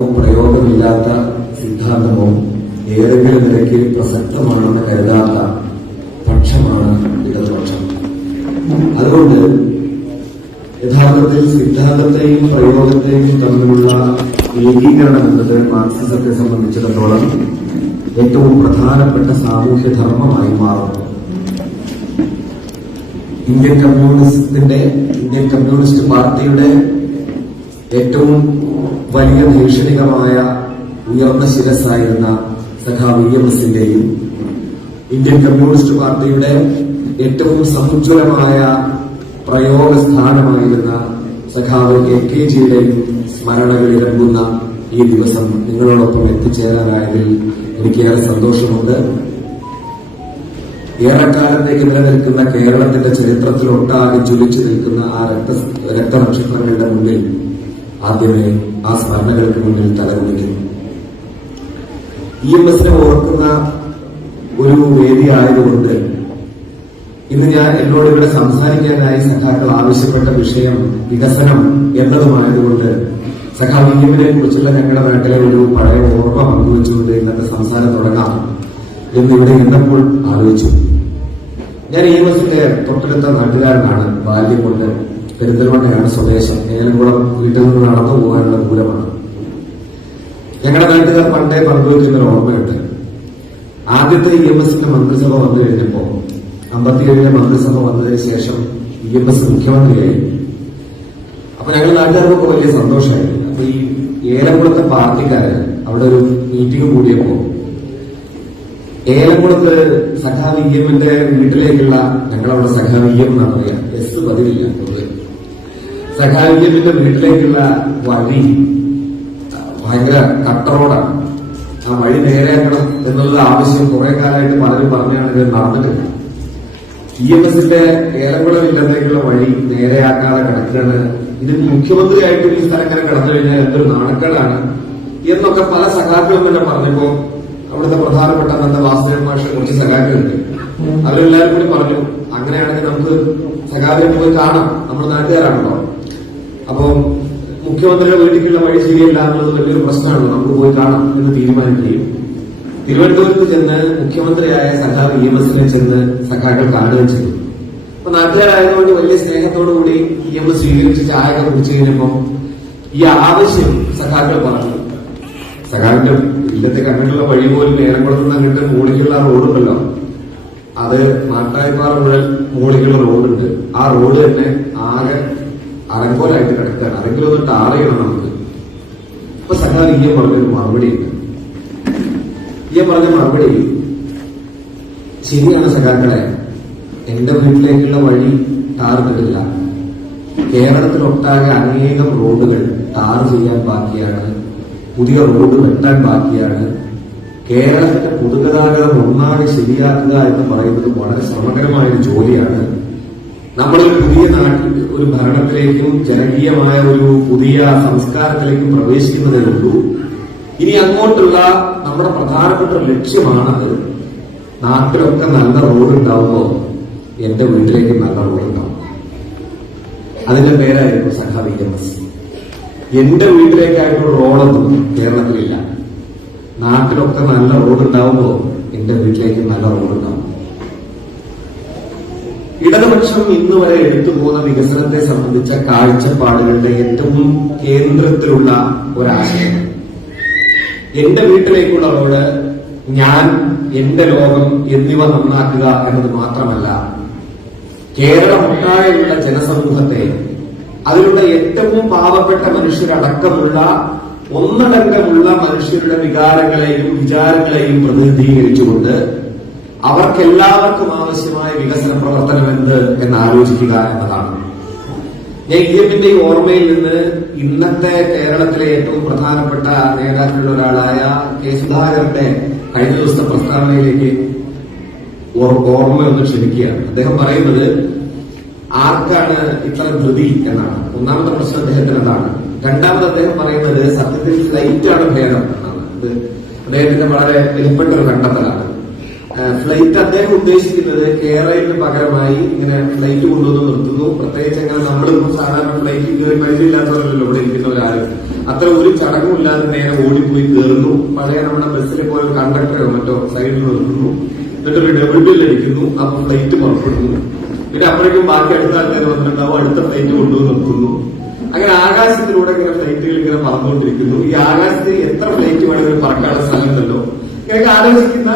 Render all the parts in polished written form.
പ്രയോഗമില്ലാത്ത സിദ്ധാന്തമോ ഏതെങ്കിലും നിലയ്ക്ക് പ്രസക്തമാണെന്ന് കരുതാത്ത പക്ഷമാണ് ഇടതുപക്ഷം. അതുകൊണ്ട് യഥാർത്ഥത്തിൽ സിദ്ധാന്തത്തെയും പ്രയോഗത്തെയും തമ്മിലുള്ള ഏകീകരണം എന്നത് മാർക്സിസത്തെ സംബന്ധിച്ചിടത്തോളം ഏറ്റവും പ്രധാനപ്പെട്ട സാമൂഹ്യ ധർമ്മമായി മാറുന്നു. ഇന്ത്യൻ കമ്മ്യൂണിസ്റ്റ് പാർട്ടിയുടെ ഏറ്റവും വലിയ ഭീഷണികമായ ഉയർന്ന ശിരസ്സായിരുന്ന സഖാവ് EMSന്റെയും ഇന്ത്യൻ കമ്മ്യൂണിസ്റ്റ് പാർട്ടിയുടെ ഏറ്റവും സമുജ്വലമായ പ്രയോഗസ്ഥാനമായിരുന്ന സഖാവ് AKGയുടെയും സ്മരണകൾ ഇറങ്ങുന്ന ഈ ദിവസം നിങ്ങളോടൊപ്പം എത്തിച്ചേരാനായതിൽ എനിക്കേറെ സന്തോഷമുണ്ട്. ഏറെക്കാലത്തേക്ക് നിലനിൽക്കുന്ന കേരളത്തിന്റെ ചരിത്രത്തിലൊട്ടാകെ ജ്വലിച്ചു നിൽക്കുന്ന ആ രക്തനക്ഷത്രങ്ങളുടെ മുന്നിൽ ആദ്യമേ ആ സ്മരണകൾക്ക് മുന്നിൽ തലകുനിക്കുന്നു. EMSനെ ഓർക്കുന്ന ഒരു വേദിയായതുകൊണ്ട് ഇന്ന് ഞാൻ എന്നോട് ഇവിടെ സംസാരിക്കാനായി സഖാക്കൾ ആവശ്യപ്പെട്ട വിഷയം വികസനം എന്നതുമായതുകൊണ്ട് സഖാവ് EMനെ കുറിച്ചുള്ള ഞങ്ങളുടെ നാട്ടിലെ ഒരു പഴയ ഓർമ്മ പങ്കുവെച്ചുകൊണ്ട് ഇന്നത്തെ സംസാരം തുടങ്ങാം എന്നിവിടെ ഇന്നപ്പോൾ ആലോചിച്ചു. ഞാൻ EMSന്റെ തൊട്ടടുത്ത നാട്ടുകാരനാണ്. ബാല്യം കൊണ്ട് പെരിന്തൽമണ്ണയാണ് സ്വദേശം. ഏലംകുളം വീട്ടിൽ നിന്ന് നടന്നു പോകാനുള്ള ദൂരമാണ്. ഞങ്ങളുടെ നാട്ടുകാർ പണ്ടേ പങ്കുവെക്കുന്ന ഒരു ഓർമ്മയുണ്ട്. ആദ്യത്തെ EMSന്റെ മന്ത്രിസഭ വന്നു കഴിഞ്ഞപ്പോ 57 മന്ത്രിസഭ വന്നതിന് ശേഷം EMS മുഖ്യമന്ത്രിയായി. അപ്പൊ ഞങ്ങൾ നാട്ടുകാർക്കൊക്കെ വലിയ സന്തോഷമായിരുന്നു. അപ്പൊ ഈ ഏലംകുളത്തെ പാർട്ടിക്കാര് അവിടെ ഒരു മീറ്റിംഗ് കൂടിയപ്പോ ഏലംകുളത്ത് സഖാവ് EMന്റെ വീട്ടിലേക്കുള്ള, ഞങ്ങളവിടെ സഖാവ് EM എന്നാണ് പറയാ, എസ് പതിവില്ല, സഖാവ് EMന്റെ വീട്ടിലേക്കുള്ള വഴി ഭയങ്കര കട്ട റോഡാണ്. ആ വഴി നേരെയാക്കണം എന്നുള്ള ആവശ്യം കുറെ കാലമായിട്ട് പലരും പറഞ്ഞാണ് ഇത് നടന്നിട്ടില്ല. EMSന്റെ ഏലംകുളം ഇല്ലത്തേക്കുള്ള വഴി നേരെയാക്കാതെ കിടക്കുകയാണ്. ഇതിന് മുഖ്യമന്ത്രിയായിട്ടും ഈ സ്ഥലം ഇങ്ങനെ കിടന്നു കഴിഞ്ഞാൽ എന്തൊരു നാണക്കേടാണ് എന്നൊക്കെ പല സഖാക്കളും തന്നെ പറഞ്ഞപ്പോ അവിടുത്തെ പ്രധാനപ്പെട്ട അന്നത്തെ വാസുദേവ മാഷെ കുറച്ച് സഖാക്കളുണ്ട്. അവരെല്ലാവരും കൂടി പറഞ്ഞു, അങ്ങനെയാണെങ്കിൽ നമുക്ക് സഖാവിനെ പോയി കാണാം, നമ്മുടെ നാട്ടുകാരാണല്ലോ. അപ്പൊ മുഖ്യമന്ത്രിയുടെ വീട്ടിലേക്കുള്ള വഴി ശരിയല്ല എന്നുള്ളത് വലിയൊരു പ്രശ്നമാണല്ലോ, നമുക്ക് പോയി കാണാം എന്ന് തീരുമാനിക്കുകയും തിരുവനന്തപുരത്ത് ചെന്ന് മുഖ്യമന്ത്രിയായ സഖാവ് EMSനെ ചെന്ന് സഖാക്കൾ കാണുകയും ചെയ്തു. അപ്പൊ നാട്ടുകാരായതുകൊണ്ട് വലിയ സ്നേഹത്തോടുകൂടി EMS സ്വീകരിച്ച് ചായയൊക്കെ കുടിച്ചു കഴിഞ്ഞപ്പോ ഈ ആവശ്യം സഖാക്കൾ പറഞ്ഞു. സഖാവിന്റെ ഇല്ലത്തേക്ക് അങ്ങോട്ടുള്ള വഴി പോലും ഏലംകുളത്ത് നിന്ന് അങ്ങോട്ട് മുകളിലുള്ള റോഡുണ്ടല്ലോ, അത് നാട്ടായിപ്പാറ മുതൽ മുകളിലുള്ള റോഡുണ്ട്. ആ റോഡ് തന്നെ ആകെ അരങ്കോലായിട്ട് കിടക്കുകയാണ്. ആരെങ്കിലും ഒന്ന് ടാർ ചെയ്യണം നമുക്ക്. അപ്പൊ സഖാവ് EM പറഞ്ഞൊരു മറുപടിയുണ്ട്. EM പറഞ്ഞ മറുപടി, ശരിയാണ് സഖാക്കളെ, എന്റെ വീട്ടിലേക്കുള്ള വഴി ടാർ ഇട്ടിട്ടില്ല. കേരളത്തിലൊട്ടാകെ അനേകം റോഡുകൾ ടാർ ചെയ്യാൻ ബാക്കിയാണ്, പുതിയ റോഡ് വെട്ടാൻ ബാക്കിയാണ്. കേരളത്തിന്റെ പൊതുഗതാഗതം ഒന്നാകെ ശരിയാക്കുക എന്ന് പറയുന്നത് വളരെ ശ്രമകരമായൊരു ജോലിയാണ്. നമ്മളൊരു പുതിയ നാട്ടിൽ ഒരു ഭരണത്തിലേക്കും ജനകീയമായ ഒരു പുതിയ സംസ്കാരത്തിലേക്കും പ്രവേശിക്കുന്നതേ ഉള്ളൂ. ഇനി അങ്ങോട്ടുള്ള നമ്മുടെ പ്രധാനപ്പെട്ട ലക്ഷ്യമാണത്. നാട്ടിലൊക്കെ നല്ല റോഡ് ഉണ്ടാവുമ്പോ എന്റെ വീട്ടിലേക്ക് നല്ല റോഡ് ഉണ്ടാവും. അതിന്റെ പേരായിരുന്നു സഖാവ് EMS. എന്റെ വീട്ടിലേക്കായിട്ടുള്ള റോഡൊന്നും കേരളത്തിലില്ല. നാട്ടിലൊക്കെ നല്ല റോഡ് ഉണ്ടാവുമ്പോ എന്റെ വീട്ടിലേക്ക് നല്ല റോഡ് ഉണ്ടാവും. ഇടതുപക്ഷം ഇന്ന് വരെ എടുത്തുപോകുന്ന വികസനത്തെ സംബന്ധിച്ച കാഴ്ചപ്പാടുകളുടെ ഏറ്റവും കേന്ദ്രത്തിലുള്ള ഒരാശയം എന്റെ വീട്ടിലേക്കുള്ള റോഡ്, ഞാൻ, എന്റെ ലോകം എന്നിവ നന്നാക്കുക എന്നത് മാത്രമല്ല, കേരളമൊട്ടാകെയുള്ള ജനസമൂഹത്തെ, അതിലൂടെ ഏറ്റവും പാവപ്പെട്ട മനുഷ്യരടക്കമുള്ള ഒന്നടങ്കമുള്ള മനുഷ്യരുടെ വികാരങ്ങളെയും വിചാരങ്ങളെയും പ്രതിനിധീകരിച്ചുകൊണ്ട് അവർക്കെല്ലാവർക്കും ആവശ്യമായ വികസന പ്രവർത്തനം എന്ത് എന്നാലോചിക്കുക എന്നതാണ്. ഞാൻ EMന്റെ ഈ ഓർമ്മയിൽ നിന്ന് ഇന്നത്തെ കേരളത്തിലെ ഏറ്റവും പ്രധാനപ്പെട്ട നേതാക്കളിൽ ഒരാളായ കെ സുധാകരന്റെ കഴിഞ്ഞ ദിവസത്തെ പ്രസ്താവനയിലേക്ക് ഓർമ്മയൊന്ന് ക്ഷണിക്കുകയാണ്. അദ്ദേഹം പറയുന്നത് ആർക്കാണ് ഇത്ര ധൃതി എന്നാണ്. ഒന്നാമത്തെ പ്രശ്നം അദ്ദേഹത്തിന് അതാണ്. രണ്ടാമത് അദ്ദേഹം പറയുന്നത് സത്യത്തിൽ ഫ്ലൈറ്റാണ് ഭേദം എന്നാണ്. ഇത് അദ്ദേഹത്തിന്റെ വളരെ വിലപ്പെട്ട ഒരു കണ്ടെത്തലാണ്. ഫ്ലൈറ്റ് അദ്ദേഹം ഉദ്ദേശിക്കുന്നത് കേരളത്തിന് പകരമായി ഇങ്ങനെ ഫ്ലൈറ്റ് കൊണ്ടുവന്ന് നിർത്തുന്നു. പ്രത്യേകിച്ച് അങ്ങനെ നമ്മളിപ്പോൾ സാധാരണ ഫ്ലൈറ്റ് പരിചയമില്ലാത്തവരല്ലോ ഇവിടെ ഇരിക്കുന്നവരാരും. അത്ര ഒരു ചടങ്ങുമില്ലാതെ നേരെ ഓടിപ്പോയി കയറുന്നു. പഴയ നമ്മുടെ ബസ്സിൽ പോയ ഒരു കണ്ടക്ടറോ മറ്റോ സൈഡിൽ നിർത്തുന്നു, എന്നിട്ടൊരു ഡബിൾ ബിൽ അടിക്കുന്നു. അപ്പൊ ഫ്ലൈറ്റ് പുറപ്പെടുന്നു. പിന്നെ അപ്പോഴേക്കും ബാക്കി അടുത്ത ആൾക്കാർ വന്നിട്ടുണ്ടാവും, അടുത്ത ഫ്ലൈറ്റ് കൊണ്ടുവന്ന് നിർത്തുന്നു. അങ്ങനെ ആകാശത്തിലൂടെ ഇങ്ങനെ ഫ്ലൈറ്റുകൾ ഇങ്ങനെ പറന്നുകൊണ്ടിരിക്കുന്നു. ഈ ആകാശത്ത് എത്ര ഫ്ലൈറ്റ് വേണമെങ്കിലും പറക്കാനുള്ള സ്ഥലമുണ്ടല്ലോ. ഇങ്ങനെ ആലോചിക്കുന്ന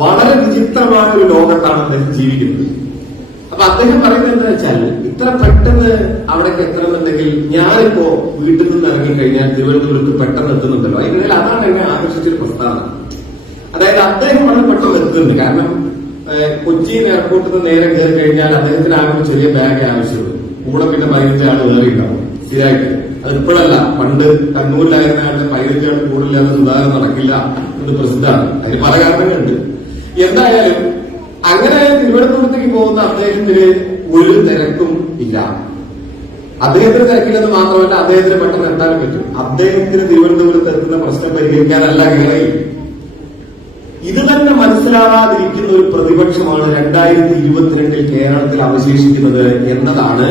വളരെ വിചിത്രമായ ഒരു ലോകത്താണ് അദ്ദേഹം ജീവിക്കുന്നത്. അപ്പൊ അദ്ദേഹം പറയുന്നത് എന്താ വെച്ചാൽ, ഇത്ര പെട്ടെന്ന് അവിടേക്ക് എത്തണമെന്നുണ്ടെങ്കിൽ ഞാനിപ്പോ വീട്ടിൽ നിന്ന് ഇറങ്ങിക്കഴിഞ്ഞാൽ തിരുവനന്തപുരത്ത് പെട്ടെന്ന് എത്തുന്നുണ്ടല്ലോ. അതിനിടയിൽ അതാണ് എന്നെ ആകർഷിച്ചൊരു പ്രസ്താവന. അതായത് അദ്ദേഹം വളരെ പെട്ടെന്ന് എത്തുന്നുണ്ട്. കാരണം കൊച്ചിയിൽ എയർപോർട്ടിൽ നിന്ന് നേരെ കയറി കഴിഞ്ഞാൽ അദ്ദേഹത്തിന് ആകെ ചെറിയ ബാഗ് ആവശ്യമുള്ളൂ. കൂടെ പിന്നെ 15 ആൾ കയറിയിട്ടുണ്ടാവും സ്ഥിരമായിട്ട്. അതിപ്പോഴല്ല, പണ്ട് കണ്ണൂരിലായിരുന്ന ആളുടെ 15 ആൾ കൂടുതലാതെ സുധാകരൻ നടക്കില്ല എന്ന് പ്രസിദ്ധമാണ്. അതിന് പല കാരണങ്ങളുണ്ട്. എന്തായാലും അങ്ങനെ തിരുവനന്തപുരത്തേക്ക് പോകുന്ന അദ്ദേഹത്തിന് ഒരു തിരക്കും ഇല്ല. അദ്ദേഹത്തിന് തിരക്കില്ലെന്ന് മാത്രമല്ല, അദ്ദേഹത്തിന് പെട്ടെന്ന് എത്താനും പറ്റും. അദ്ദേഹത്തിന് തിരുവനന്തപുരത്ത് എത്തുന്ന പ്രശ്നം പരിഹരിക്കാനല്ല കയറി. ഇത് തന്നെ മനസ്സിലാവാതിരിക്കുന്ന ഒരു പ്രതിപക്ഷമാണ് 2022 കേരളത്തിൽ അവശേഷിക്കുന്നത് എന്നതാണ്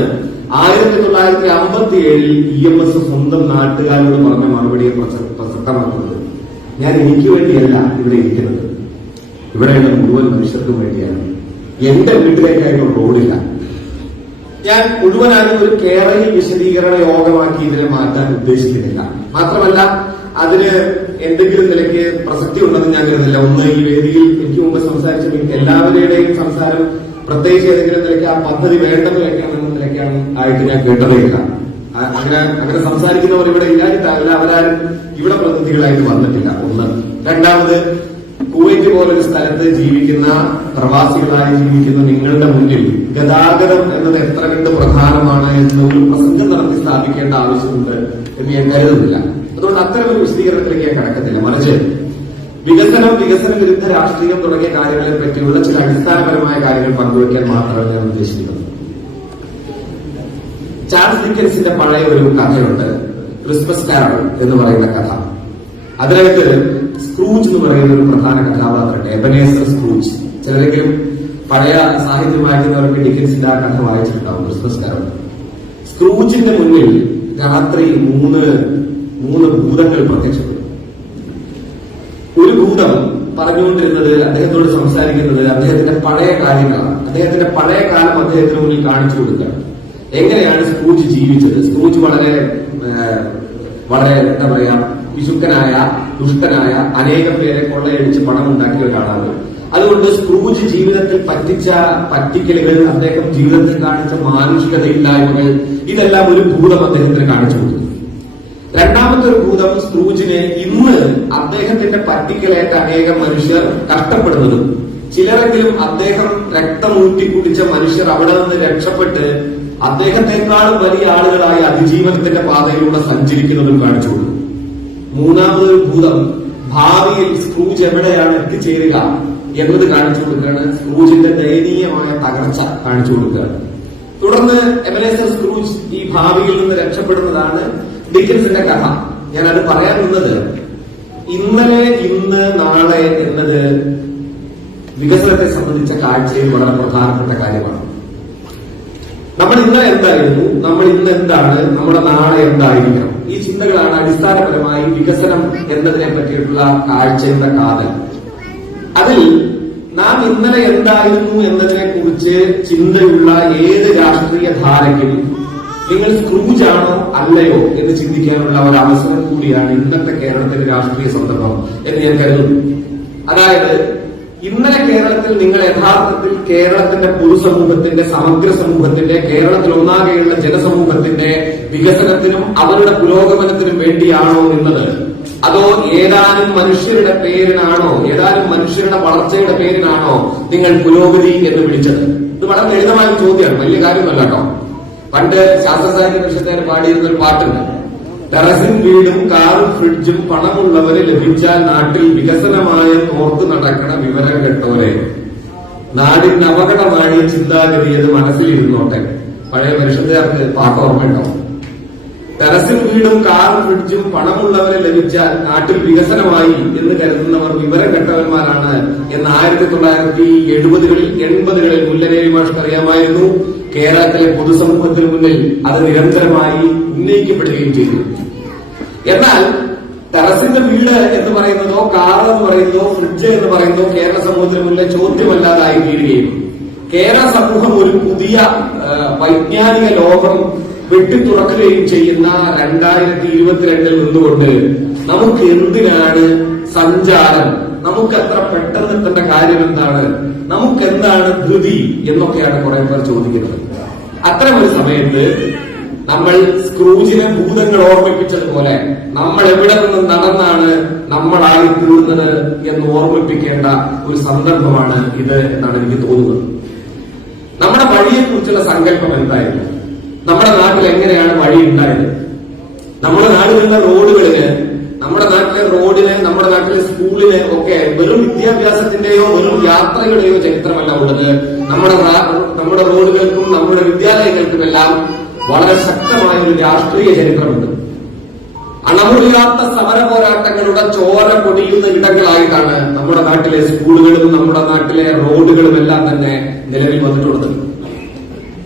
1957 EMS സ്വന്തം നാട്ടുകാരോട് പറഞ്ഞ മറുപടിയെ പ്രസക്തമാക്കുന്നത്. ഞാൻ എനിക്ക് വേണ്ടിയല്ല ഇവിടെ ഇരിക്കുന്നത്, ഇവിടെയുള്ള മുഴുവൻ മനുഷ്യർക്കും വേണ്ടിയാണ്. എന്റെ വീട്ടിലേക്കായിട്ട് റോഡില്ല. ഞാൻ മുഴുവനായും ഒരു കേരളീയ വിശദീകരണ യോഗമാക്കി ഇതിനെ മാറ്റാൻ ഉദ്ദേശിക്കുന്നില്ല. മാത്രമല്ല, അതിന് എന്തെങ്കിലും നിലയ്ക്ക് പ്രസക്തി ഉണ്ടെന്ന് ഞാൻ കരുതുന്നില്ല. ഒന്ന്, ഈ വേദിയിൽ എനിക്ക് മുമ്പ് സംസാരിച്ച എല്ലാവരുടെയും സംസാരം പ്രത്യേകിച്ച് ഏതെങ്കിലും നിലയ്ക്ക് ആ പദ്ധതി വേണ്ടെന്ന് വെക്കാമെന്ന നിലയ്ക്കാണ് ആയിട്ട് ഞാൻ കേട്ടതേയില്ല. അങ്ങനെ സംസാരിക്കുന്നവർ ഇവിടെ ഇല്ലാതിട്ടല്ല, അവരാരും ഇവിടെ പ്രതിനിധികളായിട്ട് വന്നിട്ടില്ല. ഒന്ന്. രണ്ടാമത്, കുവൈറ്റ് പോലൊരു സ്ഥലത്ത് ജീവിക്കുന്ന പ്രവാസികളായി ജീവിക്കുന്ന നിങ്ങളുടെ മുന്നിൽ ഗതാഗതം എന്നത് എത്ര കണ്ട് പ്രധാനമാണ് എന്ന് ഒരു പ്രസംഗം നടത്തി സ്ഥാപിക്കേണ്ട ആവശ്യമുണ്ട് എന്ന് ഞാൻ കരുതുന്നില്ല. അതുകൊണ്ട് അത്തരമൊരു വിശദീകരണത്തിലേക്ക് ഞാൻ കടക്കത്തില്ല. മറിച്ച് വികസന വിരുദ്ധ രാഷ്ട്രീയം തുടങ്ങിയ കാര്യങ്ങളെ പറ്റിയുള്ള ചില അടിസ്ഥാനപരമായ കാര്യങ്ങൾ പങ്കുവയ്ക്കാൻ മാത്രമാണ് ഞാൻ ഉദ്ദേശിക്കുന്നത്. ചാൾസ് ഡിക്കൻസിന്റെ പഴയ ഒരു കഥയുണ്ട്, ക്രിസ്മസ് കാരൾ എന്ന് പറയുന്ന കഥ. അതിനകത്ത് സ്ക്രൂജ് എന്ന് പറയുന്ന ഒരു പ്രധാന കഥാപാത്രമുണ്ട്, എബനേസർ സ്ക്രൂജ്. ചിലരെങ്കിലും പഴയ സാഹിത്യം വായിക്കുന്നവർക്ക് ഡിക്കൻസിന്റെ ആ കഥ വായിച്ചിട്ടുണ്ടാവും, ക്രിസ്മസ് കാരൾ. സ്ക്രൂജിന്റെ മുന്നിൽ രാത്രി മൂന്ന് ഭൂതങ്ങൾ പ്രത്യക്ഷപ്പെടും. ഒരു ഭൂതം പറഞ്ഞുകൊണ്ടിരുന്നത്, അദ്ദേഹത്തോട് സംസാരിക്കുന്നത് അദ്ദേഹത്തിന്റെ പഴയ കാര്യങ്ങളാണ്. അദ്ദേഹത്തിന്റെ പഴയ കാലം അദ്ദേഹത്തിന് മുന്നിൽ കാണിച്ചു കൊടുക്കുകയാണ്. എങ്ങനെയാണ് സ്ക്രൂജ് ജീവിച്ചത്? സ്ക്രൂജ് വളരെ എന്താ പറയാ, വിശുദ്ധനായ, ദുഷ്ടനായ, അനേകം പേരെ കൊള്ളയടിച്ച് പണം ഉണ്ടാക്കിയ ഒരാളാണ്. അതുകൊണ്ട് സ്ക്രൂജ് ജീവിതത്തിൽ പറ്റിച്ച പറ്റിക്കലുകൾ, അദ്ദേഹം ജീവിതത്തിൽ കാണിച്ച മാനുഷികതയില്ലായ്മകൾ, ഇതെല്ലാം ഒരു ഭൂതം അദ്ദേഹത്തിന് കാണിച്ചു കൊടുത്തു. രണ്ടാമത്തെ ഒരു ഭൂതം സ്ക്രൂജിന് ഇന്ന് അദ്ദേഹത്തിന്റെ പറ്റിക്കലേറ്റ അനേകം മനുഷ്യർ കഷ്ടപ്പെടുന്നതും ചിലരെങ്കിലും അദ്ദേഹം രക്തമൂറ്റി കുടിച്ച മനുഷ്യർ അവിടെ നിന്ന് രക്ഷപ്പെട്ട് അദ്ദേഹത്തെക്കാളും വലിയ ആളുകളായി അതിജീവനത്തിന്റെ പാതയിലൂടെ സഞ്ചരിക്കുന്നതും കാണിച്ചു കൊടുക്കും. മൂന്നാമതൊരു ഭൂതം ഭാവിയിൽ സ്ക്രൂജ് എവിടെയാണ് എത്തിച്ചേരുക എന്നത് കാണിച്ചു കൊടുക്കുകയാണ്. സ്ക്രൂജിന്റെ ദയനീയമായ തകർച്ച കാണിച്ചു കൊടുക്കുകയാണ്. തുടർന്ന് എബനേസർ സ്ക്രൂജ് ഈ ഭാവിയിൽ നിന്ന് രക്ഷപ്പെടുന്നതാണ് ഡിക്കൻസിന്റെ കഥ. ഞാനത് പറയാൻ നിന്നത്, ഇന്നലെ, ഇന്ന്, നാളെ എന്നത് വികസനത്തെ സംബന്ധിച്ച കാഴ്ചയിൽ വളരെ പ്രധാനപ്പെട്ട കാര്യമാണ്. നമ്മൾ ഇന്നലെ എന്തായിരുന്നു, നമ്മൾ ഇന്ന് എന്താണ്, നമ്മുടെ നാളെ എന്തായിരിക്കണം, ഈ ചിന്തകളാണ് അടിസ്ഥാനപരമായി വികസനം എന്നതിനെ പറ്റിയിട്ടുള്ള കാഴ്ചയുടെ കാതൽ. അതിൽ നാം ഇന്നലെ എന്തായിരുന്നു എന്നതിനെ കുറിച്ച് ചിന്തയുള്ള ഏത് രാഷ്ട്രീയ ധാരയ്ക്കും നിങ്ങൾ സ്ക്രൂജ് ആണോ അല്ലയോ എന്ന് ചിന്തിക്കാനുള്ള ഒരു അവസരം കൂടിയാണ് ഇന്നത്തെ കേരളത്തിന്റെ രാഷ്ട്രീയ സന്ദർഭം എന്ന് ഞാൻ കരുതുന്നു. അതായത്, ഇന്നലെ കേരളത്തിൽ നിങ്ങൾ യഥാർത്ഥത്തിൽ കേരളത്തിന്റെ പൊതുസമൂഹത്തിന്റെ, സമഗ്ര സമൂഹത്തിന്റെ, കേരളത്തിൽ ഒന്നാകെയുള്ള ജനസമൂഹത്തിന്റെ വികസനത്തിനും അവരുടെ പുരോഗമനത്തിനും വേണ്ടിയാണോ നിന്നത്, അതോ ഏതാനും മനുഷ്യരുടെ പേരിനാണോ, ഏതാനും മനുഷ്യരുടെ വളർച്ചയുടെ പേരിനാണോ നിങ്ങൾ പുരോഗതി എന്ന് വിളിച്ചത്? ഇത് വളരെ ലളിതമായ ചോദ്യമാണ്, വലിയ കാര്യമല്ല കേട്ടോ. പണ്ട് ശാസ്ത്ര സാഹിത്യ പരിഷത്തുകാർ പാടിയിരുന്ന ഒരു പാട്ടുണ്ട്, ടെറസിൻ വീടും കാറും ഫ്രിഡ്ജും പണമുള്ളവരെ ലഭിച്ചാൽ നാട്ടിൽ വികസനമായ ഓർത്തു നടക്കണ വിവരം കെട്ടോരെ, നാടിന് അപകടമായ ചിന്താഗതി അത് മനസ്സിലിരുന്നോട്ടെ. പഴയ പരിഷത്തുകാർക്ക് പാട്ട് ഓർമ്മയുണ്ടോ? ടെറസിൻ വീടും കാറും ഫ്രിഡ്ജും പണമുള്ളവരെ ലഭിച്ചാൽ നാട്ടിൽ വികസനമായി എന്ന് കരുതുന്നവർ വിവരം കെട്ടവന്മാരാണ് എന്ന് 1970-കളിൽ 80-കളിൽ മുല്ലനേരി മാഷ്ക്ക് അറിയാമായിരുന്നു. കേരളത്തിലെ പൊതുസമൂഹത്തിന് മുന്നിൽ അത് നിരന്തരമായി ഉന്നയിക്കപ്പെടുകയും ചെയ്തു. എന്നാൽ ടെറസിന്റെ വീട് എന്ന് പറയുന്നതോ കാർ എന്ന് പറയുന്നതോ ഫ്രിഡ്ജ് എന്ന് പറയുന്നതോ കേരള സമൂഹത്തിന് മുന്നിലെ ചോദ്യമല്ലാതായി തീരുകയും കേരള സമൂഹം ഒരു പുതിയ വൈജ്ഞാനിക ലോകം വെട്ടിത്തുറക്കുകയും ചെയ്യുന്ന 2022 നിന്നുകൊണ്ട് നമുക്ക് എന്തിനാണ് സഞ്ചാരം, നമുക്ക് അത്ര പെട്ടെന്ന് എത്തേണ്ട കാര്യം എന്താണ്, നമുക്ക് എന്താണ് ധൃതി എന്നൊക്കെയാണ് കുറെ പേർ ചോദിക്കുന്നത്. അത്തരമൊരു സമയത്ത് നമ്മൾ സ്ക്രൂജിനെ ഭൂതങ്ങൾ ഓർമ്മിപ്പിച്ചതുപോലെ നമ്മൾ എവിടെ നിന്ന് നടന്നാണ് നമ്മളായി തീർന്നത് എന്ന് ഓർമ്മിപ്പിക്കേണ്ട ഒരു സന്ദർഭമാണ് ഇത് എന്നാണ് എനിക്ക് തോന്നുന്നത്. നമ്മുടെ വഴിയെക്കുറിച്ചുള്ള സങ്കല്പം എന്തായിരുന്നു? നമ്മുടെ നാട്ടിൽ എങ്ങനെയാണ് വഴി ഉണ്ടായത്? നമ്മുടെ നാടുകളിലെ റോഡുകളിന്, നമ്മുടെ നാട്ടിലെ റോഡിന്, നമ്മുടെ നാട്ടിലെ സ്കൂളിന് ഒക്കെ വെറും വിദ്യാഭ്യാസത്തിന്റെയോ വെറും യാത്രയുടെയോ ചരിത്രമല്ല ഉള്ളത്. നമ്മുടെ റോഡുകൾക്കും നമ്മുടെ വിദ്യാലയങ്ങൾക്കുമെല്ലാം വളരെ ശക്തമായ ഒരു രാഷ്ട്രീയ ചരിത്രമുണ്ട്. അണമുറിയാത്ത സമര പോരാട്ടങ്ങളുടെ ചോര പൊടിയുന്ന ഇടങ്ങളായിട്ടാണ് നമ്മുടെ നാട്ടിലെ സ്കൂളുകളും നമ്മുടെ നാട്ടിലെ റോഡുകളും എല്ലാം തന്നെ നിലവിൽ വന്നിട്ടുള്ളത്.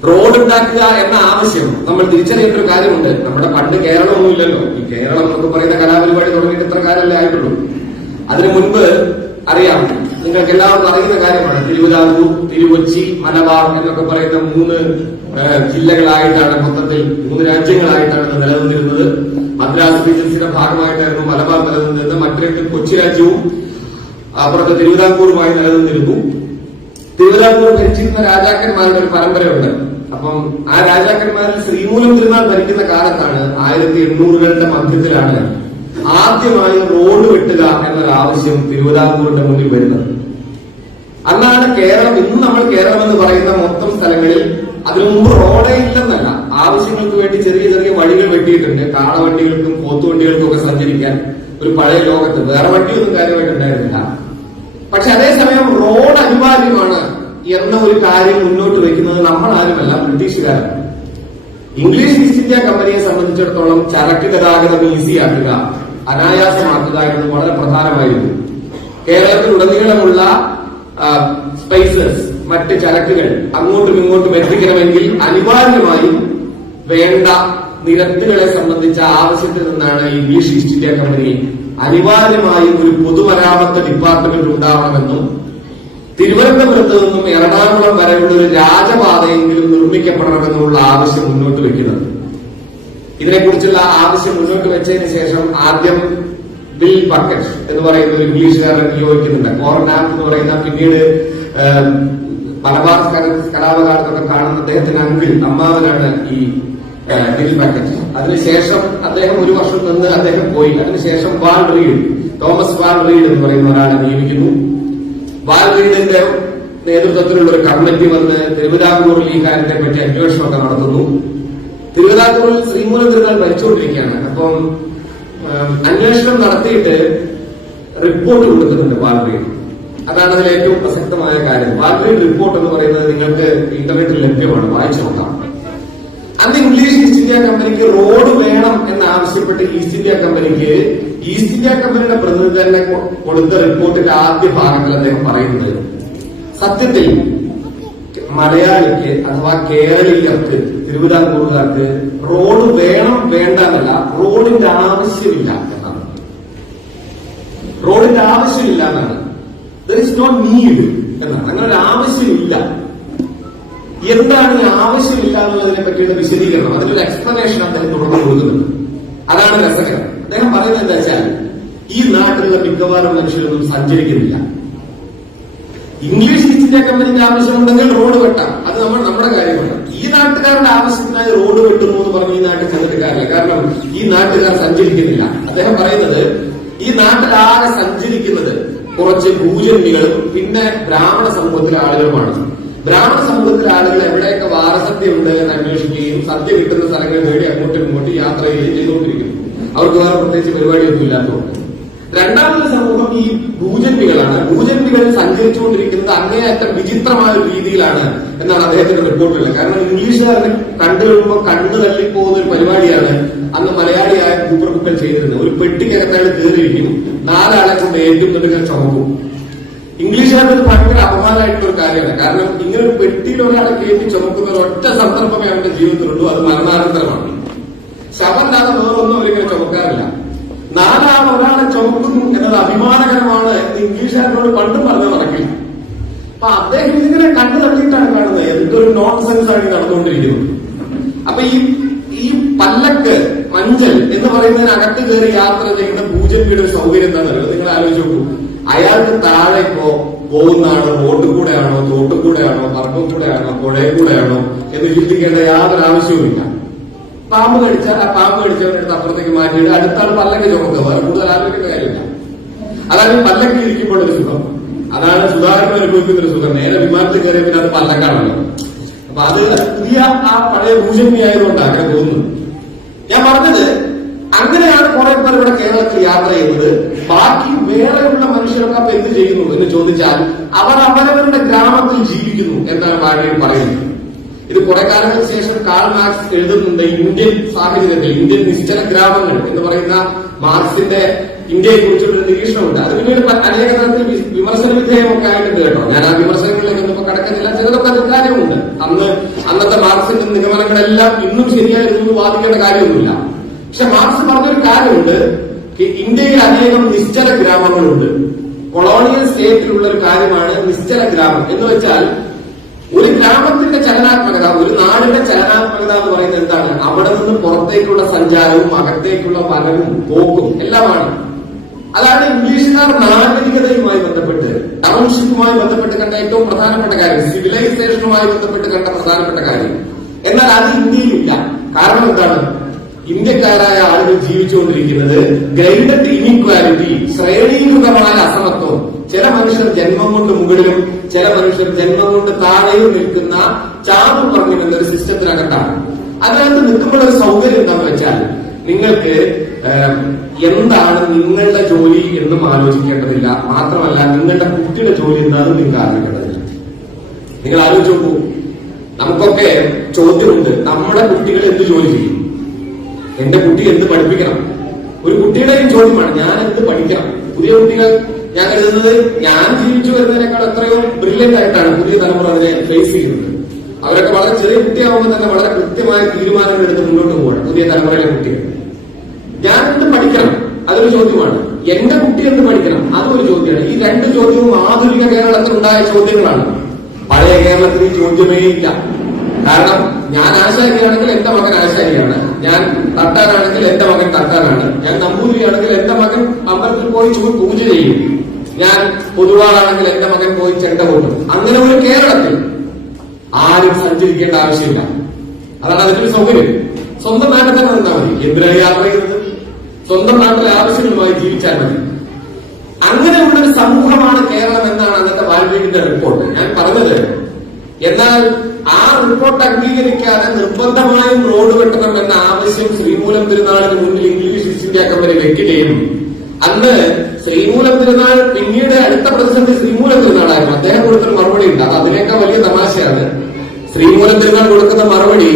റോഡ് ഉണ്ടാക്കുക എന്ന ആവശ്യം നമ്മൾ തിരിച്ചറിയേണ്ട ഒരു കാര്യമുണ്ട്. നമ്മുടെ പണ്ട് കേരളമൊന്നും ഇല്ലല്ലോ. ഈ കേരളം എന്നൊക്കെ പറയുന്ന കലാപരിപാടി തുടങ്ങിയിട്ട് ഇത്ര കാലമല്ലേ ആയിട്ടുള്ളൂ. അതിനു മുൻപ് അറിയാം, നിങ്ങൾക്ക് എല്ലാവർക്കും അറിയുന്ന കാര്യമാണ്, തിരുവിതാംകൂർ, തിരുകൊച്ചി, മലബാർ എന്നൊക്കെ പറയുന്ന 3 ജില്ലകളായിട്ടാണ്, മൊത്തത്തിൽ 3 രാജ്യങ്ങളായിട്ടാണ് നിലനിന്നിരുന്നത്. മദ്രാസ് റീജൻസിയുടെ ഭാഗമായിട്ടായിരുന്നു മലബാർ നിലനിന്നിരുന്നത്. മറ്റൊരു കൊച്ചി രാജ്യവും അപ്പുറത്തെ തിരുവിതാംകൂറുമായി നിലനിന്നിരുന്നു. തിരുവിതാംകൂർ ഭരിച്ചിരുന്ന രാജാക്കന്മാരുടെ ഒരു പരമ്പരയുണ്ട്. അപ്പം ആ രാജാക്കന്മാരിൽ ശ്രീമൂലം തിരുനാൾ ഭരിക്കുന്ന കാലത്താണ് 1800കളുടെ മധ്യത്തിലാണ് ആദ്യമായി റോഡ് വെട്ടുക എന്നൊരു ആവശ്യം തിരുവിതാംകൂറിന്റെ മുന്നിൽ വരുന്നത്. അന്നാണ് കേരളം, ഇന്ന് നമ്മൾ കേരളം എന്ന് പറയുന്ന മൊത്തം സ്ഥലങ്ങളിൽ അതിനു മുമ്പ് റോഡേ ഇല്ലെന്നല്ല, ആവശ്യങ്ങൾക്ക് വേണ്ടി ചെറിയ ചെറിയ വഴികൾ വെട്ടിയിട്ടുണ്ട്. കാളവണ്ടികൾക്കും പോത്തുവണ്ടികൾക്കും ഒക്കെ സഞ്ചരിക്കാൻ ഒരു പഴയ ലോകത്ത് വേറെ വണ്ടിയൊന്നും കാര്യമായിട്ടുണ്ടായിരുന്നില്ല. പക്ഷെ അതേസമയം റോഡ് അനിവാര്യമാണ് എന്ന ഒരു കാര്യം മുന്നോട്ട് വയ്ക്കുന്നത് നമ്മളാരുമല്ല, ബ്രിട്ടീഷുകാരാണ്. ഇംഗ്ലീഷ് ഈസ്റ്റ് ഇന്ത്യ കമ്പനിയെ സംബന്ധിച്ചിടത്തോളം ചരക്ക് ഗതാഗതം ഈസിയാക്കുക, അനായാസമാക്കുക എന്നത് വളരെ പ്രധാനമായിരുന്നു. കേരളത്തിലുടനീളമുള്ള സ്പൈസസ്, മറ്റ് ചരക്കുകൾ അങ്ങോട്ടും ഇങ്ങോട്ടും എത്തിക്കണമെങ്കിൽ അനിവാര്യമായും വേണ്ട നിരത്തുകളെ സംബന്ധിച്ച ആവശ്യത്തിൽ നിന്നാണ് ഇംഗ്ലീഷ് ഈസ്റ്റ് ഇന്ത്യ കമ്പനി അനിവാര്യമായും ഒരു പൊതുമരാമത്ത് ഡിപ്പാർട്ട്മെന്റ് ഉണ്ടാവണമെന്നും തിരുവനന്തപുരത്ത് നിന്നും എറണാകുളം വരെയുള്ള ഒരു രാജപാതയെങ്കിലും നിർമ്മിക്കപ്പെടണമെന്നുള്ള ആവശ്യം മുന്നോട്ട് വെക്കുന്നത്. ഇതിനെക്കുറിച്ചുള്ള ആവശ്യം മുന്നോട്ട് വെച്ചതിന് ശേഷം ആദ്യം ബിൽ ബക്കറ്റ് എന്ന് പറയുന്ന ഒരു ഇംഗ്ലീഷുകാരൻ നിയോഗിക്കുന്നുണ്ട്. കോർനാപ്പ് എന്ന് പറയുന്ന, പിന്നീട് മലബാർ കലാപകാലത്തൊക്കെ കാണുന്ന അദ്ദേഹത്തിന്റെ അങ്കിൾ, അമ്മാവനാണ് ഈ ബിൽ ബക്കറ്റ്. അതിനുശേഷം അദ്ദേഹം 1 വർഷം നിന്ന് അദ്ദേഹം പോയി. അതിനുശേഷം വാൾ റീഡ്, തോമസ് വാൾ റീഡ് എന്ന് പറയുന്ന ഒരാളെ നിയമിക്കുന്നു. വാൾ റീഡിന്റെ നേതൃത്വത്തിലുള്ള ഒരു കമ്മിറ്റി വന്ന് തിരുവിതാംകൂറിൽ ഈ കാര്യത്തെ പറ്റി അന്വേഷണമൊക്കെ നടത്തുന്നു. തിരുവിതാംകൂറിൽ ശ്രീമൂലം തിരുനാൾ ഭരിച്ചുകൊണ്ടിരിക്കുകയാണ്. അപ്പം അന്വേഷണം നടത്തിയിട്ട് റിപ്പോർട്ട് കൊടുക്കുന്നുണ്ട് വാൾ റീഡ്. അതാണ് അതിൽ ഏറ്റവും പ്രസക്തമായ കാര്യം. വാൾ റീഡ് റിപ്പോർട്ട് എന്ന് പറയുന്നത് നിങ്ങൾക്ക് ഇന്റർനെറ്റിൽ ലഭ്യമാണ്, വായിച്ചു നോക്കാം. അന്ന് ഇംഗ്ലീഷ് ഈസ്റ്റ് ഇന്ത്യ കമ്പനിക്ക് റോഡ് വേണം എന്നാവശ്യപ്പെട്ട് ഈസ്റ്റ് ഇന്ത്യ കമ്പനിക്ക് ഈസ്റ്റ് ഇന്ത്യ കമ്പനിയുടെ പ്രതിനിധി തന്നെ കൊടുത്ത റിപ്പോർട്ടിന്റെ ആദ്യ ഭാഗത്തിൽ അദ്ദേഹം പറയുന്നത്, സത്യത്തിൽ മലയാളിക്ക് അഥവാ കേരളീയർക്ക്, തിരുവിതാംകൂറുകാർക്ക് റോഡ് വേണം വേണ്ട എന്നല്ല, റോഡിന്റെ ആവശ്യമില്ല എന്നാണ്. റോഡിന്റെ ആവശ്യമില്ല എന്നാണ്. ദർ ഇസ് നോട്ട് നീഡ് എന്നാണ്. അങ്ങനെ ഒരു ആവശ്യമില്ല. എന്താണ് ഈ ആവശ്യമില്ല എന്നുള്ളതിനെ പറ്റിയുള്ള വിശദീകരണം, അതിനൊരു എക്സ്പ്ലനേഷൻ അദ്ദേഹം തുടർന്ന് കൊടുക്കുന്നുണ്ട്. അതാണ് രസകരം. അദ്ദേഹം പറയുന്നത് എന്താ വെച്ചാൽ, ഈ നാട്ടിലുള്ള മിക്കവാറും മനുഷ്യരൊന്നും സഞ്ചരിക്കുന്നില്ല. ഇംഗ്ലീഷ് ഈസ്റ്റ് ഇന്ത്യ കമ്പനിന്റെ ആവശ്യമുണ്ടെങ്കിൽ റോഡ് വെട്ടാം, അത് നമ്മുടെ കാര്യമാണ്. ഈ നാട്ടുകാരുടെ ആവശ്യത്തിനായി റോഡ് വെട്ടുന്നു എന്ന് പറഞ്ഞ് ഈ നാട്ടിൽ ചെന്നിട്ട് കാര്യമില്ല. കാരണം ഈ നാട്ടുകാർ സഞ്ചരിക്കുന്നില്ല. അദ്ദേഹം പറയുന്നത്, ഈ നാട്ടിലാകെ സഞ്ചരിക്കുന്നത് കുറച്ച് ഭൂജന്മികളും പിന്നെ ബ്രാഹ്മണ സമൂഹത്തിലെ ആളുകളുമാണ്. ബ്രാഹ്മണ സമൂഹത്തിലെ ആളുകൾ എവിടെയൊക്കെ വാരസദ്യ ഉണ്ട് എന്ന് അന്വേഷിക്കുകയും സദ്യ കിട്ടുന്ന സ്ഥലങ്ങൾ തേടി അങ്ങോട്ടും ഇങ്ങോട്ടും യാത്ര ചെയ്യുകയും ചെയ്തുകൊണ്ടിരിക്കുന്നു. അവർക്ക് വേറെ പ്രത്യേകിച്ച് പരിപാടിയൊന്നും ഇല്ലാത്തതുകൊണ്ട്. രണ്ടാമത്തെ സമൂഹം ഈ ഭൂജന്മികളാണ്. ഭൂജന്മികൾ സഞ്ചരിച്ചുകൊണ്ടിരിക്കുന്നത് അങ്ങേയറ്റം വിചിത്രമായ ഒരു രീതിയിലാണ് എന്നാണ് അദ്ദേഹത്തിന്റെ റിപ്പോർട്ടുള്ളത്. കാരണം ഇംഗ്ലീഷുകാരനെ കണ്ടുകഴിയുമ്പോൾ കണ്ണു തള്ളിപ്പോകുന്ന ഒരു പരിപാടിയാണ് അന്ന് മലയാളിയായ ഭൂപ്രഭുക്കൾ ചെയ്തിരുന്നത്. ഒരു പെട്ടിക്കകത്താൾ കയറിയിരിക്കും, 4 ആളെ കൊണ്ട് ഏറ്റുന്നിട്ട് ചുമക്കും. ഇംഗ്ലീഷുകാർക്ക് ഭയങ്കര അപമാനമായിട്ടുള്ള ഒരു കാര്യമാണ്. കാരണം ഇങ്ങനെ ഒരു പെട്ടിയിൽ ഒരാളെ കയറ്റി ചുമക്കുന്ന ഒരു ഒറ്റ സന്ദർഭമേ അവരുടെ ജീവിതത്തിലുള്ളൂ, അത് മരണാനന്തരമാണ്. ശവല്ലാതെ വേറൊന്നും അവരിങ്ങനെ ചുമക്കാറില്ല. ഒരാളെ ചുമക്കുന്നു എന്നത് അഭിമാനകരമാണ് എന്ന് ഇംഗ്ലീഷുകാരനോട് പണ്ടും പറഞ്ഞു നടക്കില്ല. അപ്പൊ അദ്ദേഹം ഇതിനെ കണ്ടു തള്ളിയിട്ടാണ് കാണുന്നത്. എന്തൊരു നോൺസെൻസ് ആണ് നടന്നുകൊണ്ടിരിക്കുന്നത്. അപ്പൊ ഈ പല്ലക്ക് മഞ്ചൽ എന്ന് പറയുന്നതിനകത്ത് കയറി യാത്ര ചെയ്യുന്ന പൂജപ്പിയുടെ ഒരു സൗകര്യം എന്താണെന്നല്ലോ നിങ്ങൾ ആലോചിച്ച് നോക്കൂ. അയാൾക്ക് താഴെ ഇപ്പോ പോകുന്നതാണോ റോഡിൽ കൂടെയാണോ തോട്ടിൽ കൂടെയാണോ പറമ്പിൽ കൂടെയാണോ പുഴയിൽ കൂടെയാണോ എന്ന് ചിന്തിക്കേണ്ട യാതൊരു ആവശ്യവുമില്ല. പാമ്പ് കടിച്ചാൽ ആ പാമ്പ് കടിച്ചവരുടെ അപ്പുറത്തേക്ക് മാറ്റിയിട്ട് അടുത്താണ് പല്ലക്ക് ചുമക്കുക. വേറെ കൂടുതൽ ആലോചിക്കേണ്ട കാര്യമില്ല. അതാണ് പല്ലക്ക് ഇരിക്കുമ്പോൾ ഒരു സുഖം. അതാണ് സുധാകരൻ അനുഭവിക്കുന്ന ഒരു സുഖം. നേരെ വിമാനത്തിൽ കയറിയ പിന്നെ അത് പല്ലക്കാണല്ലോ. അപ്പൊ അത് പുതിയ ആ പഴയ ഭൂഷണി ആയതുകൊണ്ടാണ് അങ്ങനെ തോന്നുന്നത്. ഞാൻ പറഞ്ഞത് അങ്ങനെയാണ് കുറെ പേർ ഇവിടെ കേരളത്തിൽ യാത്ര ചെയ്യുന്നത്. ബാക്കി വേറെയുള്ള മനുഷ്യരൊക്കെ അപ്പൊ എന്ത് ചെയ്യുന്നു എന്ന് ചോദിച്ചാൽ അവർ അവരവരുടെ ഗ്രാമത്തിൽ ജീവിക്കുന്നു എന്നാണ് വാഴയിൽ പറയുന്നത്. ഇത് കുറെ കാലങ്ങൾക്ക് ശേഷം കാൾ മാർക്സ് എഴുതുന്നുണ്ട്. ഇന്ത്യൻ സാഹചര്യത്തിൽ ഇന്ത്യൻ നിശ്ചല ഗ്രാമങ്ങൾ എന്ന് പറയുന്ന മാർക്സിന്റെ ഇന്ത്യയെ കുറിച്ചുള്ള നിരീക്ഷണമുണ്ട്. അത് പിന്നീട് അനേക തരത്തിൽ വിമർശന വിധേയമൊക്കെ ആയിട്ടുണ്ട് കേട്ടോ. ഞാൻ ആ വിമർശനങ്ങളിലേക്ക് ഒന്നും കടക്കുന്നില്ല. ചിലതൊക്കെ അതിൽ കാര്യമുണ്ട്. അന്നത്തെ മാർക്സിന്റെ നിഗമനങ്ങളെല്ലാം ഇന്നും ശരിയായിരുന്നു വാദിക്കേണ്ട കാര്യമൊന്നുമില്ല. പക്ഷെ മാർക്സ് പറഞ്ഞൊരു കാര്യമുണ്ട്. ഇന്ത്യയിൽ അനേകം നിശ്ചല ഗ്രാമങ്ങളുണ്ട്. കൊളോണിയൽ സ്റ്റേറ്റിലുള്ള ഒരു കാര്യമാണ് നിശ്ചല ഗ്രാമം എന്ന് വെച്ചാൽ ഒരു ഗ്രാമത്തിന്റെ ചലനാത്മകത, ഒരു നാടിന്റെ ചലനാത്മകത എന്ന് പറയുന്നത് എന്താണ്? അവിടെ നിന്ന് പുറത്തേക്കുള്ള സഞ്ചാരവും അകത്തേക്കുള്ള വരവും പോക്കും എല്ലാമാണ്. അതാണ് ഇംഗ്ലീഷുകാർ നാഗരികതയുമായി ബന്ധപ്പെട്ട് ടൗൺഷിപ്പുമായി ബന്ധപ്പെട്ട് കണ്ട ഏറ്റവും പ്രധാനപ്പെട്ട കാര്യം, സിവിലൈസേഷനുമായി ബന്ധപ്പെട്ട് കണ്ട പ്രധാനപ്പെട്ട കാര്യം. എന്നാൽ അത് ഇന്ത്യയിലില്ല. കാരണം എന്താണ്? ഇന്ത്യക്കാരായ ആളുകൾ ജീവിച്ചുകൊണ്ടിരിക്കുന്നത് ഗ്രേഡഡ് ഇനീക്വാലിറ്റി, ശ്രേണീകൃതമായ അസമത്വം. ചില മനുഷ്യർ ജന്മം കൊണ്ട് മുകളിലും ചില മനുഷ്യർ ജന്മം കൊണ്ട് താഴെയും നിൽക്കുന്ന ചാതു പറഞ്ഞു എന്നൊരു സിസ്റ്റത്തിനകത്താണ്. അതിനകത്ത് നിൽക്കുമ്പോൾ ഒരു സൗകര്യം എന്താണെന്ന് വെച്ചാൽ നിങ്ങൾക്ക് എന്താണ് നിങ്ങളുടെ ജോലി എന്നും ആലോചിക്കേണ്ടതില്ല. മാത്രമല്ല നിങ്ങളുടെ കുട്ടിയുടെ ജോലി എന്താണെന്ന് നിങ്ങൾക്ക് ആലോചിക്കേണ്ടതില്ല. നിങ്ങൾ ആലോചിച്ച് നോക്കൂ. നമുക്കൊക്കെ ചോദ്യമുണ്ട്, നമ്മുടെ കുട്ടികൾ എന്ത് ജോലി ചെയ്യും? എന്റെ കുട്ടി എന്ത് പഠിപ്പിക്കണം? ഒരു കുട്ടിയുടെയും ചോദ്യമാണ്, ഞാൻ എന്ത് പഠിക്കണം? പുതിയ കുട്ടികൾ, ഞാൻ കരുതുന്നത് ഞാൻ ജീവിച്ചു വരുന്നതിനേക്കാൾ എത്രയോ ബ്രില്യന്റ് ആയിട്ടാണ് പുതിയ തലമുറ അതിനെ ഫേസ് ചെയ്യുന്നത്. അവരൊക്കെ വളരെ ചെറിയ കുട്ടിയാവുമ്പോൾ തന്നെ വളരെ കൃത്യമായ തീരുമാനങ്ങൾ എടുത്ത് മുന്നോട്ട് പോകണം. പുതിയ തലമുറയിലെ കുട്ടികൾ ഞാൻ എന്ത് പഠിക്കണം അതൊരു ചോദ്യമാണ്. എന്റെ കുട്ടി എന്ത് പഠിക്കണം അതും ഒരു ചോദ്യമാണ്. ഈ രണ്ട് ചോദ്യവും ആധുനിക കേരളത്തിൽ ഉണ്ടായ ചോദ്യങ്ങളാണ്. പഴയ കേരളത്തിൽ ഈ ചോദ്യമേ ഇല്ല. കാരണം ഞാൻ ആശാരിയാണെങ്കിൽ എന്റെ മകൻ ആശാരിയാണ്, ഞാൻ തട്ടാനാണെങ്കിൽ എന്റെ മകൻ തട്ടാനാണ്, ഞാൻ നമ്പൂതിരിയാണെങ്കിൽ എന്റെ മകൻ അമ്പലത്തിൽ പോയി പൂജ ചെയ്യും, ഞാൻ പൊതുവാളാണെങ്കിൽ എന്റെ മകൻ പോയി ചെണ്ട കൊട്ടും. അങ്ങനെ ഒരു കേരളത്തിൽ ആരും സഞ്ചരിക്കേണ്ട ആവശ്യമില്ല. അതാണ് അതിന്റെ സൗകര്യം. സ്വന്തം നാട്ടിൽ തന്നെ നിന്നാൽ മതി. എന്തിനാണ് യാത്ര ചെയ്യുന്നത്? സ്വന്തം നാട്ടിലെ ആവശ്യങ്ങളുമായി ജീവിച്ചാൽ മതി. അങ്ങനെയുള്ളൊരു സമൂഹമാണ് കേരളം എന്നാണ് അന്നത്തെ വാൽമീകിന്റെ റിപ്പോർട്ട്. ഞാൻ പറഞ്ഞത്, എന്നാൽ ആ റിപ്പോർട്ട് അംഗീകരിക്കാതെ നിർബന്ധമായും റോഡ് വെട്ടണം എന്ന ആവശ്യം ശ്രീമൂലം തിരുനാളിന് മുന്നിൽ ഇംഗ്ലീഷ് ഈസ്റ്റ് ഇന്ത്യ കമ്പനി വെക്കുകയും അന്ന് ശ്രീമൂലം തിരുനാൾ പിന്നീട് അടുത്ത പ്രതിസന്ധി ശ്രീമൂലം തിരുനാളായിരുന്നു. അദ്ദേഹം കൊടുത്തൊരു മറുപടി ഉണ്ട്. അത് അതിനേക്കാൾ വലിയ തമാശയാണ്. ശ്രീമൂലം തിരുനാൾ കൊടുക്കുന്ന മറുപടി,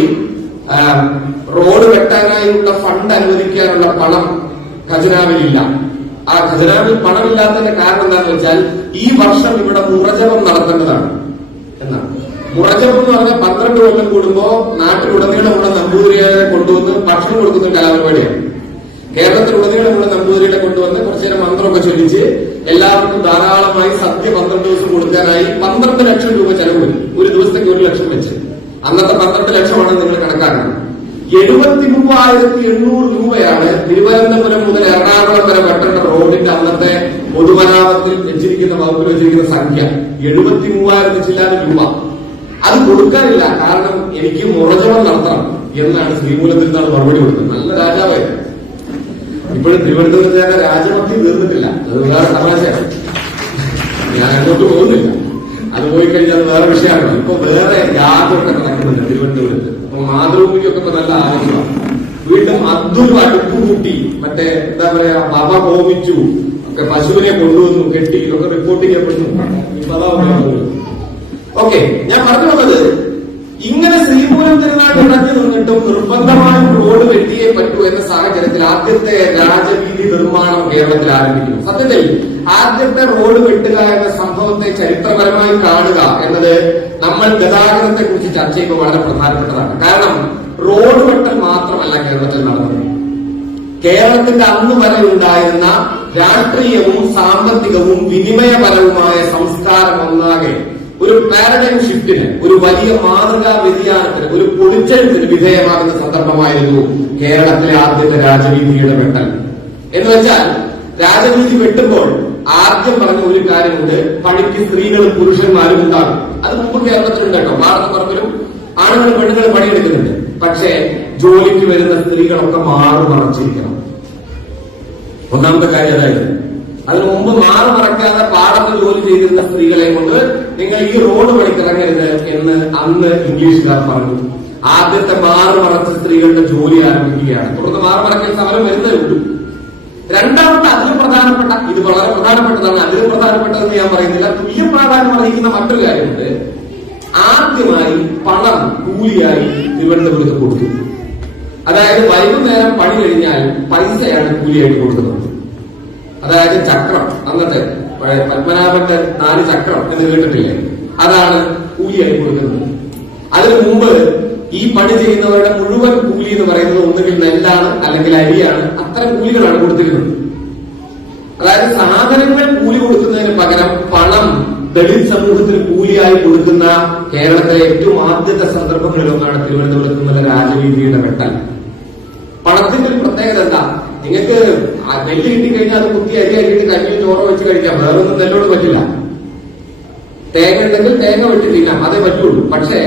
റോഡ് വെട്ടാനായുള്ള ഫണ്ട് അനുവദിക്കാനുള്ള പണം ഖജനാവിലില്ല. ആ ഖജനാവിൽ പണമില്ലാത്തതിന്റെ കാരണം എന്താണെന്ന് വെച്ചാൽ ഈ വർഷം ഇവിടെ മുറജപം നടത്തേണ്ടതാണ് എന്നാണ്. മുറജപം എന്ന് പറഞ്ഞാൽ 12 കൊല്ലം കൂടുമ്പോ നാട്ടിലുടനീളമുള്ള നമ്പൂതിരിയെ കൊണ്ടുവന്ന് ഭക്ഷണം കൊടുക്കുന്ന ഒരു കലാപരിപാടിയാണ്. കേരളത്തിലുടനീളമുള്ള നമ്പൂതിരിയെ കൊണ്ടുവന്ന് കുറച്ചു നേരം മന്ത്രമൊക്കെ ചൊല്ലിച്ച് എല്ലാവർക്കും ധാരാളമായി സദ്യ 12 ദിവസം കൊടുക്കാനായി 12 ലക്ഷം രൂപ ചെലവ് വരും. ഒരു ദിവസത്തേക്ക് 1 ലക്ഷം വെച്ച്. അന്നത്തെ 12 ലക്ഷമാണ് നിങ്ങൾ കണക്കാക്കുന്നത്. 73,800 രൂപയാണ് തിരുവനന്തപുരം മുതൽ എറണാകുളം വരെ വെട്ടേണ്ട റോഡിന്റെ അന്നത്തെ പൊതുമരാമത്തിൽ വെച്ചിരിക്കുന്ന വകുപ്പിൽ വെച്ചിരിക്കുന്ന സംഖ്യ 73,000 ചില്ലാനും രൂപ. അത് കൊടുക്കാനില്ല. കാരണം എനിക്ക് മുറജപം നടത്തണം എന്നാണ് ശ്രീമൂലം തിരുനാൾ മറുപടി കൊടുത്തത്. നല്ല രാജാവായിരുന്നു. ഇപ്പോഴും തിരുവനന്തപുരത്തെ രാജഭക്തി തീർന്നിട്ടില്ല. അത് വേറെ തമാശയാണ്. ഞാൻ അങ്ങോട്ട് പോകുന്നില്ല. അത് പോയി കഴിഞ്ഞാൽ അത് വേറെ വിഷയമാണ്. ഇപ്പൊ വേറെ യാതൊക്കെ നടക്കുന്നുണ്ട് തിരുവനന്തപുരത്ത്. അപ്പൊ മാതൃഭൂമിക്കൊക്കെ ഇപ്പൊ നല്ല ആലോചന. വീണ്ടും അതും അടുപ്പ് കൂട്ടി, മറ്റേ എന്താ പറയാ, പവ ഹോമിച്ചു, ഒക്കെ പശുവിനെ കൊണ്ടുവന്നു കെട്ടി, ഇതൊക്കെ റിപ്പോർട്ട് ചെയ്യപ്പെടുന്നു. ഇപ്പൊ അതാ ഓക്കെ. ഞാൻ പറഞ്ഞു വന്നത്, ഇങ്ങനെ ശ്രീമൂലം തിരുനാൾ ഇടഞ്ഞു നിന്നിട്ടും നിർബന്ധമായും റോഡ് വെട്ടിയേ പറ്റൂ എന്ന സാഹചര്യത്തിൽ ആദ്യത്തെ രാജവീതി നിർമ്മാണം കേരളത്തിൽ ആരംഭിക്കുന്നു. സത്യത്തിൽ ആദ്യത്തെ റോഡ് വെട്ടുക എന്ന സംഭവത്തെ ചരിത്രപരമായി കാണുക എന്നത് നമ്മൾ ഗതാഗതത്തെ കുറിച്ച് ചർച്ച ചെയ്യുമ്പോൾ വളരെ പ്രധാനപ്പെട്ടതാണ്. കാരണം റോഡ് വെട്ടൽ മാത്രമല്ല കേരളത്തിൽ നടന്നത്. കേരളത്തിന്റെ അന്ന് വരെ ഉണ്ടായിരുന്ന രാഷ്ട്രീയവും സാമ്പത്തികവും വിനിമയപരവുമായ സംസ്കാരം ഒന്നാകെ ഒരു പാരഡൈം ഷിഫ്റ്റിന്, ഒരു വലിയ മാതൃകാ വ്യതിയാനത്തിന്, ഒരു പൊളിച്ചെഴുത്തിന് വിധേയമാകുന്ന സന്ദർഭമായിരുന്നു കേരളത്തിലെ ആദ്യത്തെ രാജവീതിയുടെ വെട്ടൽ. എന്ന് വെച്ചാൽ രാജവീതി വെട്ടുമ്പോൾ ആദ്യം പറഞ്ഞ ഒരു കാര്യമുണ്ട്, പണിക്ക് സ്ത്രീകളും പുരുഷന്മാരും ഉണ്ടാകും. അത് മുമ്പ് കേരളത്തിലുണ്ട് കേട്ടോ, ഭാരതപ്പുറത്തിലും ആണുങ്ങളും പെണ്ണുങ്ങളും പണിയെടുക്കുന്നുണ്ട്. പക്ഷേ ജോലിക്ക് വരുന്ന സ്ത്രീകളൊക്കെ മാറി മറച്ചിരിക്കണം. ഒന്നാമത്തെ കാര്യം അതായത് അതിനു മുമ്പ് മാറി മറക്കാതെ പാടത്ത് ജോലി ചെയ്തിരുന്ന സ്ത്രീകളെ കൊണ്ട് നിങ്ങൾ ഈ റോഡ് പണിക്കിറങ്ങരുത് എന്ന് അന്ന് ഇംഗ്ലീഷുകാർ പറഞ്ഞു. ആദ്യത്തെ മാറി മറച്ച സ്ത്രീകളുടെ ജോലി ആരംഭിക്കുകയാണ്. തുടർന്ന് മാറി മറക്കൽ സമരം വരുന്നേ ഉള്ളൂ. രണ്ടാമത്തെ അതിലും പ്രധാനപ്പെട്ട, ഇത് വളരെ പ്രധാനപ്പെട്ടതാണ്, അതിലും പ്രധാനപ്പെട്ടതെന്ന് ഞാൻ പറയുന്നില്ല, തുല്യ പ്രാധാന്യം അറിയിക്കുന്ന മറ്റൊരു കാര്യമുണ്ട്. ആദ്യമായി പണം കൂലിയായി തിരുവനന്തപുരത്ത് കൊടുത്തു. അതായത് വൈകുന്നേരം പണി കഴിഞ്ഞാൽ പൈസയാണ് കൂലിയായിട്ട് കൊടുക്കുന്നത്. അതായത് ചക്രം, അന്നത്തെ പത്മനാഭന്റെ 4 ചക്രം എന്ന് കേട്ടിട്ടില്ലേ, അതാണ് കൂലിയായി കൊടുക്കുന്നത്. അതിനു മുമ്പ് ഈ പണി ചെയ്യുന്നവരുടെ മുഴുവൻ കൂലി എന്ന് പറയുന്നത് ഒന്നുകിൽ നെല്ലാണ് അല്ലെങ്കിൽ അരിയാണ്. അത്തരം കൂലികളാണ് കൊടുത്തിരുന്നത്. അതായത് സാധനങ്ങൾ കൂലി കൊടുക്കുന്നതിന് പകരം പണം ദളിത് സമൂഹത്തിന് കൂലിയായി കൊടുക്കുന്ന കേരളത്തിലെ ഏറ്റവും ആദ്യത്തെ സന്ദർഭങ്ങളിലൊന്നാണ് തിരുവനന്തപുരത്ത് നിന്നുള്ള രാജവീതിയുടെ വെട്ടൽ. പണത്തിന്റെ ഒരു പ്രത്യേകത എന്താ? നിങ്ങൾക്ക് നെല്ല് കിട്ടിക്കഴിഞ്ഞാൽ അത് കുത്തി അരിയാക്കിയിട്ട് കഞ്ഞിയും ചോറോ വെച്ച് കഴിക്കാം, വേറൊന്നും നെല്ലോട് പറ്റില്ല. തേങ്ങ ഉണ്ടെങ്കിൽ തേങ്ങ വെട്ടി തിന്നാം, അതേ പറ്റുള്ളൂ. പക്ഷേ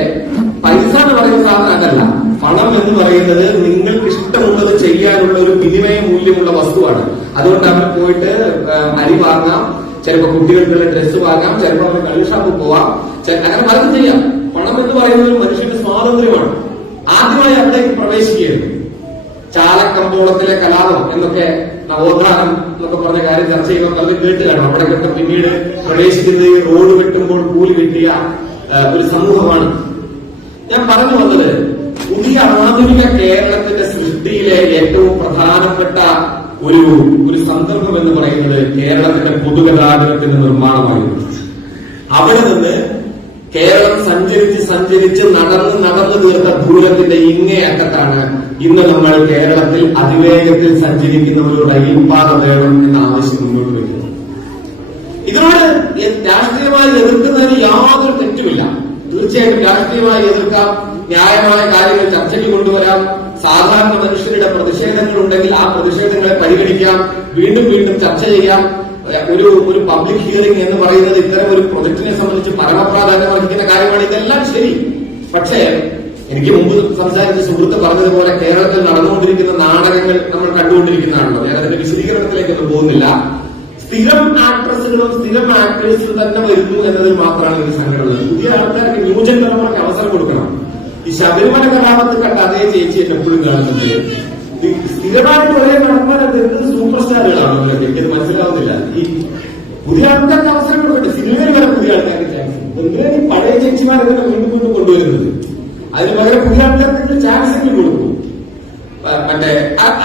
പൈസ എന്ന് പറയുന്ന സാധനം അതല്ല. പണം എന്ന് പറയുന്നത് നിങ്ങൾക്ക് ഇഷ്ടമുള്ളത് ചെയ്യാനുള്ള ഒരു വിനിമയ മൂല്യമുള്ള വസ്തുവാണ്. അതുകൊണ്ട് അവർ പോയിട്ട് അരി വാങ്ങാം, ചിലപ്പോൾ കുട്ടികൾക്കുള്ള ഡ്രസ്സ് വാങ്ങാം, ചിലപ്പോൾ അവർ കളി ഷാപ്പിൽ പോവാം, അങ്ങനെ പലതും ചെയ്യാം. പണം എന്ന് പറയുന്നത് ഒരു മനുഷ്യന്റെ സ്വാതന്ത്ര്യമാണ്. ആദ്യമായി അവിടേക്ക് പ്രവേശിക്കുകയായിരുന്നു. ചാലക്കമ്പോളത്തിലെ കലാപം എന്നൊക്കെ, നവോത്ഥാനം എന്നൊക്കെ പറഞ്ഞ കാര്യം ചർച്ച ചെയ്യുമ്പോൾ പലരും കേട്ട് കാണും. അവിടേക്കൊക്കെ പിന്നീട് പ്രവേശിക്കുന്നത് റോഡ് വെട്ടുമ്പോൾ കൂലി കിട്ടിയ ഒരു സമൂഹമാണ്. ഞാൻ പറഞ്ഞു വന്നത്, പുതിയ ആധുനിക കേരളത്തിന്റെ സൃഷ്ടിയിലെ ഏറ്റവും പ്രധാനപ്പെട്ട ഒരു സന്ദർഭം എന്ന് പറയുന്നത് കേരളത്തിന്റെ പൊതുഗതാഗതത്തിന്റെ നിർമ്മാണമായിരുന്നു. അവിടെ നിന്ന് കേരളം സഞ്ചരിച്ച് നടന്നു തീർത്ത ദൂരത്തിന്റെ ഇങ്ങേ അറ്റത്താണ് ഇന്ന് നമ്മൾ കേരളത്തിൽ അതിവേഗത്തിൽ സഞ്ചരിക്കുന്ന ഒരു റെയിൽപാത വേണം എന്ന ആവശ്യം മുന്നോട്ട് വയ്ക്കുന്നത്. ഇതിനോട് രാഷ്ട്രീയമായി എതിർക്കുന്നതിന് യാതൊരു തെറ്റുമില്ല. തീർച്ചയായിട്ടും രാഷ്ട്രീയമായി എതിർക്കാം, ന്യായമായ കാര്യങ്ങൾ ചർച്ചയ്ക്ക് കൊണ്ടുവരാം, സാധാരണ മനുഷ്യരുടെ പ്രതിഷേധങ്ങൾ ഉണ്ടെങ്കിൽ ആ പ്രതിഷേധങ്ങളെ പരിഗണിക്കാം, വീണ്ടും വീണ്ടും ചർച്ച ചെയ്യാം. ഒരു പബ്ലിക് ഹിയറിംഗ് എന്ന് പറയുന്നത് ഇത്തരം ഒരു പ്രൊജക്ടിനെ സംബന്ധിച്ച് പരമപ്രാധാന്യം അർഹിക്കുന്ന കാര്യമാണ്. ഇതെല്ലാം ശരി. പക്ഷേ എനിക്ക് മുമ്പ് സംസാരിച്ച സുഹൃത്ത് പറഞ്ഞതുപോലെ കേരളത്തിൽ നടന്നുകൊണ്ടിരിക്കുന്ന നാടകങ്ങൾ നമ്മൾ കണ്ടുകൊണ്ടിരിക്കുന്നതാണല്ലോ. ഞാൻ അതിന്റെ വിശദീകരണത്തിലേക്കൊന്നും പോകുന്നില്ല. സ്ഥിരം ആക്ട്രസുകളും സ്ഥിരം ആക്ടേഴ്സും തന്നെ വരുന്നു എന്നതിൽ മാത്രമാണ് ഒരു സങ്കടമുള്ളത്. പുതിയ ആൾക്കാർക്ക് ന്യൂജൻ തലമുറയ്ക്ക് അവസരം കൊടുക്കണം. ഈ ശബരിമല കലാപത്ത് കണ്ട അതേ ചേച്ചി എപ്പോഴും കാണുന്നുണ്ട്. സ്ഥിരമായിട്ട് ഒരേ നടന്മാരത് എന്ത് സൂപ്പർ സ്റ്റാറുകളാണോ അവരൊക്കെ, എനിക്കത് മനസ്സിലാവുന്നില്ല. ഈ പുതിയ ആൾക്കാർക്ക് അവസരം കൊടുക്കട്ടെ. സിനിമയിൽ വരെ പുതിയ ആൾക്കാർക്ക് ചാൻസ്. എന്തിനാണ് ഈ പഴയ ചേച്ചിമാരെ വീണ്ടും വീണ്ടും കൊണ്ടുവരുന്നത്? അതിന് പകരം പുതിയ ആൾക്കാർക്ക് ചാൻസ് എങ്കിലും കൊടുക്കും. മറ്റേ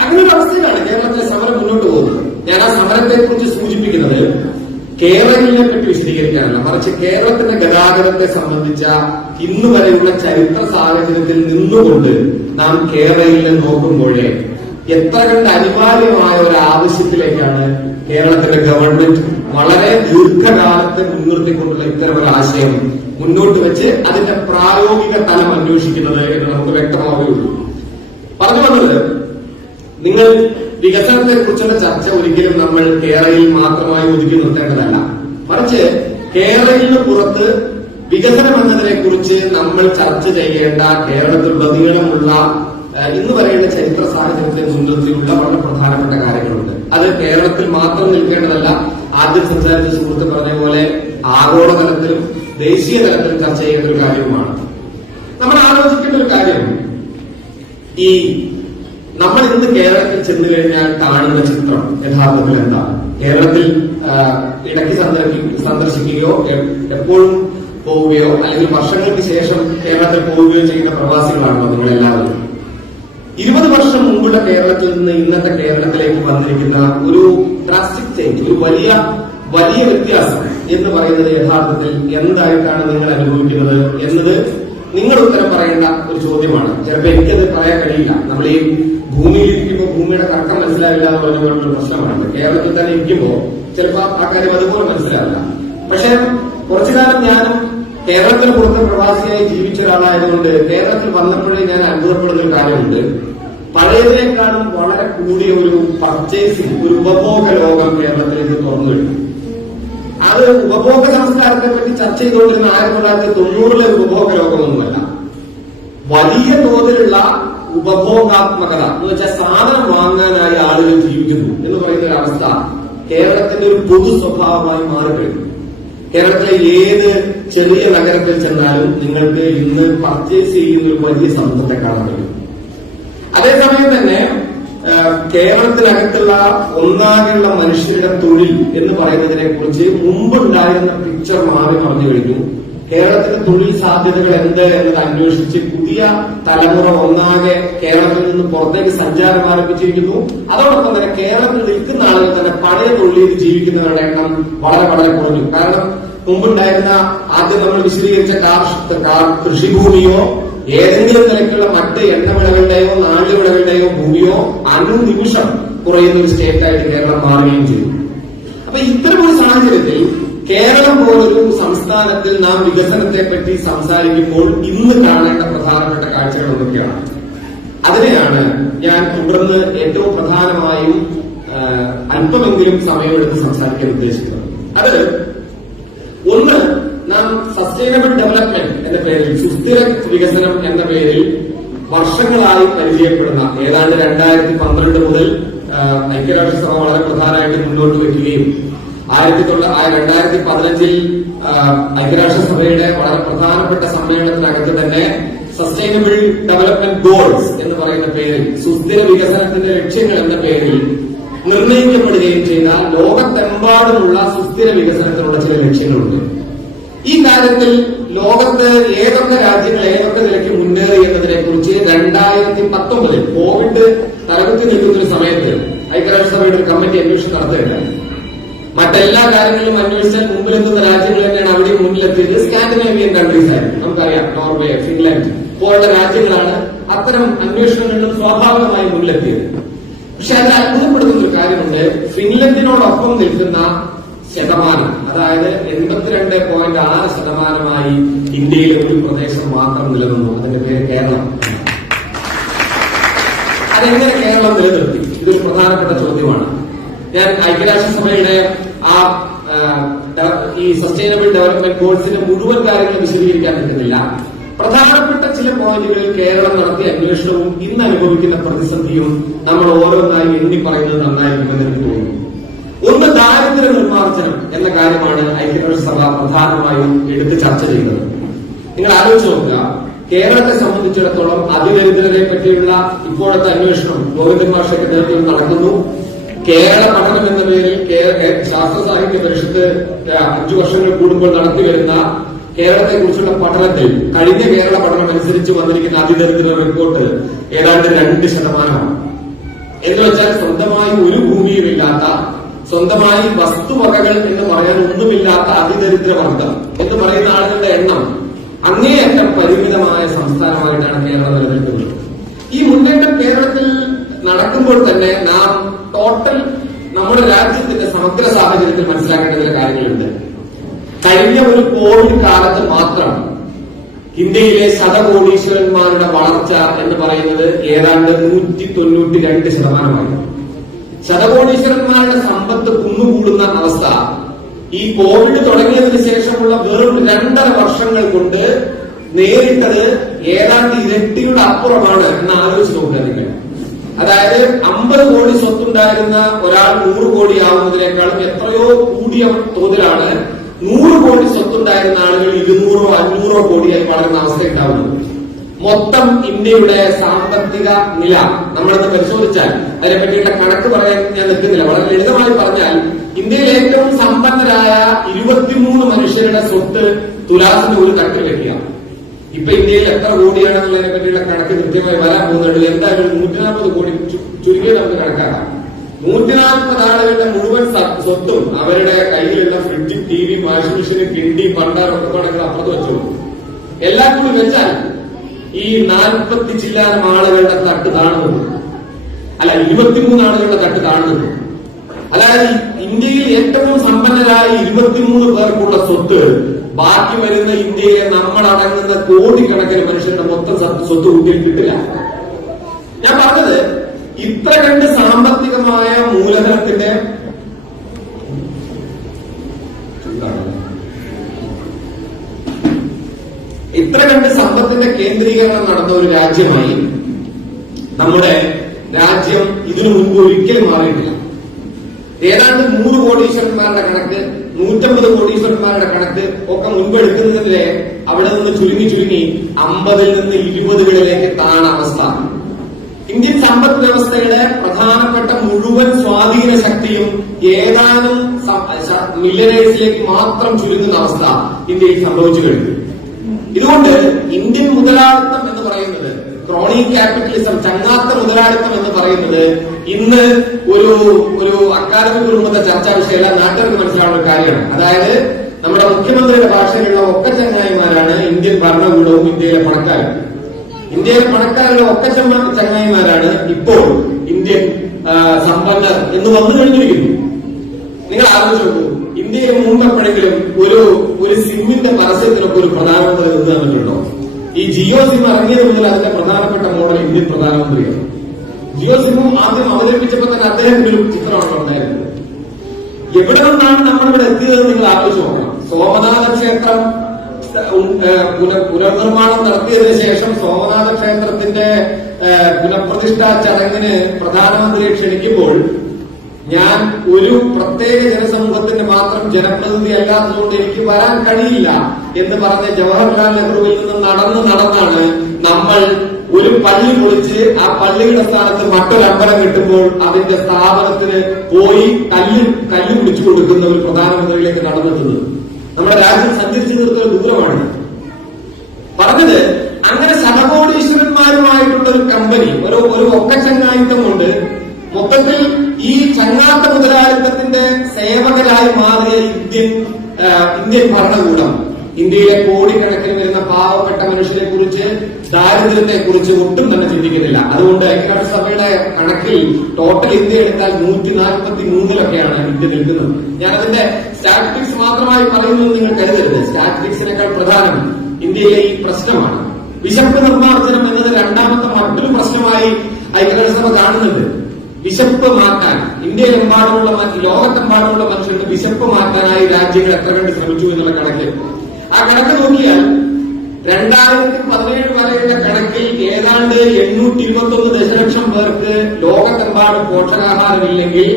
അങ്ങനെ ഒരു അവസ്ഥയിലാണ് കേരളത്തിലെ സമരം മുന്നോട്ട് പോകുന്നത്. ഞാൻ ആ സമരത്തെ കുറിച്ച് സൂചിപ്പിക്കുന്നത് കേരളത്തിനെ പറ്റി വിശദീകരിക്കാനല്ല, മറിച്ച് കേരളത്തിന്റെ ഗതാഗതത്തെ സംബന്ധിച്ച ഇന്ന് വരെയുള്ള ചരിത്ര സാഹചര്യത്തിൽ നിന്നുകൊണ്ട് നാം കേരളയിൽ നോക്കുമ്പോഴേ എത്ര കണ്ട് അനിവാര്യമായ ഒരു ആവശ്യത്തിലേക്കാണ് കേരളത്തിന്റെ ഗവൺമെന്റ് വളരെ ദീർഘകാലത്തെ മുൻനിർത്തിക്കൊണ്ടുള്ള ഇത്തരം ഒരു ആശയം മുന്നോട്ട് വെച്ച് അതിന്റെ പ്രായോഗിക തലം അന്വേഷിക്കുന്നത് എന്ന് നമുക്ക് വ്യക്തമാവുകയുള്ളൂ. പറഞ്ഞു വന്നത്, നിങ്ങൾ വികസനത്തെ കുറിച്ചുള്ള ചർച്ച ഒരിക്കലും നമ്മൾ കേരളയിൽ മാത്രമായി ഒതുക്കി നിർത്തേണ്ടതല്ല, മറിച്ച് കേരളത്തിന് പുറത്ത് വികസനം എന്നതിനെ കുറിച്ച് നമ്മൾ ചർച്ച ചെയ്യേണ്ട കേരളത്തിലുടനീളമുള്ള ഇന്ന് വരെയുള്ള ചരിത്ര സാഹചര്യത്തെ മുൻനിർത്തിയുള്ള വളരെ പ്രധാനപ്പെട്ട കാര്യങ്ങളുണ്ട്. അത് കേരളത്തിൽ മാത്രം നിൽക്കേണ്ടതല്ല. ആദ്യം സംസാരിച്ച സുഹൃത്ത് പറഞ്ഞ പോലെ ആഗോളതലത്തിലും ദേശീയ തലത്തിലും ചർച്ച ചെയ്യേണ്ട ഒരു കാര്യവുമാണ്. നമ്മൾ ആലോചിക്കേണ്ട ഒരു കാര്യം, ഈ നമ്മൾ ഇന്ന് കേരളത്തിൽ ചെന്നു കഴിഞ്ഞാൽ കാണുന്ന ചിത്രം യഥാർത്ഥത്തിൽ എന്താണ്? കേരളത്തിൽ ഇടയ്ക്ക് സന്ദർശിക്കുകയോ എപ്പോഴും പോവുകയോ അല്ലെങ്കിൽ വർഷങ്ങൾക്ക് ശേഷം കേരളത്തിൽ പോവുകയോ ചെയ്യുന്ന പ്രവാസികളാണല്ലോ നിങ്ങളെല്ലാവരും. 20 വർഷം മുമ്പുള്ള കേരളത്തിൽ നിന്ന് ഇന്നത്തെ കേരളത്തിലേക്ക് വന്നിരിക്കുന്ന ഒരു ഡ്രാസ്റ്റിക് ചേഞ്ച്, ഒരു വലിയ വ്യത്യാസം എന്ന് പറയുന്നത് യഥാർത്ഥത്തിൽ എന്തായിട്ടാണ് നിങ്ങൾ അനുഭവിക്കുന്നത് എന്നത് നിങ്ങൾ ഉത്തരം പറയേണ്ട ഒരു ചോദ്യമാണ്. ചിലപ്പോൾ എനിക്കത് പറയാൻ കഴിയില്ല. നമ്മൾ ഈ ഭൂമിയിൽ ഇരിക്കുമ്പോൾ ഭൂമിയുടെ കറക്കം മനസ്സിലാവില്ല എന്ന് പറഞ്ഞ പോലുള്ള പ്രശ്നമാണ്. കേരളത്തിൽ തന്നെ ഇരിക്കുമ്പോൾ ചിലപ്പോൾ ആ കാര്യം അതുപോലെ മനസ്സിലാവില്ല. പക്ഷെ കുറച്ചു കാലം ഞാനും കേരളത്തിന് പുറത്ത് പ്രവാസിയായി ജീവിച്ച ഒരാളായതുകൊണ്ട് കേരളത്തിൽ വന്നപ്പോഴേ ഞാൻ അത്ഭുതപ്പെടുന്ന ഒരു കാര്യമുണ്ട്. പഴയതിനേക്കാളും വളരെ കൂടിയ ഒരു പർച്ചേസിംഗ്, ഒരു ഉപഭോഗ ലോകം കേരളത്തിലേക്ക് തുറന്നു കഴിഞ്ഞു. അത് ഉപഭോഗ സംസ്കാരത്തെ പറ്റി ചർച്ച ചെയ്തുകൊണ്ടിരുന്ന 1990-ലെ ഉപഭോഗ ലോകമൊന്നുമല്ല. വലിയ തോതിലുള്ള ഉപഭോഗാത്മകത എന്ന് വെച്ചാൽ സാധനം വാങ്ങാനായി ആളുകൾ ജീവിക്കുന്നു എന്ന് പറയുന്ന ഒരു അവസ്ഥ കേരളത്തിന്റെ ഒരു പൊതു സ്വഭാവമായി മാറിക്കഴിഞ്ഞു. കേരളത്തിലെ ഏത് ചെറിയ നഗരത്തിൽ ചെന്നാലും നിങ്ങൾക്ക് ഇന്ന് പർച്ചേസ് ചെയ്യുന്ന ഒരു വലിയ സമൂഹത്തെ കാണാൻ കഴിയും. അതേസമയം തന്നെ കേരളത്തിനകത്തുള്ള ഒന്നാകെയുള്ള മനുഷ്യരുടെ തൊഴിൽ എന്ന് പറയുന്നതിനെ കുറിച്ച് മുമ്പുണ്ടായിരുന്ന പിക്ചർ മാറി മറിഞ്ഞു കഴിഞ്ഞു. കേരളത്തിന്റെ തൊഴിൽ സാധ്യതകൾ എന്ത് എന്നത് അന്വേഷിച്ച് പുതിയ തലമുറ ഒന്നാകെ കേരളത്തിൽ നിന്ന് പുറത്തേക്ക് സഞ്ചാരം ആരംഭിച്ചിരിക്കുന്നു. അതോടൊപ്പം തന്നെ കേരളത്തിൽ നിൽക്കുന്ന ആളുകൾ തന്നെ പഴയ തൊഴിലിൽ ജീവിക്കുന്നവരുടെ എണ്ണം വളരെ വളരെ കുറഞ്ഞു. കാരണം മുമ്പുണ്ടായിരുന്ന ആദ്യം നമ്മൾ വിശദീകരിച്ച കൃഷിഭൂമിയോ ഏതെങ്കിലും നിലയ്ക്കുള്ള മറ്റ് എണ്ണവിളകളുടെയോ നാണ്യവിളകളുടെയോ ഭൂമിയോ അനുനിമിഷം കുറയുന്ന ഒരു സ്റ്റേറ്റായിട്ട് കേരളം മാറുകയും ചെയ്തു. അപ്പൊ ഇത്തരമൊരു സാഹചര്യത്തിൽ കേരളം പോലൊരു സംസ്ഥാനത്തിൽ നാം വികസനത്തെ പറ്റി സംസാരിക്കുമ്പോൾ ഇന്ന് കാണേണ്ട പ്രധാനപ്പെട്ട കാഴ്ചകൾ എന്തൊക്കെയാണ്? അതിനെയാണ് ഞാൻ തുടർന്ന് ഏറ്റവും പ്രധാനമായും അല്പമെങ്കിലും സമയമെടുത്ത് സംസാരിക്കാൻ ഉദ്ദേശിക്കുന്നത്. അത് ഒന്ന്, നാം സസ്റ്റൈനബിൾ ഡെവലപ്മെന്റ് എന്ന പേരിൽ, സുസ്ഥിര വികസനം എന്ന പേരിൽ വർഷങ്ങളായി പരിചയപ്പെടുന്ന ഏതാണ്ട് 2012 മുതൽ ഐക്യരാഷ്ട്രസഭ വളരെ പ്രധാനമായിട്ട് മുന്നോട്ട് വയ്ക്കുകയും 2015 ഐക്യരാഷ്ട്രസഭയുടെ വളരെ പ്രധാനപ്പെട്ട സമ്മേളനത്തിനകത്ത് തന്നെ സസ്റ്റൈനബിൾ ഡെവലപ്മെന്റ് ഗോൾസ് എന്ന് പറയുന്ന പേരിൽ, സുസ്ഥിര വികസനത്തിന്റെ ലക്ഷ്യങ്ങൾ എന്ന പേരിൽ നിർണയിക്കപ്പെടുകയും ചെയ്ത ലോകത്തെമ്പാടുമുള്ള സുസ്ഥിര വികസനത്തിനുള്ള ചില ലക്ഷ്യങ്ങളുണ്ട്. ഈ കാര്യത്തിൽ ലോകത്ത് ഏതൊക്കെ രാജ്യങ്ങൾ ഏതൊക്കെ നിലയ്ക്ക് മുന്നേറി എന്നതിനെ കുറിച്ച് 2019 കോവിഡ് തലകുത്തി നിൽക്കുന്ന ഒരു സമയത്ത് ഐക്യരാഷ്ട്രസഭയുടെ ഒരു കമ്മിറ്റി അന്വേഷണം നടത്തുകയാണ്. മറ്റെല്ലാ കാര്യങ്ങളിലും അന്വേഷിച്ചാൽ മുമ്പിലെത്തുന്ന രാജ്യങ്ങൾ തന്നെയാണ് അവിടെ മുന്നിലെത്തിയത് സ്കാൻഡിനേവിയൻ കൺട്രീസ് ആയിരുന്നു. നമുക്കറിയാം, നോർവേ, ഫിൻലാൻഡ് പോലുള്ള രാജ്യങ്ങളാണ് അത്തരം അന്വേഷണങ്ങളിലും സ്വാഭാവികമായി മുന്നിലെത്തിയത്. പക്ഷെ അത് അത്ഭുതപ്പെടുത്തുന്ന ഒരു കാര്യമുണ്ട്. ഫിൻലൻഡിനോടൊപ്പം നിൽക്കുന്ന ശതമാനം, അതായത് 82.6% ഇന്ത്യയിലെ ഒരു പ്രദേശം മാത്രം നിലനിന്നു. അതിന്റെ പേര് കേരളം. അതെങ്ങനെ കേരളം നിലനിർത്തി? ഇതൊരു പ്രധാനപ്പെട്ട ചോദ്യമാണ്. ഞാൻ ഐക്യരാഷ്ട്രസഭയുടെ ഈ സസ്റ്റൈനബിൾ ഡെവലപ്മെന്റ് ഗോൾസിന്റെ മുഴുവൻ കാര്യങ്ങൾ വിശദീകരിക്കാൻ പറ്റുന്നില്ല. പ്രധാനപ്പെട്ട ചില പോയിന്റുകളിൽ കേരളം നടത്തിയ അന്വേഷണവും ഇന്ന് അനുഭവിക്കുന്ന പ്രതിസന്ധിയും നമ്മൾ ഓരോന്നായി എണ്ണി പറയുന്നത് നന്നായിരിക്കുമെന്ന് എനിക്ക് തോന്നുന്നു. ഒന്ന്, ദാരിദ്ര്യ നിർമ്മാർജ്ജനം എന്ന കാര്യമാണ് ഐക്യരാഷ്ട്രസഭ പ്രധാനമായും എടുത്ത് ചർച്ച ചെയ്യുന്നത്. നിങ്ങൾ ആലോചിച്ച് നോക്കുക, കേരളത്തെ സംബന്ധിച്ചിടത്തോളം അതിദരിദ്രരെ പറ്റിയുള്ള ഇപ്പോഴത്തെ അന്വേഷണം ഗോവിന്ദൻ മാഷയുടെ നേതൃത്വത്തിൽ നടക്കുന്നു. കേരള പഠനം എന്ന പേരിൽ ശാസ്ത്ര സാഹിത്യ പരിഷത്ത് 5 വർഷങ്ങൾ കൂടുമ്പോൾ നടത്തിവരുന്ന കേരളത്തെ കുറിച്ചുള്ള പഠനത്തിൽ കഴിഞ്ഞ കേരള പഠനം അനുസരിച്ച് വന്നിരിക്കുന്ന അതിദരിദ്ര റിപ്പോർട്ട് ഏതാണ്ട് 2%. എന്ന് വെച്ചാൽ സ്വന്തമായി ഒരു ഭൂമിയുമില്ലാത്ത, സ്വന്തമായി വസ്തുവകകൾ എന്ന് പറയാൻ ഒന്നുമില്ലാത്ത അതിദരിദ്ര വർഗം എന്ന് പറയുന്ന ആളുകളുടെ എണ്ണം അങ്ങേയറ്റം പരിമിതമായ സംസ്ഥാനമായിട്ടാണ് കേരളം നിലനിൽക്കുന്നത്. ഈ മുന്നേറ്റം കേരളത്തിൽ നടക്കുമ്പോൾ തന്നെ നാം ടോട്ടൽ നമ്മുടെ രാജ്യത്തിന്റെ സമഗ്ര സാഹചര്യത്തിൽ മനസ്സിലാക്കേണ്ട ചില കാര്യങ്ങളുണ്ട്. കഴിഞ്ഞ ഒരു കോവിഡ് കാലത്ത് മാത്രം ഇന്ത്യയിലെ ശതകോടീശ്വരന്മാരുടെ വളർച്ച എന്ന് പറയുന്നത് ഏതാണ്ട് 192%. ശതകോടീശ്വരന്മാരുടെ സമ്പത്ത് കുന്നുകൂടുന്ന അവസ്ഥ ഈ കോവിഡ് തുടങ്ങിയതിനു ശേഷമുള്ള വെറും 2.5 വർഷങ്ങൾ കൊണ്ട് നേരിട്ടത് ഏതാണ്ട് ഇരട്ടിയുടെ അപ്പുറമാണ് എന്ന് ആലോചിച്ച് നോക്കുക നിങ്ങൾ. അതായത് 50 കോടി സ്വത്തുണ്ടായിരുന്ന ഒരാൾ 100 കോടി ആവുന്നതിനേക്കാളും എത്രയോ കൂടിയ തോതിലാണ് 100 കോടി സ്വത്തുണ്ടായിരുന്ന ആളുകൾ 200 500 കോടിയായി വളരുന്ന അവസ്ഥ ഉണ്ടാവുന്നത്. മൊത്തം ഇന്ത്യയുടെ സാമ്പത്തിക നില നമ്മളത് പരിശോധിച്ചാൽ അതിനെപ്പറ്റിയുള്ള കണക്ക് പറയാൻ ഞാൻ നിൽക്കുന്നില്ല. വളരെ ലളിതമായി പറഞ്ഞാൽ ഇന്ത്യയിൽ ഏറ്റവും സമ്പന്നരായ 23 മനുഷ്യരുടെ സ്വത്ത് തുലാസിന്റെ ഒരു തട്ടിൽ വെക്കുക. ഇപ്പൊ ഇന്ത്യയിൽ എത്ര കോടിയാണെന്നുള്ളതിനെ പറ്റിയുള്ള കണക്ക് കൃത്യമായി വരാൻ പോകുന്നുണ്ട്. എന്തായാലും 140 കോടി ചുരുങ്ങിയത് നമുക്ക് കണക്കാക്കാം. 140 ആളുകളുടെ മുഴുവൻ സ്വത്തും അവരുടെ കയ്യിലുള്ള ഫ്രിഡ്ജ്, TV, വാഷിംഗ് മെഷീൻ, കിണ്ടി, പണ്ടാർ ഒക്കെ വേണമെങ്കിൽ അപ്പുറത്ത് വെച്ചോളൂ. എല്ലാം കൂടി വെച്ചാൽ ഈ 40 ചില്ലാനം ആളുകളുടെ തട്ട് താഴ്ന്നു, അല്ല 23 ആളുകളുടെ തട്ട് താഴ്ന്നു. അതായത് ഇന്ത്യയിൽ ഏറ്റവും സമ്പന്നരായ 23 പേർക്കുള്ള സ്വത്ത് ബാക്കി വരുന്ന ഇന്ത്യയിലെ നമ്മളടങ്ങുന്ന കോടിക്കണക്കിന് മനുഷ്യരുടെ മൊത്തം സ്വത്ത് കൂട്ടിയിൽ കിട്ടില്ല. ഞാൻ പറഞ്ഞത് ഇത്ര കണ്ട് സാമ്പത്തികമായ മൂലധനത്തിന്റെ ഇത്ര കണ്ട് സമ്പത്തിന്റെ കേന്ദ്രീകരണം നടന്ന ഒരു രാജ്യമായി നമ്മുടെ രാജ്യം ഇതിനു മുൻപ് ഒരിക്കലും മാറിയിട്ടില്ല. ഏതാണ്ട് 100 കോടീശ്വരന്മാരുടെ കണക്ക്, 150 കോടീശ്വരന്മാരുടെ കണക്ക് ഒക്കെ മുൻപെടുക്കുന്നതിലെ അവിടെ നിന്ന് ചുരുങ്ങി 50-ൽ നിന്ന് 20-കളിലേക്ക് താണ അവസ്ഥ. ഇന്ത്യൻ സമ്പദ് വ്യവസ്ഥയുടെ പ്രധാനപ്പെട്ട മുഴുവൻ സ്വാധീന ശക്തിയും ഏതാനും മില്യനേഴ്സിലേക്ക് മാത്രം ചുരുങ്ങുന്ന അവസ്ഥ ഇന്ത്യയിൽ സംഭവിച്ചു കഴിഞ്ഞു. ഇതുകൊണ്ട് ഇന്ത്യൻ മുതലാളിത്തം എന്ന് പറയുന്നത്, ക്രോണി ക്യാപിറ്റലിസം, ചങ്ങാത്ത മുതലാളിത്തം എന്ന് പറയുന്നത് ഇന്ന് ഒരു അക്കാദമിക് കുടുംബത്തെ ചർച്ചാ വിഷയമല്ല, നാട്ടുകാർക്ക് മനസ്സിലാവുന്ന ഒരു കാര്യമാണ്. അതായത് നമ്മുടെ മുഖ്യമന്ത്രിയുടെ ഭാഷയിലുള്ള ഒക്കെ ചങ്ങായിമാരാണ് ഇന്ത്യൻ ഭരണകൂടവും ഇന്ത്യയിലെ പണക്കാരും. ഇന്ത്യയിലെ പണക്കാരുടെ ഒക്കെ ചങ്ങായിമാരാണ് ഇപ്പോൾ ഇന്ത്യൻ സമ്പന്നർ എന്ന് വന്നു കഴിഞ്ഞിരിക്കുന്നു. നിങ്ങൾ ആലോചിച്ച് നോക്കൂ, ഇന്ത്യയിൽ മുമ്പ് എപ്പോഴെങ്കിലും ഒരു സിമ്മിന്റെ പരസ്യത്തിനൊക്കെ ഒരു പ്രധാനമന്ത്രി നിന്ന് തന്നിട്ടുണ്ടോ? ഈ ജിയോ സിം ഇറങ്ങിയത് മുതൽ അതിന്റെ പ്രധാനപ്പെട്ട മോഡൽ ഇന്ത്യൻ പ്രധാനമന്ത്രിയാണ്. ജിയോ സിമ്മും ആദ്യം അവതരിപ്പിച്ചപ്പോൾ തന്നെ അദ്ദേഹത്തിന്റെ ഒരു ചിത്രമാണ് ഉണ്ടായിരുന്നത്. എവിടെ നിന്നാണ് നമ്മളിവിടെ എത്തിയതെന്ന് നിങ്ങൾ ആലോചിച്ച് നോക്കണം. സോമനാഥ ക്ഷേത്രം പുനർനിർമ്മാണം നടത്തിയതിനു ശേഷം സോമനാഥ ക്ഷേത്രത്തിന്റെ പുനഃപ്രതിഷ്ഠാ ചടങ്ങിന് പ്രധാനമന്ത്രിയെ ക്ഷണിക്കുമ്പോൾ ഞാൻ ഒരു പ്രത്യേക ജനസമൂഹത്തിന്റെ മാത്രം ജനപ്രതിനിധി അല്ലാത്തതുകൊണ്ട് എനിക്ക് വരാൻ കഴിയില്ല എന്ന് പറഞ്ഞ ജവഹർലാൽ നെഹ്റുവിൽ നിന്ന് നടന്നാണ് നമ്മൾ ഒരു പള്ളി പൊളിച്ച് ആ പള്ളിയുടെ സ്ഥാനത്ത് മറ്റൊരു അമ്പലം കിട്ടുമ്പോൾ അതിന്റെ സ്ഥാപനത്തിന് പോയി കല്ല് പിടിച്ചു കൊടുക്കുന്ന ഒരു പ്രധാനമന്ത്രിയിലേക്ക് നടന്നെത്തുന്നത്. നമ്മുടെ രാജ്യം സഞ്ചരിച്ചു തീർത്ത ദൂരമാണ് പറഞ്ഞത്. അങ്ങനെ ശതകോടീശ്വരന്മാരുമായിട്ടുള്ള ഒരു കമ്പനി, ഒരു ഒക്ക ചങ്ങായിത്തം കൊണ്ട് മൊത്തത്തിൽ ഈ ചങ്ങാത്ത മുതലാളിത്തത്തിന്റെ സേവകരായി മാറിയ ഇന്ത്യൻ ഭരണകൂടം ഇന്ത്യയിലെ കോടിക്കണക്കിന് വരുന്ന പാവപ്പെട്ട മനുഷ്യരെ കുറിച്ച്, ദാരിദ്ര്യത്തെ കുറിച്ച് ഒട്ടും തന്നെ ചിന്തിക്കുന്നില്ല. അതുകൊണ്ട് ഐക്യരാഷ്ട്രസഭയുടെ കണക്കിൽ ടോട്ടൽ ഇന്ത്യ എടുത്താൽ 143-ലൊക്കെയാണ് ഇന്ത്യ നിൽക്കുന്നത്. ഞാനതിന്റെ സ്റ്റാറ്റിസ്റ്റിക്സ് മാത്രമായി പറയുന്നു നിങ്ങൾ കരുതരുത്. സ്റ്റാറ്റിസ്റ്റിക്സിനേക്കാൾ പ്രധാനം ഇന്ത്യയിലെ ഈ പ്രശ്നമാണ്. വിശപ്പ് നിർമ്മാർജ്ജനം എന്നത് രണ്ടാമത്തെ മറ്റൊരു പ്രശ്നമായി ഐക്യരാഷ്ട്രസഭ കാണുന്നുണ്ട്. വിശപ്പ് മാറ്റാൻ ഇന്ത്യയിലെമ്പാടുമുള്ള ലോകത്തെമ്പാടുമുള്ള മനുഷ്യർക്ക് വിശപ്പ് മാറ്റാനായി രാജ്യങ്ങൾ എത്ര വേണ്ടി ശ്രമിച്ചു എന്നുള്ള കണക്ക്, ആ കണക്ക് നോക്കിയാൽ 2017 വരെയുള്ള കണക്കിൽ ഏതാണ്ട് 821 ദശലക്ഷം പേർക്ക് ലോകത്തെമ്പാടും പോഷകാഹാരമില്ലെങ്കിൽ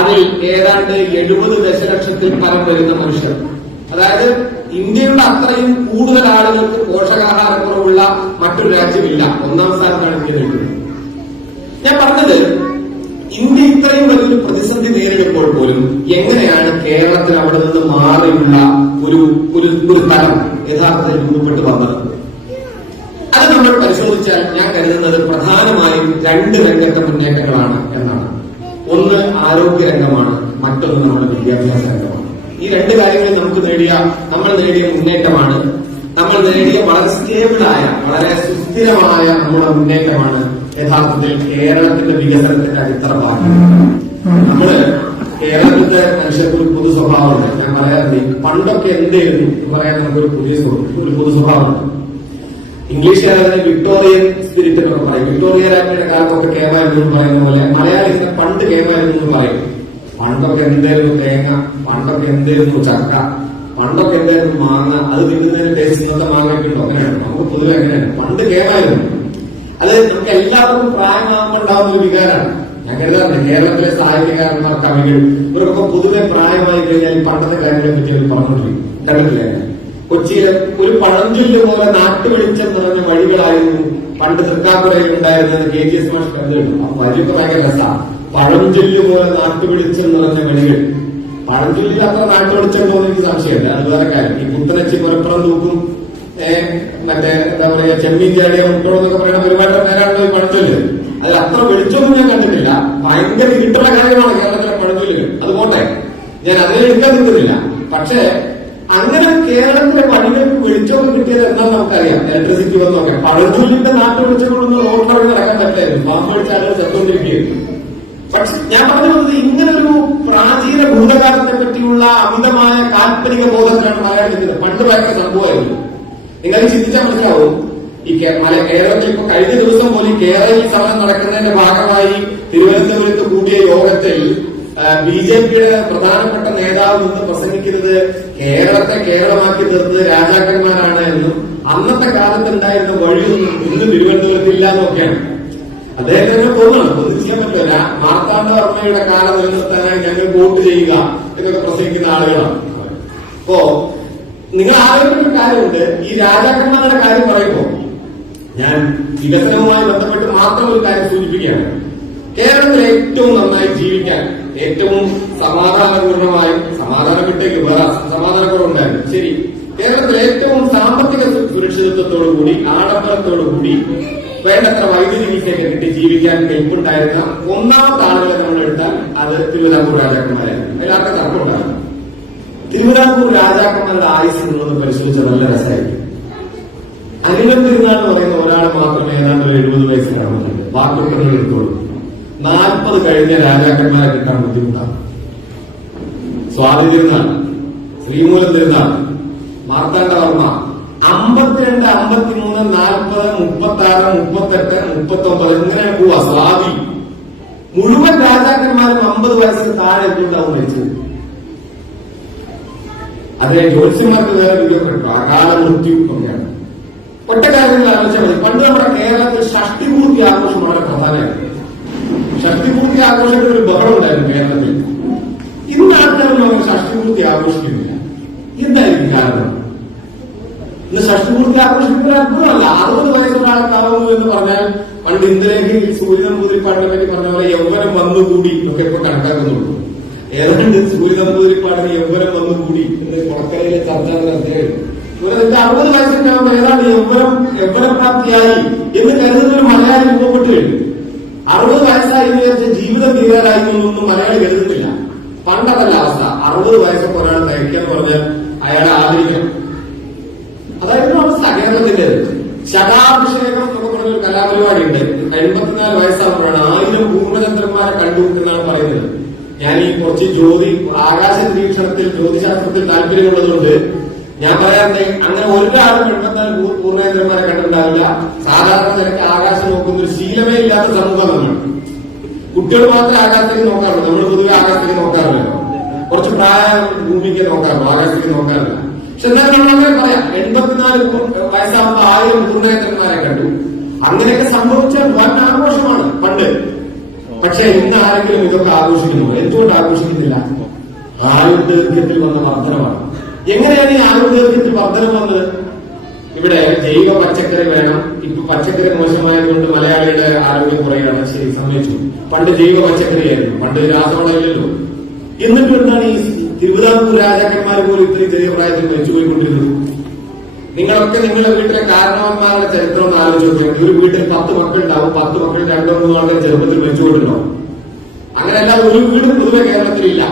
അതിൽ ഏതാണ്ട് 70 ദശലക്ഷത്തിൽ പരം വരുന്ന മനുഷ്യർ. അതായത് ഇന്ത്യയുടെ അത്രയും കൂടുതൽ ആളുകൾക്ക് പോഷകാഹാരക്കുറവുള്ള മറ്റൊരു രാജ്യമില്ല. 1ാം സ്ഥാനത്താണ് ഇന്ത്യ നിൽക്കുന്നത്. ഞാൻ പറഞ്ഞത് ഇന്ത്യ ഇത്രയും വലിയൊരു പ്രതിസന്ധി നേരിടുമ്പോൾ പോലും എങ്ങനെയാണ് കേരളത്തിൽ അവിടെ നിന്ന് മാറിയുള്ള ഒരു തലം യഥാർത്ഥത്തിൽ രൂപപ്പെട്ടു വന്നത്? അത് നമ്മൾ പരിശോധിച്ചാൽ ഞാൻ കരുതുന്നത് പ്രധാനമായും 2 രംഗത്തെ മുന്നേറ്റങ്ങളാണ് എന്നാണ്. ഒന്ന് ആരോഗ്യരംഗമാണ്, മറ്റൊന്ന് നമ്മുടെ വിദ്യാഭ്യാസ രംഗമാണ്. ഈ 2 കാര്യങ്ങളിൽ നമ്മൾ നേടിയ മുന്നേറ്റമാണ്, നമ്മൾ നേടിയ വളരെ സ്റ്റേബിളായ, വളരെ സുസ്ഥിരമായ നമ്മുടെ മുന്നേറ്റമാണ് യഥാർത്ഥത്തിൽ കേരളത്തിന്റെ വികസനത്തിന്റെ അടിത്തറ ഭാഗം. നമ്മള് കേരളത്തിന്റെ മനുഷ്യർക്ക് ഒരു പൊതു സ്വഭാവമുണ്ട്. ഞാൻ പറയാറുണ്ട്, പണ്ടൊക്കെ എന്തായിരുന്നു എന്ന് പറയാൻ നമുക്കൊരു പൊതു സ്വഭാവമുണ്ട്. ഇംഗ്ലീഷുകാർ അതിനെ വിക്ടോറിയൻ സ്പിരിറ്റ് എന്നൊക്കെ പറയും. വിക്ടോറിയ രാജ്ഞിയുടെ കാലത്തൊക്കെ കേമായിരുന്നു എന്ന് പറയുന്ന പോലെ മലയാളിസിനെ പണ്ട് കേമായിരുന്നു എന്ന് പറയും. പണ്ടൊക്കെ എന്തായിരുന്നു തേങ്ങ, പണ്ടൊക്കെ എന്തായിരുന്നു ചക്ക, പണ്ടൊക്കെ എന്തായിരുന്നു മാങ്ങ, അത് തിന്നുന്നതിന് ടേസ്റ്റ് ഇന്നത്തെ മാങ്ങയ്ക്കുണ്ടോ? അങ്ങനെയാണ് നമുക്ക് പൊതുവെ അങ്ങനെയാണ്. പണ്ട് കേമായിരുന്നു. അത് നമുക്ക് എല്ലാവർക്കും പ്രായമാകുമ്പോൾ ഉണ്ടാകുന്ന ഒരു വികാരമാണ്. ഞാൻ കരുതാറുണ്ട് കേരളത്തിലെ സാഹിത്യകാരന്മാർ, കവികൾ, ഇവർക്കൊക്കെ പൊതുവെ പ്രായമായി കഴിഞ്ഞാൽ ഈ പണ്ടത്തെ കാര്യങ്ങളെ പറ്റി അവർ പറഞ്ഞുകൊണ്ടിരിക്കും. കണ്ടിട്ടില്ല? കൊച്ചിയിലെ ഒരു പഴഞ്ചൊല്ല് പോലെ നാട്ടുവെളിച്ചം നിറഞ്ഞ വഴികളായിരുന്നു പണ്ട് തൃക്കാപ്പുരയിൽ ഉണ്ടായിരുന്നത്. KGS മാഷ് കരുതുന്നു. ആ വഴിയൊക്കെ ഭയങ്കര രസമാണ്. പഴഞ്ചൊല്ല് പോലെ നാട്ടുവെളിച്ചം നിറഞ്ഞ വഴികൾ. പഴഞ്ചൊല്ലിൽ അത്ര നാട്ടുവെളിച്ചം പോകുന്ന എനിക്ക് സംശയമില്ല. അത് വേറെ കാര്യം. ഈ പുത്തനച്ചി പുറപ്പുറം തൂക്കും, മറ്റേ എന്താ പറയാ ചെമ്മീൻ ചാടിയ മുട്ടോളം എന്നൊക്കെ പറയുന്ന ഒരുപാട് പേരാണല്ലോ ഈ പഴഞ്ചൊല്ല്. അതിൽ അത്ര വെളിച്ചമൊന്നും ഞാൻ കണ്ടിട്ടില്ല. ഭയങ്കര ഇരുട്ടുള്ള കാര്യമാണ് കേരളത്തിലെ പഴഞ്ചൊല്ലുകൾ. അതുപോട്ടെ, ഞാൻ അതിനെ എടുക്കാൻ നിൽക്കുന്നില്ല. പക്ഷേ അങ്ങനെ കേരളത്തിലെ വഴികൾക്ക് വെളിച്ചമൊക്കെ കിട്ടിയത് എന്നാൽ നമുക്കറിയാം. ഇലക്ട്രിസിറ്റി വന്നൊക്കെ പഴഞ്ചൊല്ലിന്റെ നാട്ടു വെളിച്ചങ്ങളൊന്നും റോഡ് പറഞ്ഞ് നടക്കാൻ പറ്റായിരുന്നു. പാമ്പ് വെളിച്ച ആളുകൾ ചെന്നുകൊണ്ടിരിക്കുകയായിരുന്നു. പക്ഷെ ഞാൻ പറഞ്ഞു വന്നത് ഇങ്ങനൊരു പ്രാചീന ഭൂതകാലത്തെ പറ്റിയുള്ള അമിതമായ കാൽപ്പനിക ബോധത്തിലാണ് മലയാളം നിൽക്കുന്നത്. പണ്ട് ഭയങ്കര സംഭവമായിരുന്നു. നിങ്ങൾ ചിന്തിച്ചാൽ മനസ്സിലാവും. ഈ കേരളത്തിൽ ഇപ്പൊ കഴിഞ്ഞ ദിവസം പോലും കേരളത്തിൽ സമരം നടക്കുന്നതിന്റെ ഭാഗമായി തിരുവനന്തപുരത്ത് കൂടിയ യോഗത്തിൽ ബിജെപിയുടെ പ്രധാനപ്പെട്ട നേതാവ് നിന്ന് പ്രസംഗിക്കുന്നത് കേരളത്തെ കേരളമാക്കി തീർത്തത് രാജാക്കന്മാരാണ് എന്നും അന്നത്തെ കാലത്ത് ഉണ്ടായിരുന്ന വഴിയൊന്നും ഇന്ന് തിരുവനന്തപുരത്ത് ഇല്ല എന്നൊക്കെയാണ്. അദ്ദേഹത്തിന് തോന്നുന്നു ഒന്നും ചെയ്യാൻ പറ്റില്ല. മാർത്താണ്ഡവർമ്മയുടെ കാലം നിലനിർത്താനായി ഞങ്ങൾ വോട്ട് ചെയ്യുക എന്നൊക്കെ പ്രസംഗിക്കുന്ന ആളുകളാണ്. അപ്പോ നിങ്ങൾ ആലോചിക്കുന്ന ഒരു കാര്യമുണ്ട്. ഈ രാജാക്കന്മാരുടെ കാര്യം പറയുമ്പോ ഞാൻ വികസനവുമായി ബന്ധപ്പെട്ട് മാത്രം ഒരു കാര്യം സൂചിപ്പിക്കുകയാണ്. കേരളത്തിൽ ഏറ്റവും നന്നായി ജീവിക്കാൻ, ഏറ്റവും സമാധാനപൂർണമായി, സമാധാനം വിട്ടേക്ക് വേറെ സമാധാനക്കുറവുണ്ടായിരുന്നു, ശരി, കേരളത്തിൽ ഏറ്റവും സാമ്പത്തിക സുരക്ഷിതത്വത്തോടുകൂടി ആഡംബരത്തോടുകൂടി വേണ്ടത്ര വൈദ്യുതി വീഴ്ചയൊക്കെ കിട്ടി ജീവിക്കാൻ കെൽപ്പുണ്ടായിരുന്ന ഒന്നാമത്തെ ആളുകളെ നമ്മൾ എടുത്താൽ അത് തിരുവിതാംകൂർ രാജാക്കന്മാരായിരുന്നു. എല്ലാവർക്കും തർക്കമുണ്ടായിരുന്നു. തിരുവിതാംകൂർ രാജാക്കന്മാരുടെ ആയുസ് നിന്നത് പരിശോധിച്ച നല്ല രസമായിരിക്കും. അനിലം തിരുനാൾ എന്ന് പറയുന്ന ഒരാൾ മാത്രമേ ഏതാണ്ട് ഒരു 70 വയസ്സ് കാണുന്നുണ്ട്. ബാക്കിയൊക്കെ എടുത്തോളൂ. 40 കഴിഞ്ഞ രാജാക്കന്മാരെ കിട്ടാൻ ബുദ്ധിമുട്ടാണ്. സ്വാതി തിരുനാൾ, ശ്രീമൂലം തിരുനാൾ, മാർത്താണ്ഡവർമ്മ 52, 53, 40, 36, 38, 39 ഇങ്ങനെയാണ് പോവാ. സ്വാതി മുഴുവൻ രാജാക്കന്മാരും 50 വയസ്സിന് താഴെ എത്തിയുണ്ടാവും മരിച്ചത്. അതേ ജ്യോത്സ്യന്മാർക്ക് വേറെ വിധിക്കപ്പെട്ടു. അകാല മൃത്യു ഒക്കെയാണ്. ഒറ്റ കാര്യങ്ങൾ ആലോചിച്ചാൽ മതി. പണ്ട് നമ്മുടെ കേരളത്തിൽ ഷഷ്ടിപൂർത്തി ആഘോഷം വളരെ പ്രധാനമായിരുന്നു. ഷഷ്ടിപൂർത്തി ആഘോഷത്തിന് ഒരു ബഹളം ഉണ്ടായിരുന്നു കേരളത്തിൽ. ഇന്ന് ആൾക്കാരും നമ്മൾ ഷഷ്ടിപൂർത്തി ആഘോഷിക്കുന്നില്ല. എന്തായിരിക്കും കാരണം? ഇന്ന് ഷഷ്ടിപൂർത്തി ആഘോഷിക്കുന്ന അത്ഭുതമല്ല. 60 വയസ്സൊരാൾക്കാവുന്നു എന്ന് പറഞ്ഞാൽ പണ്ട് ഇന്ദിരേഖയിൽ സൂര്യനമ്പൂതിരിപ്പാടിനെ പറ്റി പറഞ്ഞ പോലെ യൗവനം വന്നുകൂടി എന്നൊക്കെ ഇപ്പൊ കണക്കാക്കുന്നുള്ളൂ. ഏതാണ്ട് സൂര്യനമ്പൂതിരിപ്പാടിന് യൗവനം വന്നുകൂടി എന്ന് കൊളക്കരയിലെ ചർച്ച നടത്തിയായിരുന്നു. 60 വയസ്സൊക്കെ ആകുമ്പോൾ ഏതാണ്ട് യൗവനപ്രാപ്തിയായി എന്ന് കരുതുന്ന ഒരു മലയാളി രൂപപ്പെട്ടു കഴിഞ്ഞു. 60 വയസ്സായി വിചാരിച്ച ജീവിതം തീരാറായിരുന്നൊന്നും മലയാളി കരുതുന്നില്ല. പണ്ടതല്ല അവസ്ഥ. 60 വയസ്സൊക്കെ ഒരാൾ തയ്ക്കാന്ന് പറഞ്ഞാൽ അയാളെ ആദരിക്കണം. അതായിരുന്നു അവസ്ഥ കേരളത്തിന്റെ. ശതാഭിഷേകം എന്നൊക്കെ പറഞ്ഞൊരു കലാപരിപാടി ഉണ്ട്. 84 വയസ്സാകുമ്പോഴാണ് 1000 പൂർണ്ണചന്ദ്രന്മാരെ കണ്ടു എന്നാണ് പറയുന്നത്. ഞാൻ ഈ കുറച്ച് ആകാശ നിരീക്ഷണത്തിൽ ജ്യോതിശാസ്ത്രത്തിൽ താല്പര്യമുള്ളതുകൊണ്ട് ഞാൻ പറയാറുണ്ട്, അങ്ങനെ ഒരാളും 84 പൂർണ്ണചന്ദ്രന്മാരെ കണ്ടിട്ടുണ്ടാവില്ല. സാധാരണ നിരക്ക് ആകാശം നോക്കുന്ന ഒരു ശീലമേ ഇല്ലാത്ത സമൂഹം നമ്മൾ. കുട്ടികൾ മാത്രമേ ആകാശത്തേക്ക് നോക്കാറുള്ളൂ. നമ്മൾ പൊതുവെ ആകാശത്തേക്ക് നോക്കാറില്ലല്ലോ. കുറച്ച് പ്രായം ഭൂമിക്ക് നോക്കാറുള്ളൂ, ആകാശത്തേക്ക് നോക്കാറില്ല. പക്ഷെ എന്തായാലും നമ്മൾ അങ്ങനെ പറയാം, 84 വയസ്സാകുമ്പോൾ 1000 പൂർണ്ണചന്ദ്രന്മാരെ കണ്ടു. അങ്ങനെയൊക്കെ സംഭവിച്ച വൻ ആഘോഷമാണ് പണ്ട്. പക്ഷെ ഇന്ന് ആരെങ്കിലും ഇതൊക്കെ ആഘോഷിക്കുന്നു? എന്തുകൊണ്ട് ആഘോഷിക്കുന്നില്ല? ആയുർദൈർഘ്യത്തിൽ വന്ന വർധനമാണ്. എങ്ങനെയാണ് ഈ ആയുർദൈർഘ്യത്തിൽ വർധനം വന്നത്? ഇവിടെ ജൈവ പച്ചക്കറി വേണം. ഇപ്പൊ പച്ചക്കറി മോശമായതുകൊണ്ട് മലയാളിയുടെ ആരോഗ്യം കുറയാണ്. ശരി, സമ്മതിച്ചു. പണ്ട് ജൈവ പച്ചക്കറിയായിരുന്നു, പണ്ട് രാസവളമില്ലല്ലോ. എന്നിട്ട് എന്താണ് ഈ തിരുവിതാംകൂർ രാജാക്കന്മാർ പോലും ഇത്രയും ചെറിയ പ്രായത്തിൽ മരിച്ചുപോയിക്കൊണ്ടിരുന്നത്? നിങ്ങളൊക്കെ നിങ്ങളുടെ വീട്ടിലെ കാരണവന്മാരുടെ ചരിത്രം ഒന്ന് ആലോചിച്ച് നോക്കിയാൽ ഒരു വീട്ടിൽ 10 മക്കളുണ്ടാവും. 10 മക്കൾ 2-3 ആളുടെ ചെറുപ്പത്തിൽ മരിച്ചുപോയിട്ടുണ്ടാവും. അങ്ങനെയല്ലാതെ ഒരു വീടും പൊതുവെ കേരളത്തിലില്ല.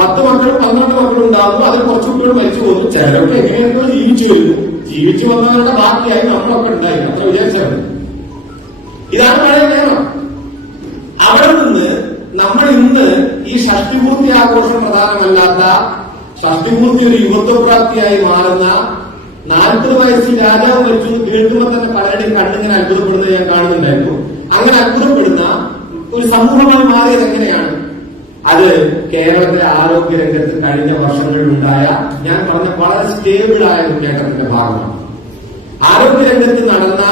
10 മക്കളും 12 മക്കളും ഉണ്ടാകുന്നു. അതിൽ കുറച്ച് കുട്ടികൾ മരിച്ചു പോകുന്നു. ചിലരൊക്കെ എങ്ങനെയൊക്കെ ജീവിച്ചു വരുന്നു. ജീവിച്ചു വന്നവരുടെ ബാക്കിയായി നമ്മളൊക്കെ ഉണ്ടായി. അത്ര വിചാരിച്ചാൽ ഇതാണ് പഴയ കേരളം. അവിടെ നിന്ന് നമ്മൾ ഇന്ന് ഈ ഷഷ്ടിപൂർത്തി ആഘോഷം പ്രധാനമല്ലാത്ത, ഷഷ്ടിപൂർത്തി ഒരു യുവത്വപ്രാപ്തിയായി മാറുന്ന, 40 വയസ്സിൽ രാജാവ് മരിച്ചു കേൾക്കുമ്പോൾ തന്നെ പലരുടെയും കണ്ണിങ്ങനെ അത്ഭുതപ്പെടുന്നത് ഞാൻ കാണുന്നുണ്ടായിരുന്നു. അങ്ങനെ അത്ഭുതപ്പെടുന്ന ഒരു സമൂഹമായി മാറിയത് എങ്ങനെയാണ്? അത് കേരളത്തിലെ ആരോഗ്യ രംഗത്ത് കഴിഞ്ഞ വർഷങ്ങളിലുണ്ടായ, ഞാൻ പറഞ്ഞ വളരെ സ്റ്റേബിളായ മുന്നേറ്റത്തിന്റെ ഭാഗമാണ്. ആരോഗ്യ രംഗത്ത് നടന്ന,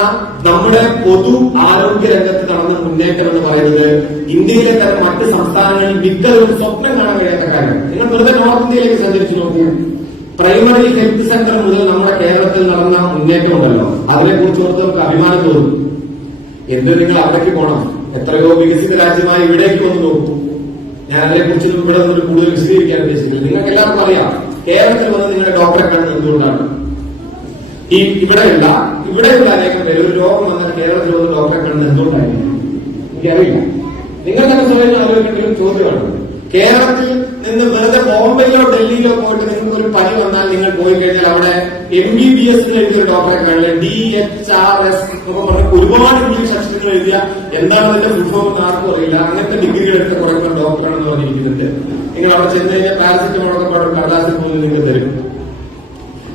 നമ്മുടെ പൊതു ആരോഗ്യ രംഗത്ത് നടന്ന മുന്നേറ്റം എന്ന് പറയുന്നത് ഇന്ത്യയിലെ തന്നെ മറ്റ് സംസ്ഥാനങ്ങളിൽ മിക്കതും സ്വപ്നം കാണാൻ കഴിയാത്ത കാര്യം. നിങ്ങൾ വെറുതെ നോർത്ത് ഇന്ത്യയിലേക്ക് സഞ്ചരിച്ചു നോക്കൂ. പ്രൈമറി ഹെൽത്ത് സെന്റർ മുതൽ നമ്മുടെ കേരളത്തിൽ നടന്ന മുന്നേറ്റം ഉണ്ടല്ലോ, അതിനെക്കുറിച്ച് ഓർത്തവർക്ക് അഭിമാനം തോന്നും. എന്ത് നിങ്ങൾ അവിടേക്ക് പോകണം? എത്രയോ വികസിത രാജ്യമായി ഇവിടേക്ക് വന്ന് നോക്കൂ. ഞാൻ അതിനെക്കുറിച്ച് ഇവിടെ നിന്ന് കൂടുതൽ വിശദീകരിക്കാൻ ഉദ്ദേശിക്കുന്നത്, നിങ്ങൾക്ക് എല്ലാവർക്കും അറിയാം കേരളത്തിൽ വന്ന് നിങ്ങളുടെ ഡോക്ടറെ കാണുന്നത് എന്തുകൊണ്ടാണ്. ഇവിടെയുള്ള അനേകം പേര് ഒരു രോഗം വന്നാൽ കേരളത്തിൽ വന്ന് ഡോക്ടറെ കാണുന്നത് എന്തുകൊണ്ടായിരുന്നു എനിക്കറിയില്ല. നിങ്ങൾ തന്നെ സ്വയം ആലോചിക്കേണ്ട ചോദ്യമാണ്. കേരളത്തിൽ നിന്ന് വെറുതെ ബോംബെയിലോ ഡൽഹിയിലോ പോയിട്ട് നിങ്ങൾക്ക് ഒരു DHS എഴുതിയ ഡോക്ടറെ കാണില്ല, DHRS എന്നൊക്കെ പറഞ്ഞ ഒരുപാട് ഇംഗ്ലീഷ് അക്ഷരങ്ങൾ എഴുതിയ എന്താണ് അതിന്റെ ഫുൾഫോം എന്ന് ആർക്കും അറിയില്ല. അങ്ങനത്തെ ഡിഗ്രികൾ എടുത്ത കുറെ ഡോക്ടറാണെന്ന് പറഞ്ഞിരിക്കുന്നുണ്ട്. നിങ്ങൾ അവിടെ ചെന്ന് കഴിഞ്ഞാൽ പാരസിറ്റമോളൊക്കെ പാടും കടലാസിൽ പോകുന്നത് നിങ്ങൾക്ക് തരും.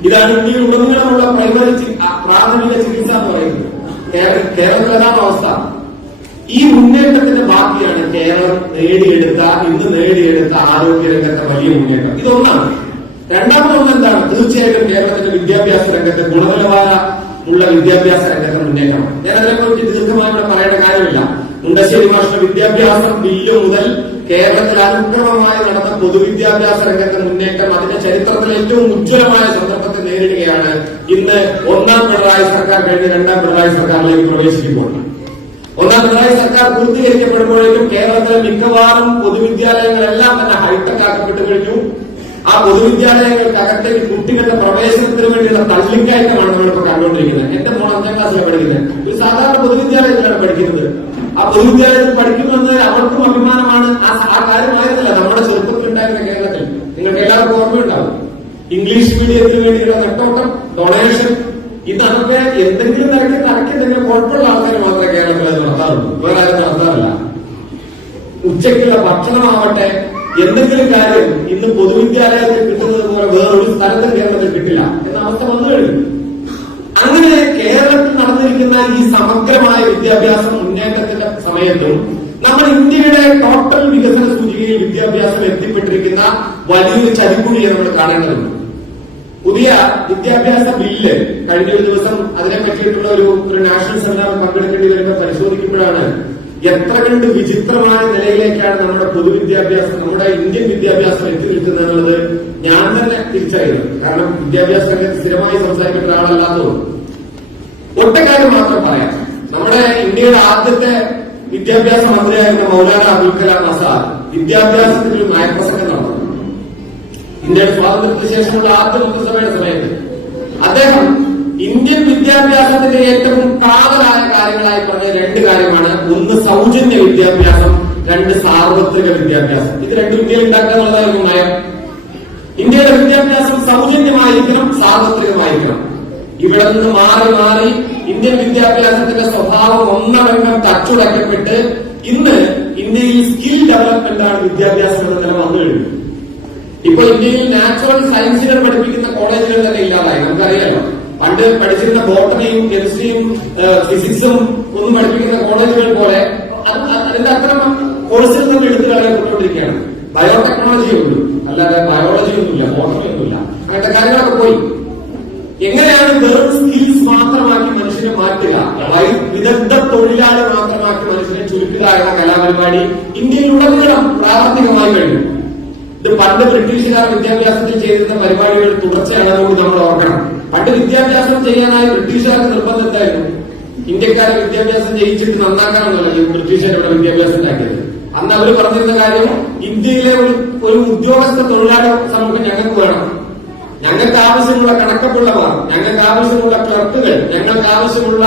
ഇതാണ് ഇന്ത്യയിൽ ഉടനീളമുള്ള പ്രാഥമിക ചികിത്സ എന്ന് പറയുന്നത്. കേരളത്തിൽ അതാണ് അവസ്ഥ. ഈ മുന്നേറ്റത്തിന്റെ ബാക്കിയാണ് കേരളം ഇന്ന് നേടിയെടുത്ത ആരോഗ്യരംഗത്തെ വലിയ മുന്നേറ്റം. ഇതൊന്നാണ്. രണ്ടാമതൊന്ന് എന്താണ്? തീർച്ചയായിട്ടും കേരളത്തിന്റെ വിദ്യാഭ്യാസ രംഗത്ത് ഗുണനിലവാരമുള്ള വിദ്യാഭ്യാസ രംഗത്തെ മുന്നേറ്റമാണ്. ഞാൻ അതിനെക്കുറിച്ച് ദീർഘമായി ഇവിടെ പറയേണ്ട കാര്യമില്ല. മുണ്ടശ്ശേരി മാഷിന്റെ വിദ്യാഭ്യാസം ബില്ല് മുതൽ കേരളത്തിൽ അനുക്രമമായി നടന്ന പൊതുവിദ്യാഭ്യാസ രംഗത്തെ മുന്നേറ്റം അതിന്റെ ചരിത്രത്തിലെ ഏറ്റവും ഉജ്ജ്വലമായ സന്ദർഭത്തെ നേരിടുകയാണ് ഇന്ന് ഒന്നാം പിണറായി സർക്കാർ കഴിഞ്ഞ് രണ്ടാം പിണറായി സർക്കാരിലേക്ക് പ്രവേശിക്കുമ്പോൾ. ഒന്നാം പിണറായി സർക്കാർ പൂർത്തീകരിക്കപ്പെടുമ്പോഴേക്കും കേരളത്തിലെ മിക്കവാറും പൊതുവിദ്യാലയങ്ങളെല്ലാം തന്നെ ഹൈടെക് ആക്കപ്പെട്ടു കഴിഞ്ഞു. ആ പൊതുവിദ്യാലയങ്ങൾക്കകത്തേക്ക് കുട്ടികളുടെ പ്രവേശനത്തിന് വേണ്ടിയുള്ള തള്ളിക്കയറ്റമാണ് നമ്മളിപ്പോൾ കണ്ടുകൊണ്ടിരിക്കുന്നത്. എന്റെ മോൾ 5ാം ക്ലാസ്സിലാണ് പഠിക്കുന്നത്. ഒരു സാധാരണ പൊതുവിദ്യാലയത്തിലാണ് പഠിക്കുന്നത്. ആ പൊതുവിദ്യാലയത്തിൽ പഠിക്കുമെന്നത് അവർക്കും അഭിമാനമാണ്. ആ കാര്യമായിരുന്നില്ല നമ്മുടെ ചെറുപ്പത്തിൽ ഉണ്ടായിരുന്ന കേരളത്തിൽ. നിങ്ങൾക്ക് എല്ലാവർക്കും ഓർമ്മയുണ്ടാവും. ഇംഗ്ലീഷ് മീഡിയത്തിന് വേണ്ടിയുള്ള നെട്ടോട്ടം, ഡൊണേഷൻ, ഇതൊക്കെ എന്തെങ്കിലും നിരക്ക് എന്തെങ്കിലും കുഴപ്പമുള്ള ആൾക്കാർ മാത്രമേ കേരളത്തിൽ അത് നടത്താറുള്ളൂ. വേറെ ആരും നടത്താറില്ല. ഉച്ചയ്ക്കുള്ള ഭക്ഷണമാവട്ടെ, എന്തെങ്കിലും കാര്യം ഇന്ന് പൊതുവിദ്യാലയത്തിൽ കിട്ടുന്നത് പോലെ വേറൊരു സ്ഥലത്തും കേരളത്തിൽ കിട്ടില്ല എന്ന അവസ്ഥ വന്നു കഴിഞ്ഞു. അങ്ങനെ കേരളത്തിൽ നടന്നിരിക്കുന്ന ഈ സമഗ്രമായ വിദ്യാഭ്യാസ മുന്നേറ്റത്തിന്റെ സമയത്തും നമ്മൾ ഇന്ത്യയുടെ ടോട്ടൽ വികസന സൂചികയിൽ വിദ്യാഭ്യാസം എത്തിപ്പെട്ടിരിക്കുന്ന വലിയൊരു ചതിക്കുഴിയെ നമ്മൾ കാണേണ്ടതുണ്ട്. പുതിയ വിദ്യാഭ്യാസ ബില്ല് കഴിഞ്ഞ ഒരു ദിവസം അതിനെ പറ്റിയിട്ടുള്ള ഒരു നാഷണൽ സെമിനാർ പങ്കെടുക്കേണ്ടി വരുമ്പോൾ പരിശോധിക്കുമ്പോഴാണ് എത്ര കണ്ട് വിചിത്രമായ നിലയിലേക്കാണ് നമ്മുടെ പൊതുവിദ്യാഭ്യാസം, നമ്മുടെ ഇന്ത്യൻ വിദ്യാഭ്യാസം എത്തി നിൽക്കുന്നത് എന്നുള്ളത് ഞാൻ തന്നെ തിരിച്ചറിയുന്നത്. കാരണം വിദ്യാഭ്യാസ രംഗത്ത് സ്ഥിരമായി സംസാരിക്കുന്ന ഒരാളല്ലാത്തതുകൊണ്ട് ഒറ്റ കാര്യം മാത്രം പറയാം. നമ്മുടെ ഇന്ത്യയുടെ ആദ്യത്തെ വിദ്യാഭ്യാസ മന്ത്രിയായിരുന്ന മൗലാന അബുൽ കലാം ആസാദ് വിദ്യാഭ്യാസത്തിൽ ഒരു നയപ്രസംഗം നടന്നു. ഇന്ത്യയുടെ സ്വാതന്ത്ര്യത്തിന് ശേഷമുള്ള ആദ്യ മന്ത്രിസഭയുടെ സമയത്ത് അദ്ദേഹം ഇന്ത്യൻ വിദ്യാഭ്യാസത്തിന്റെ ഏറ്റവും കാതലായ കാര്യങ്ങളായി പറഞ്ഞ 2 കാര്യമാണ്. ഒന്ന് സൗജന്യ വിദ്യാഭ്യാസം, 2 സാർവത്രിക വിദ്യാഭ്യാസം. ഇത് രണ്ടും ഇന്ത്യയിൽ ഉണ്ടാക്കുക എന്നുള്ളതായിരുന്നു നയം. ഇന്ത്യയുടെ വിദ്യാഭ്യാസം സൗജന്യമായിരിക്കണം, സാർവത്രികമായിരിക്കണം. ഇവിടെ നിന്ന് മാറി മാറി ഇന്ത്യൻ വിദ്യാഭ്യാസത്തിന്റെ സ്വഭാവം ഒന്നടങ്കം തച്ചുടക്കപ്പെട്ട് ഇന്ന് ഇന്ത്യയിൽ സ്കിൽ ഡെവലപ്മെന്റ് ആണ് വിദ്യാഭ്യാസം എന്ന നില വന്നു കഴിഞ്ഞു. ഇപ്പൊ ഇന്ത്യയിൽ നാച്ചുറൽ സയൻസുകൾ പഠിപ്പിക്കുന്ന കോളേജുകൾ തന്നെ ഇല്ലാതായി. നമുക്കറിയാലോ, പണ്ട് പഠിച്ചിരുന്ന ബോട്ടണിയും കെമിസ്ട്രിയും ഫിസിക്സും ഒന്നും പഠിപ്പിക്കുന്ന കോളേജുകൾ പോലെ അതിന്റെ അത്തരം കോഴ്സുകൾ തന്നെ എടുത്തു കളയപ്പെട്ടുകൊണ്ടിരിക്കുകയാണ്. ബയോടെക്നോളജി ഉണ്ട്, അല്ലാതെ ബയോളജി ഒന്നുമില്ല, ബോട്ടണി ഒന്നുമില്ല. അങ്ങനത്തെ കാര്യങ്ങളൊക്കെ പോയി. എങ്ങനെയാണ് വെറും സ്കിൽസ് മാത്രമാക്കി മനുഷ്യനെ മാറ്റുക, വിദഗ്ധ തൊഴിലാളി മാത്രമാക്കി മനുഷ്യനെ ചുരുക്കുക എന്ന കലാപരിപാടി ഇന്ത്യയിലുടനീളം പ്രാവർത്തികമായി കഴിഞ്ഞു. ഇത് പണ്ട് ബ്രിട്ടീഷുകാർ വിദ്യാഭ്യാസത്തിൽ ചെയ്തിരുന്ന പരിപാടികൾ തുടർച്ചയാണെന്നുകൂടി നമ്മൾ ഓർക്കണം. പണ്ട് വിദ്യാഭ്യാസം ചെയ്യാനായി ബ്രിട്ടീഷുകാർക്ക് നിർബന്ധത്തായിരുന്നു. ഇന്ത്യക്കാരെ വിദ്യാഭ്യാസം ചെയ്യിച്ചിട്ട് നന്നാക്കാനൊന്നുമല്ല ഈ ബ്രിട്ടീഷുകാരുടെ വിദ്യാഭ്യാസം ഉണ്ടാക്കിയത്. അന്ന് അവർ പറഞ്ഞിരുന്ന കാര്യം, ഇന്ത്യയിലെ ഒരു ഉദ്യോഗസ്ഥ തൊഴിലാളി സമൂഹം ഞങ്ങൾക്ക് വേണം. ഞങ്ങൾക്ക് ആവശ്യമുള്ള കണക്കപ്പുള്ളവർ, ഞങ്ങൾക്ക് ആവശ്യമുള്ള ക്ലർക്കുകൾ, ഞങ്ങൾക്ക് ആവശ്യമുള്ള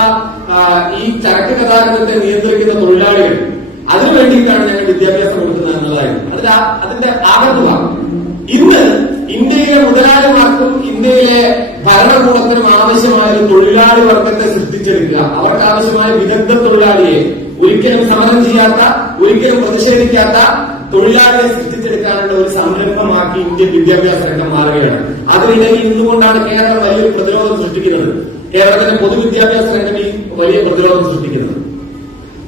ഈ ചരക്ക് ഗതാഗതത്തെ നിയന്ത്രിക്കുന്ന തൊഴിലാളികൾ, അതിനു വേണ്ടിയിട്ടാണ് ഞങ്ങൾ വിദ്യാഭ്യാസം കൊടുക്കുന്നത് എന്നുള്ളതായിരുന്നു അതിന്റെ ആകത്തുക. ഇന്ന് ഇന്ത്യയിലെ മുതലാളിമാർക്കും ഇന്ത്യയിലെ ഭരണകൂടത്തിനും ആവശ്യമായ ഒരു തൊഴിലാളി വർഗത്തെ സൃഷ്ടിച്ചെടുക്കുക, അവർക്ക് ആവശ്യമായ വിദഗ്ധ തൊഴിലാളിയെ, ഒരിക്കലും സമരം ചെയ്യാത്ത, ഒരിക്കലും പ്രതിഷേധിക്കാത്ത തൊഴിലാളിയെ സൃഷ്ടിച്ചെടുക്കാനുള്ള ഒരു സംരംഭമാക്കി ഇന്ത്യൻ വിദ്യാഭ്യാസ രംഗം മാറുകയാണ്. അതിനിടയിൽ ഇന്നുകൊണ്ടാണ് കേരളം വലിയൊരു പ്രതിരോധം സൃഷ്ടിക്കുന്നത്. കേരളത്തിന്റെ പൊതുവിദ്യാഭ്യാസ രംഗം ഈ വലിയ പ്രതിരോധം സൃഷ്ടിക്കുന്നത്.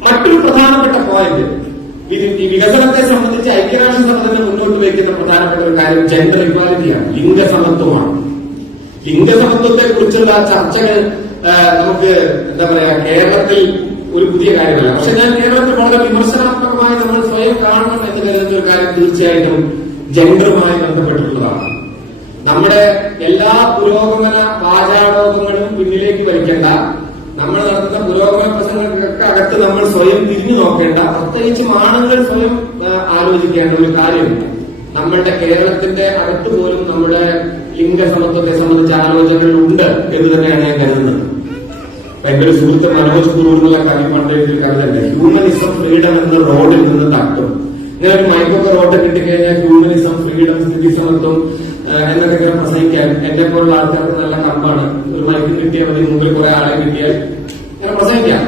മറ്റൊരു പ്രധാനപ്പെട്ട പോയിന്റ്, ഈ വികസനത്തെ സംബന്ധിച്ച് ഐക്യരാഷ്ട്രസഭ തന്നെ മുന്നോട്ട് വയ്ക്കുന്ന പ്രധാനപ്പെട്ട ഒരു കാര്യം ജെൻഡർ ഇക്വാലിറ്റിയാണ്, ലിംഗസമത്വമാണ്. ലിംഗസമത്വത്തെ കുറിച്ചുള്ള ചർച്ചകൾ നമുക്ക് എന്താ പറയാ കേരളത്തിൽ ഒരു പുതിയ കാര്യമല്ല. പക്ഷെ ഞാൻ കേരളത്തിൽ വളരെ വിമർശനാത്മകമായി നമ്മൾ സ്വയം കാണണം എന്ന് കരുതുന്ന ഒരു കാര്യം തീർച്ചയായിട്ടും ജെൻഡറുമായി ബന്ധപ്പെട്ടിട്ടുള്ളതാണ്. നമ്മുടെ എല്ലാ പുരോഗമന വാചാടോപങ്ങളും പിന്നിലേക്ക് വലിക്കേണ്ട, നമ്മൾ നടത്തുന്ന പുരോഗമന പ്രസംഗങ്ങൾക്ക് അകത്ത് നമ്മൾ സ്വയം തിരിഞ്ഞു നോക്കേണ്ട, പ്രത്യേകിച്ചും ആണുങ്ങൾ സ്വയം ആലോചിക്കേണ്ട ഒരു കാര്യമുണ്ട്. നമ്മളുടെ കേരളത്തിന്റെ അകത്ത് പോലും നമ്മുടെ ലിംഗസമത്വത്തെ സംബന്ധിച്ച ആലോചനകൾ ഉണ്ട് എന്ന് തന്നെയാണ് ഞാൻ കരുതുന്നത്. എന്റെ ഒരു സുഹൃത്ത് മനോജ് കുറൂർ എന്നുള്ള കവി പണ്ടൊരു കവിതയുണ്ട്, ഹ്യൂമനിസം ഫ്രീഡം എന്ന റോഡിൽ നിന്ന് തട്ടും. ഇങ്ങനെ ഒരു മൈക്കൊക്കെ റോഡ് കിട്ടിക്കഴിഞ്ഞാൽ ഹ്യൂമനിസം, ഫ്രീഡം, സ്ഥിതി സമത്വം, എന്നൊക്കെ പ്രസംഗിക്കാൻ എന്നെ പോലുള്ള ആൾക്കാർക്ക് നല്ല കമ്പാണ്. ഒരു മൈക്ക് കിട്ടിയാൽ മതി, മുമ്പിൽ കുറെ ആളെ കിട്ടിയാൽ അങ്ങനെ പ്രസംഗിക്കാം.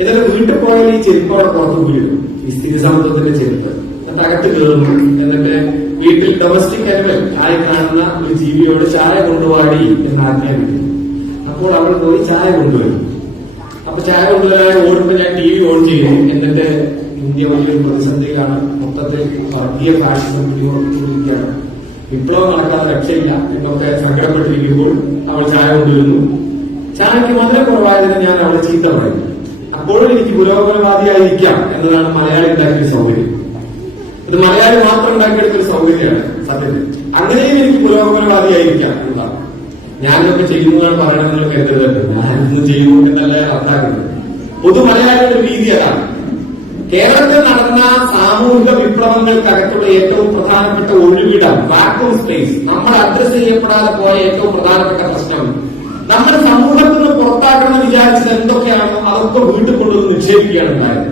എന്നിട്ട് വീട്ടിൽ പോയാൽ ഈ ചെരുപ്പ് അവിടെ പുറത്ത് വീഴും, ഈ സ്ഥിതി സമത്വത്തിന്റെ ചെരുപ്പ്. എന്നിട്ട് അകത്ത് കയറുന്നു. എന്നിട്ട് വീട്ടിൽ ഡൊമസ്റ്റിക് അനിമൽ ആയി കാണുന്ന ഒരു ജീവിയോട് ചായ കൊണ്ടുപോടി എന്ന് ആജ്ഞാപിക്കും. അപ്പോൾ അവൾ പോയി ചായ കൊണ്ടുവരും. അപ്പൊ ചായ കൊണ്ടുവരാൻ ഓടുമ്പോൾ ഞാൻ TV ഓൺ ചെയ്യും. എന്നിട്ട് ഇന്ത്യ വലിയൊരു പ്രതിസന്ധിയിലാണ്, മൊത്തത്തിൽ വർഗീയ ഫാഷിസം പിടികൊണ്ടിരിക്കുകയാണ്, വിപ്ലവം നടക്കാതെ രക്ഷയില്ല എന്നൊക്കെ സങ്കടപ്പെട്ടിരിക്കുമ്പോൾ അവൾ ചായ കൊണ്ടുവരുന്നു. ചായക്ക് മധുരം കുറവായതിന് ഞാൻ അവളെ ചീത്ത പറയുന്നു. അപ്പോഴും എനിക്ക് പുരോഗമനവാദിയായിരിക്കാം എന്നതാണ് മലയാളി ഉണ്ടാക്കിയ സൗകര്യം. ഇത് മലയാളി മാത്രം ഉണ്ടാക്കിയെടുത്തൊരു സൗകര്യമാണ് സത്യത്തിൽ. അങ്ങനെയും എനിക്ക് പുരോഗമനവാദിയായിരിക്കാം എന്നതാണ്. ഞാനൊക്കെ ചെയ്യുന്നതാണ് പറയണമെന്നുള്ള കരുതലുണ്ട്. ഞാനൊന്നും ചെയ്യുന്നു എന്നല്ല അർത്ഥാക്കുന്നത്. പൊതു മലയാളിയുടെ ഒരു രീതി അതാണ്. കേരളത്തിൽ നടന്ന സാമൂഹിക വിപ്ലവങ്ങൾക്കകത്തുള്ള ഏറ്റവും പ്രധാനപ്പെട്ട ഒഴിവിടം, വാക്യൂം സ്പേസ്, നമ്മൾ അഡ്രസ് ചെയ്യപ്പെടാതെ പോയ ഏറ്റവും പ്രധാനപ്പെട്ട പ്രശ്നം, നമ്മുടെ സമൂഹത്തിൽ നിന്ന് പുറത്താക്കണമെന്ന് വിചാരിച്ചത് എന്തൊക്കെയാണോ അതൊക്കെ വീട്ടിൽ കൊണ്ടുവന്ന് നിക്ഷേപിക്കുകയാണ് ഉണ്ടായത്.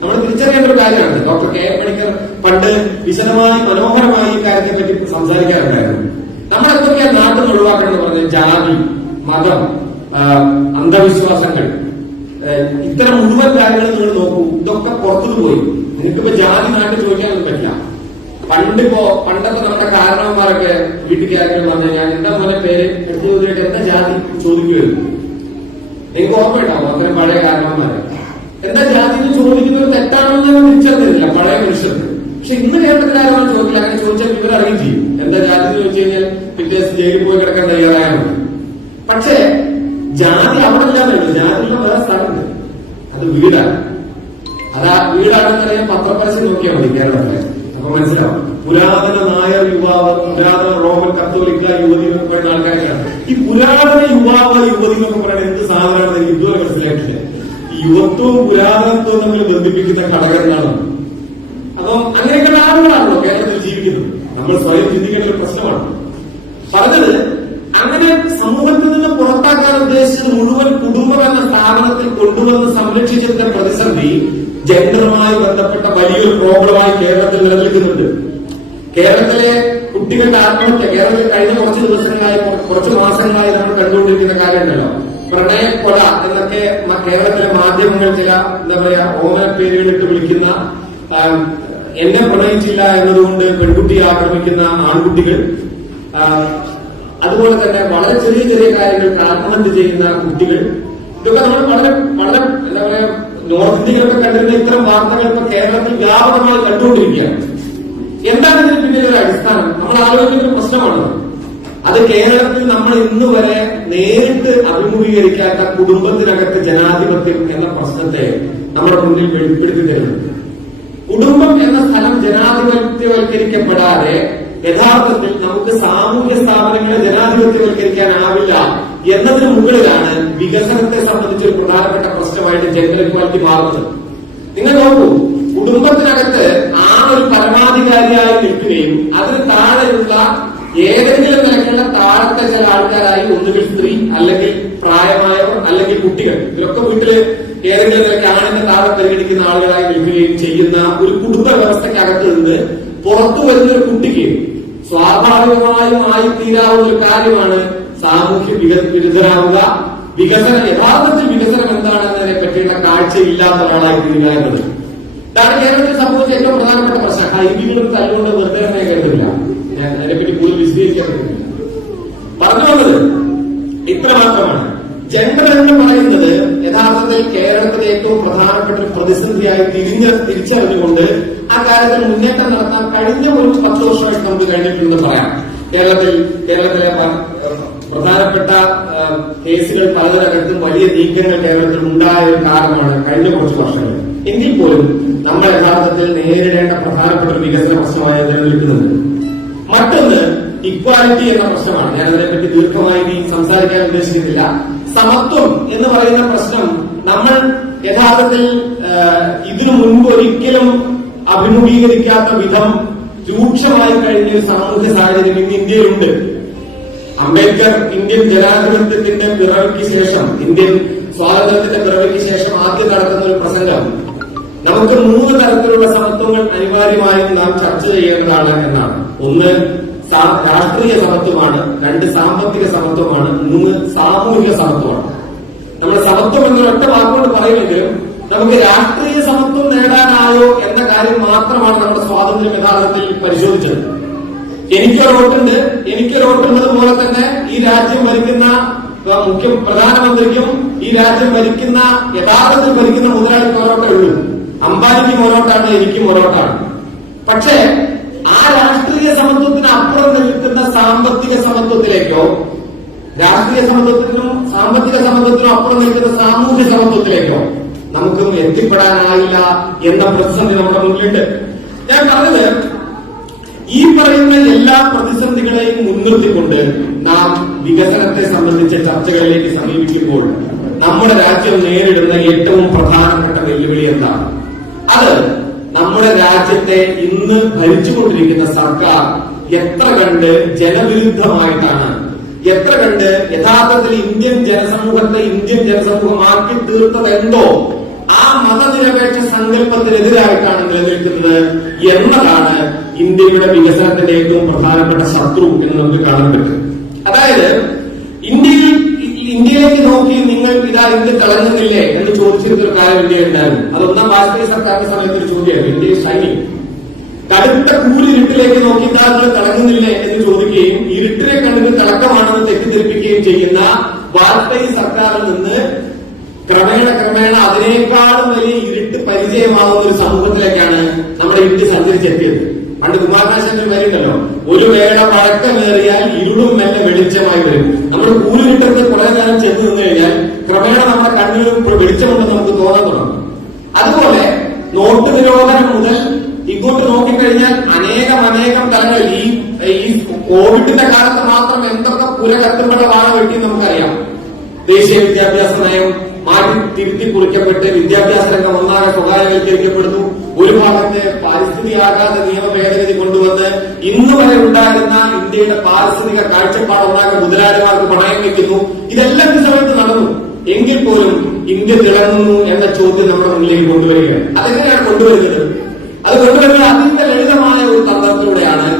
നമ്മൾ തിരിച്ചറിയേണ്ട ഒരു കാര്യമാണ്. ഡോക്ടർ KM പണിക്കർ പണ്ട് വിശദമായി മനോഹരമായി ഈ കാര്യത്തെ പറ്റി സംസാരിക്കാറുണ്ടായിരുന്നു. നമ്മൾ എന്തൊക്കെയാണ് നാട്ടിൽ നിന്ന് ഒഴിവാക്കണം എന്ന് പറഞ്ഞാൽ ജാതി, മതം, അന്ധവിശ്വാസങ്ങൾ, ഇത്തരം മുഴുവൻ കാര്യങ്ങൾ നിങ്ങൾ നോക്കൂ. ഇതൊക്കെ പുറത്തു പോയി. നിങ്ങൾക്കിപ്പോ ജാതി നാട്ടിൽ ചോദിക്കാനൊന്നും പറ്റില്ല. പണ്ടത്തെ നമ്മുടെ കാരണവന്മാരൊക്കെ വീട്ടിൽ ആരെങ്കിലും പറഞ്ഞു ഞാൻ എന്താ പോലെ പേര് എടുത്തു ചോദിച്ചിട്ട് എന്താ ജാതി ചോദിക്കുമായിരുന്നു. നിങ്ങൾക്ക് ഓർമ്മയുണ്ടാവും അത്രയും പഴയ കാരണവന്മാരെ. എന്താ ജാതി എന്ന് ചോദിക്കുന്നത് തെറ്റാണെന്ന് ഞാൻ തിരിച്ചറിഞ്ഞില്ല പഴയ മനുഷ്യർക്ക്. പക്ഷെ ഇന്ന് കേരളത്തിൽ ആരും ചോദിക്കില്ല. അങ്ങനെ ചോദിച്ചാൽ ഇവർ അറിയുകയും ചെയ്യും. എന്താ ജാതി എന്ന് ചോദിച്ചു കഴിഞ്ഞാൽ പിറ്റേ ദിവസം ജയിലിൽ പോയി കിടക്കാൻ തയ്യാറായാണ്. പക്ഷേ ജാതി അവിടെ ഇല്ലാന്നുള്ളൂ. ജാതിയുള്ള വേറെ സ്ഥലമുണ്ട്, അത് വീടാണ്. അതാ വീടാണെന്നറിയാൻ പത്രപരസ്യം നോക്കിയാൽ മതി കേരളത്തിലെ. അപ്പൊ മനസ്സിലാവും. പുരാതന നായർ യുവാവ്, പുരാതന റോമൻ കത്തോലിക്ക യുവതി എന്നൊക്കെ പറയുന്ന ആൾക്കാരൊക്കെയാണ്. ഈ പുരാതന യുവാവ് യുവതി എന്നൊക്കെ പറയുന്നത് എന്ത് സാധനമാണ് എനിക്ക് ഇതുവരെ മനസ്സിലായിട്ടില്ല. ഈ യുവത്വവും പുരാതനത്വവും തമ്മിൽ ബന്ധിപ്പിക്കുന്ന ഘടകങ്ങളാണ്. അപ്പൊ അങ്ങനെയൊക്കെയുള്ള ആളുകളാണല്ലോ കേരളത്തിൽ ജീവിക്കുന്നത്. നമ്മൾ സ്വയം ചിന്തിക്കേണ്ട ഒരു പ്രശ്നമാണ് പറഞ്ഞത്. അങ്ങനെ സമൂഹത്തിൽ നിന്ന് പുറത്താക്കാൻ ഉദ്ദേശിച്ചത് മുഴുവൻ കുടുംബം എന്ന സ്ഥാപനത്തിൽ കൊണ്ടുവന്ന് സംരക്ഷിച്ചതിന്റെ പ്രതിസന്ധി ജെൻഡറുമായി ബന്ധപ്പെട്ട വലിയൊരു പ്രോബ്ലമായി കേരളത്തിൽ നിലനിൽക്കുന്നുണ്ട്. കേരളത്തിലെ കുട്ടികളുടെ ആത്മഹത്യ കേരളത്തിൽ കഴിഞ്ഞ കുറച്ച് ദിവസങ്ങളായി, കുറച്ച് മാസങ്ങളായി നമ്മൾ കണ്ടുകൊണ്ടിരിക്കുന്ന കാര്യമുണ്ടല്ലോ. പ്രണയക്കൊല എന്നൊക്കെ കേരളത്തിലെ മാധ്യമങ്ങൾ ചില എന്താ പറയാ ഓമന പേരുകളിട്ട് വിളിക്കുന്ന, എന്നെ പ്രണയിച്ചില്ല എന്നതുകൊണ്ട് പെൺകുട്ടിയെ ആക്രമിക്കുന്ന ആൺകുട്ടികൾ, അതുപോലെ തന്നെ വളരെ ചെറിയ ചെറിയ കാര്യങ്ങൾക്ക് ആത്മഹത്യ ചെയ്യുന്ന കുട്ടികൾ, ഇതൊക്കെ നമ്മൾ വളരെ വളരെ എന്താ പറയാ നോർത്ത് ഇന്ത്യയിലൊക്കെ കണ്ടിരുന്ന ഇത്തരം വാർത്തകൾ ഇപ്പൊ കേരളത്തിൽ വ്യാപകമായി കണ്ടുകൊണ്ടിരിക്കുകയാണ്. എന്താണ് ഇതിന് പിന്നിൽ ഒരു അടിസ്ഥാനം? നമ്മൾ ആലോചിക്കുന്ന ഒരു പ്രശ്നമാണ്. അത് കേരളത്തിൽ നമ്മൾ ഇന്ന് വരെ നേരിട്ട് അഭിമുഖീകരിക്കാത്ത കുടുംബത്തിനകത്ത് ജനാധിപത്യം എന്ന പ്രശ്നത്തെ നമ്മുടെ മുന്നിൽ വെളിപ്പെടുത്തി തരുന്നുണ്ട്. കുടുംബം എന്ന സ്ഥലം ജനാധിപത്യവൽക്കരിക്കപ്പെടാതെ യഥാർത്ഥത്തിൽ നമുക്ക് സാമൂഹ്യ സ്ഥാപനങ്ങളെ ജനാധിപത്യവൽക്കരിക്കാനാവില്ല എന്നതിന് മുകളിലാണ് വികസനത്തെ സംബന്ധിച്ചൊരു പ്രധാനപ്പെട്ട പ്രശ്നമായിട്ട് ജെൻഡർ ഇക്വാലിറ്റി മാറുന്നത്. നിങ്ങൾ നോക്കൂ, കുടുംബത്തിനകത്ത് ഒരു പരമാധികാരിയായി നിൽക്കുകയും അതിന് താഴെയുള്ള ഏതെങ്കിലും നിലക്കുള്ള താഴത്തെ ചില ആൾക്കാരായി ഒന്നുകിൽ സ്ത്രീ അല്ലെങ്കിൽ പ്രായമായവർ അല്ലെങ്കിൽ കുട്ടികൾ, ഇവരൊക്കെ വീട്ടില് ഏതെങ്കിലും നിലയ്ക്ക് ആണിന്റെ താഴെ പരിഗണിക്കുന്ന ആളുകളായി നിൽക്കുകയും ചെയ്യുന്ന ഒരു കുടുംബ വ്യവസ്ഥയ്ക്കകത്ത് നിന്ന് പുറത്തു വരുന്ന ഒരു കുട്ടിക്ക് സ്വാഭാവികമായും ആയിത്തീരാവുന്ന ഒരു കാര്യമാണ് സാമൂഹ്യ വിരുദ്ധരാവുക. വികസനം, യഥാർത്ഥത്തിൽ വികസനം എന്താണെന്നതിനെ പറ്റിയുള്ള കാഴ്ചയില്ലാത്ത ഒരാളായി തീരുക എന്നത്. ഇതാണ് കേരളത്തിൽ സംഭവിച്ച ഏറ്റവും പ്രധാനപ്പെട്ട പ്രശ്നം. ഹൈബികളും തല്ലുകൊണ്ട് വെറുതെ തന്നെ കരുതില്ല. ഞാൻ അതിനെപ്പറ്റി കൂടുതൽ വിശദീകരിക്കാൻ പറ്റുന്നില്ല. പറഞ്ഞു വന്നത് ഇത്ര മാത്രമാണ്. ജെൻഡർ എന്ന് പറയുന്നത് യഥാർത്ഥത്തിൽ കേരളത്തിലെ ഏറ്റവും പ്രധാനപ്പെട്ട ഒരു പ്രതിസന്ധിയായി തിരിച്ചറിഞ്ഞുകൊണ്ട് ആ കാര്യത്തിൽ മുന്നേറ്റം നടത്താൻ കഴിഞ്ഞ ഒരു 10 വർഷമായിട്ട് നമുക്ക് കഴിഞ്ഞിട്ടുണ്ടെന്ന് പറയാം. കേരളത്തിലെ പ്രധാനപ്പെട്ട കേസുകൾ പലതരത്തിലും വലിയ നീക്കങ്ങൾ കേരളത്തിൽ ഉണ്ടായ ഒരു കാലമാണ് കഴിഞ്ഞ കുറച്ച് വർഷങ്ങൾ. എങ്കിൽ പോലും നമ്മൾ യഥാർത്ഥത്തിൽ നേരിടേണ്ട പ്രധാനപ്പെട്ട ഒരു വികസന പ്രശ്നമായി നിലനിൽക്കുന്നുണ്ട്. മറ്റൊന്ന് ഇക്വാലിറ്റി എന്ന പ്രശ്നമാണ്. ഞാൻ അതിനെപ്പറ്റി ദീർഘമായി സംസാരിക്കാൻ ഉദ്ദേശിക്കുന്നില്ല. സമത്വം എന്ന് പറയുന്ന പ്രശ്നം നമ്മൾ യഥാർത്ഥത്തിൽ ഇതിനു മുൻപ് ഒരിക്കലും അഭിമുഖീകരിക്കാത്ത വിധം രൂക്ഷമായി കഴിഞ്ഞ ഒരു സാമൂഹ്യ സാഹചര്യം ഇന്ന് ഇന്ത്യയിലുണ്ട്. അംബേദ്കർ ഇന്ത്യൻ ജനാധിപത്യത്തിന്റെ പിറവിക്ക് ശേഷം, ഇന്ത്യൻ സ്വാതന്ത്ര്യത്തിന്റെ പിറവിക്ക് ശേഷം ആദ്യം നടത്തുന്ന ഒരു പ്രസംഗം നമുക്ക് 3 തരത്തിലുള്ള സമത്വങ്ങൾ അനിവാര്യമായും നാം ചർച്ച ചെയ്യേണ്ടതാണ് എന്നാണ്. ഒന്ന്, രാഷ്ട്രീയ സമത്വമാണ്, 2 സാമ്പത്തിക സമത്വമാണ്, 3 സാമൂഹിക സമത്വമാണ്. നമ്മൾ സമത്വം എന്നൊരൊറ്റ വാക്കുകൊണ്ട് പറയുമെങ്കിലും നമുക്ക് രാഷ്ട്രീയ സമത്വം നേടാനായോ എന്ന കാര്യം മാത്രമാണ് നമ്മുടെ സ്വാതന്ത്ര്യം യഥാർത്ഥത്തിൽ പരിശോധിച്ചത്. എനിക്കൊരു വോട്ടുണ്ട്, എനിക്കൊരു വോട്ടുള്ളത് പോലെ തന്നെ ഈ രാജ്യം ഭരിക്കുന്ന പ്രധാനമന്ത്രിക്കും ഈ രാജ്യം ഭരിക്കുന്ന യഥാർത്ഥത്തിൽ ഭരിക്കുന്ന മുതലാളിക്ക് ഓരോട്ടേ ഉള്ളൂ. അംബാനിക്കും ഓരോട്ടാണ്, എനിക്കും ഓരോട്ടാണ്. പക്ഷേ ആ രാഷ്ട്രീയ സമത്വത്തിന് അപ്പുറം നിൽക്കുന്ന സാമ്പത്തിക സമത്വത്തിലേക്കോ, രാഷ്ട്രീയ സമത്വത്തിനും സാമ്പത്തിക സമത്വത്തിനും അപ്പുറം നിൽക്കുന്ന സാമൂഹ്യ സമത്വത്തിലേക്കോ നമുക്കൊന്നും എത്തിപ്പെടാനായില്ല എന്ന പ്രതിസന്ധി നമ്മുടെ മുന്നിലുണ്ട്. ഞാൻ പറഞ്ഞത്, ഈ പറയുന്ന എല്ലാ പ്രതിസന്ധികളെയും മുൻനിർത്തിക്കൊണ്ട് നാം വികസനത്തെ സംബന്ധിച്ച ചർച്ചകളിലേക്ക് സമീപിക്കുമ്പോൾ നമ്മുടെ രാജ്യം നേരിടുന്ന ഏറ്റവും പ്രധാനപ്പെട്ട വെല്ലുവിളി എന്താണ്? അത് നമ്മുടെ രാജ്യത്തെ ഇന്ന് ഭരിച്ചുകൊണ്ടിരിക്കുന്ന സർക്കാർ എത്ര കണ്ട് ജനവിരുദ്ധമായിട്ടാണ്, എത്ര കണ്ട് യഥാർത്ഥത്തിൽ ഇന്ത്യൻ ജനസമൂഹമാക്കി തീർത്തതെന്തോ ആ മതനിരപേക്ഷ സങ്കല്പത്തിനെതിരായിട്ടാണ് നിലനിൽക്കുന്നത് എന്നതാണ് ഇന്ത്യയുടെ വികസനത്തിന്റെ ഏറ്റവും പ്രധാനപ്പെട്ട ശത്രു എന്ന് നമുക്ക് കാണാൻ പറ്റും. അതായത് ഇന്ത്യയിലേക്ക് നോക്കി നിങ്ങൾ ഇന്ത്യ തിളങ്ങുന്നില്ലേ എന്ന് ചോദിച്ചിരുന്നൊരു കാര്യം ഇന്ത്യ ഉണ്ടായിരുന്നു. അത് 1ാം വാജ്പേയി സർക്കാരിന്റെ സമയത്ത് ഒരു ചോദ്യമായിരുന്നു. ഇന്ത്യയിൽ ഷൈനിങ് കടുത്ത കൂരിരുട്ടിലേക്ക് നോക്കി നിങ്ങൾ തിളങ്ങുന്നില്ലേ എന്ന് ചോദിക്കുകയും ഇരുട്ടിനെ കണ്ടിട്ട് തിളക്കമാണെന്ന് തെറ്റിദ്ധരിപ്പിക്കുകയും ചെയ്യുന്ന വാജ്പേയി സർക്കാരിൽ നിന്ന് ക്രമേണ അതിനേക്കാളും വലിയ ഇരുട്ട് പരിചയമാകുന്ന ഒരു സമൂഹത്തിലേക്കാണ് നമ്മുടെ ഇന്ത്യ സഞ്ചരിച്ചെത്തിയത്. പണ്ട് കുമാരനാശാന്റെ വരിണ്ടല്ലോ, ഒരു വേള പഴക്കമേറിയാൽ ഇരുളും മെല്ലെ വെളിച്ചമായി വരും. നമ്മൾ കൂരിരുട്ടത്ത് കുറെ നേരം ചെന്ന് നിന്ന് കഴിഞ്ഞാൽ ക്രമേണ നമ്മുടെ കണ്ണിലും വെളിച്ചമുണ്ടെന്ന് നമുക്ക് തോന്നാൻ തുടങ്ങും. അതുപോലെ നോട്ട് നിരോധനം മുതൽ ഇങ്ങോട്ട് നോക്കിക്കഴിഞ്ഞാൽ അനേകം തലങ്ങളിൽ ഈ കോവിഡിന്റെ കാലത്ത് മാത്രം എന്തൊക്കെ പുര കത്തുമ്പോഴാണ് വെട്ടി നമുക്കറിയാം. ദേശീയ വിദ്യാഭ്യാസ നയം മാറ്റി തിരുത്തി കുറിക്കപ്പെട്ട് വിദ്യാഭ്യാസ രംഗം ഒന്നാകെ സ്വകാര്യവൽക്കരിക്കപ്പെടുന്നു. ഒരു ഭാഗത്ത് പാരിസ്ഥിതിക ആഘാത നിയമ ഭേദഗതി കൊണ്ടുവന്ന് ഇന്ന് വരെ ഉണ്ടായിരുന്ന ഇന്ത്യയുടെ പാരിസ്ഥിതിക കാഴ്ചപ്പാട് ഒന്നാകെ മുതലാളിമാർക്ക് പണയം വെക്കുന്നു. ഇതെല്ലാം ഈ സമയത്ത് നടന്നു. എങ്കിൽ പോലും ഇന്ത്യ തിളങ്ങുന്നു എന്ന ചോദ്യം നമ്മുടെ മുന്നിലേക്ക് കൊണ്ടുവരികയാണ്. അതെങ്ങനെയാണ് കൊണ്ടുവരുന്നത്? അത് കൊണ്ടുവരുന്നത് അതിന്റെ ലളിതമായ ഒരു തന്ത്രത്തിലൂടെയാണ്.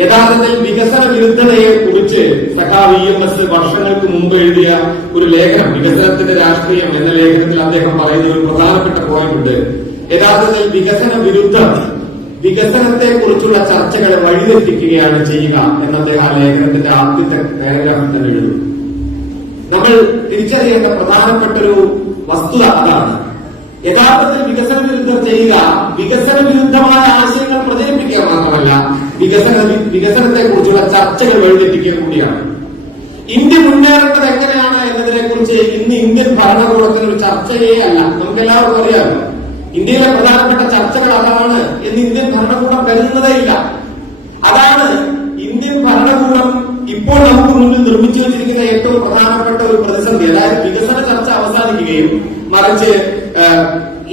യഥാർത്ഥത്തിൽ വികസന വിരുദ്ധതയെ കുറിച്ച് സഖാവ് EMS വർഷങ്ങൾക്ക് മുമ്പ് എഴുതിയ ഒരു ലേഖനം, വികസനത്തിന്റെ രാഷ്ട്രീയം എന്ന ലേഖനത്തിൽ അദ്ദേഹം പറയുന്ന ഒരു പ്രധാനപ്പെട്ട പോയിന്റ് ഉണ്ട്. യഥാർത്ഥത്തിൽ വികസന വിരുദ്ധം വികസനത്തെ കുറിച്ചുള്ള ചർച്ചകളെ വഴിതെറ്റിക്കുകയാണ് ചെയ്യുക എന്ന് അദ്ദേഹം ആ ലേഖനത്തിന്റെ ആദ്യത്തെ പാരഗ്രാഫിൽ തന്നെ എഴുതും. നമ്മൾ തിരിച്ചറിയേണ്ട പ്രധാനപ്പെട്ട ഒരു വസ്തുത അതാണ്. യഥാർത്ഥത്തിൽ വികസന വിരുദ്ധം ചെയ്യുക വികസന വിരുദ്ധമായ ആശയങ്ങൾ പ്രചരിപ്പിക്കുക മാത്രമല്ല, വികസനത്തെ കുറിച്ചുള്ള ചർച്ചകൾ വഴിതെറ്റിക്കുക കൂടിയാണ്. ഇന്ത്യ മുന്നേറേണ്ടത് എങ്ങനെയാണ് എന്നതിനെ കുറിച്ച് ഇന്ന് ഇന്ത്യൻ ഭരണകൂടത്തിന് ഒരു ചർച്ചയേ അല്ല. നമുക്ക് എല്ലാവർക്കും അറിയാമല്ലോ, ഇന്ത്യയിലെ പ്രധാനപ്പെട്ട ചർച്ചകൾ അതാണ് എന്ന് ഇന്ത്യൻ ഭരണകൂടം കരുതുന്നതേ ഇല്ല. അതാണ് ഇന്ത്യൻ ഭരണകൂടം ഇപ്പോൾ നമുക്ക് മുന്നിൽ നിർമ്മിച്ചു വെച്ചിരിക്കുന്ന ഏറ്റവും പ്രധാനപ്പെട്ട ഒരു പ്രതിസന്ധി. അതായത് വികസന ചർച്ച അവസാനിക്കുകയും മറിച്ച്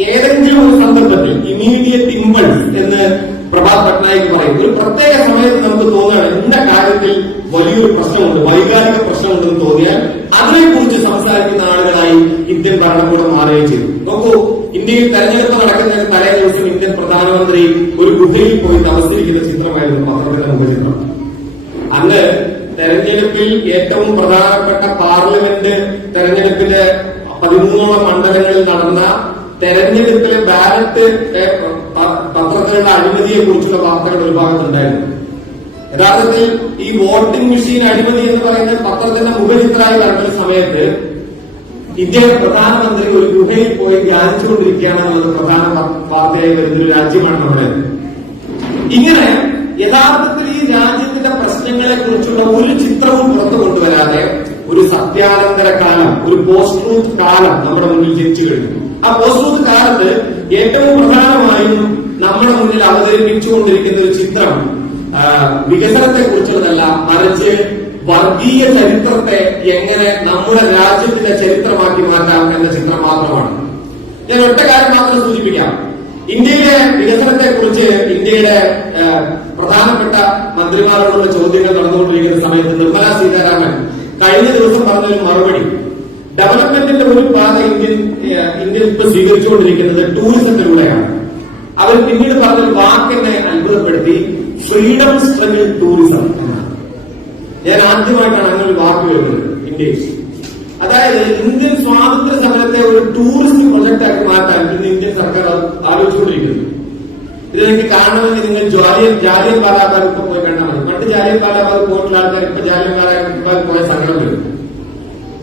ഏതെങ്കിലും ഒരു സന്ദർഭത്തിൽ ഇമീഡിയറ്റ് ഇമ്പൾസ് എന്ന് പ്രഭാത് പട്നായിക് പറയും, ഒരു പ്രത്യേക സമയത്ത് നമുക്ക് തോന്നുകയാണ് എന്റെ കാര്യത്തിൽ വലിയൊരു പ്രശ്നമുണ്ട്, വൈകാരിക പ്രശ്നമുണ്ടെന്ന് തോന്നിയാൽ അതിനെക്കുറിച്ച് സംസാരിക്കുന്ന ആളുകളായി ഇന്ത്യൻ ഭരണകൂടം മാറുകയും ചെയ്തു. നോക്കൂ, ഇന്ത്യയിൽ തെരഞ്ഞെടുപ്പ് നടക്കുന്നതിന് തലേ ദിവസം ഇന്ത്യൻ പ്രധാനമന്ത്രി ഒരു ഗുഹയിൽ പോയി തമസിരിക്കുന്ന ചിത്രമായിരുന്നു പത്രത്തിന്റെ മുഖചിത്രം. അന്ന് തെരഞ്ഞെടുപ്പിൽ ഏറ്റവും പ്രധാനപ്പെട്ട പാർലമെന്റ് തെരഞ്ഞെടുപ്പിന്റെ 13ഓളം മണ്ഡലങ്ങളിൽ നടന്ന തെരഞ്ഞെടുപ്പിലെ ബാലറ്റ് പത്രത്തിലുള്ള അഴിമതിയെ കുറിച്ചുള്ള വാർത്തകൾ ഒരു ഭാഗത്തുണ്ടായിരുന്നു. യഥാർത്ഥത്തിൽ ഈ വോട്ടിംഗ് മെഷീൻ അഴിമതി എന്ന് പറയുന്ന പത്രത്തിന്റെ മുഖചിത്രമായി വരുന്ന സമയത്ത് ഇന്ത്യയുടെ പ്രധാനമന്ത്രി ഒരു ഗുഹയിൽ പോയി ധ്യാനിച്ചുകൊണ്ടിരിക്കുകയാണെന്നുള്ളത് പ്രധാന വാർത്തയായി വരുന്നൊരു രാജ്യമാണ് നമ്മുടെ. ഇങ്ങനെ യഥാർത്ഥത്തിൽ ഈ രാജ്യത്തിന്റെ പ്രശ്നങ്ങളെ കുറിച്ചുള്ള ഒരു ചിത്രവും പുറത്തു കൊണ്ടുവരാതെ ഒരു സത്യാനന്തര കാലം, ഒരു പോസ്റ്റ് ട്രൂത്ത് കാലം നമ്മുടെ മുന്നിൽ ജനിച്ചു കഴിഞ്ഞു. ആ പോസ്റ്റ് ട്രൂത്ത് കാലത്ത് ഏറ്റവും പ്രധാനമായും നമ്മുടെ മുന്നിൽ അവതരിപ്പിച്ചുകൊണ്ടിരിക്കുന്ന ഒരു ചിത്രം വികസനത്തെ കുറിച്ചുള്ളതല്ല, മറിച്ച് വർഗീയ ചരിത്രത്തെ എങ്ങനെ നമ്മുടെ രാജ്യത്തിന്റെ ചരിത്രമാക്കി മാറ്റാം എന്ന ചിത്രം മാത്രമാണ്. ഞാൻ ഒറ്റ കാര്യം മാത്രം സൂചിപ്പിക്കാം. ഇന്ത്യയിലെ വികസനത്തെ കുറിച്ച് ഇന്ത്യയുടെ പ്രധാനപ്പെട്ട മന്ത്രിമാരോടുള്ള ചോദ്യങ്ങൾ നടന്നുകൊണ്ടിരിക്കുന്ന സമയത്ത് നിർമ്മലാ സീതാരാമൻ കഴിഞ്ഞ ദിവസം പറഞ്ഞൊരു മറുപടി, ഡെവലപ്മെന്റിന്റെ ഒരു പാത ഇന്ത്യ ഇപ്പൊ സ്വീകരിച്ചുകൊണ്ടിരിക്കുന്നത് ടൂറിസത്തിലൂടെയാണ്. അവർ പിന്നീട് പറഞ്ഞൊരു വാക്കെന്നെ അത്ഭുതപ്പെടുത്തി, ഫ്രീഡം സ്ട്രഗിൾ ടൂറിസം എന്നാണ്. ഞാൻ ആദ്യമായിട്ടാണ് അങ്ങനെ ഒരു വാക്ക് വരുന്നത് ഇന്ത്യയിൽ. അതായത് ഇന്ത്യൻ സ്വാതന്ത്ര്യ സമരത്തെ ഒരു ടൂറിസ്റ്റ് പ്രൊജക്റ്റാക്കി മാറ്റാൻ ഇന്ന് ഇന്ത്യൻ സർക്കാർ ആലോചിച്ചുകൊണ്ടിരിക്കുന്നു. ഇത് നിങ്ങൾക്ക് കാണണമെങ്കിൽ നിങ്ങൾ ജാലിയൻ വാലാബാഗ് ഇപ്പൊ പോയി കണ്ടാൽ മതി. പണ്ട് ജാലിയൻ വാലാബാഗ് പോയിട്ടുള്ള ആൾക്കാർ ഇപ്പൊ ജാലിയൻ വാലാബാഗ് പോയ സങ്കടം വരും.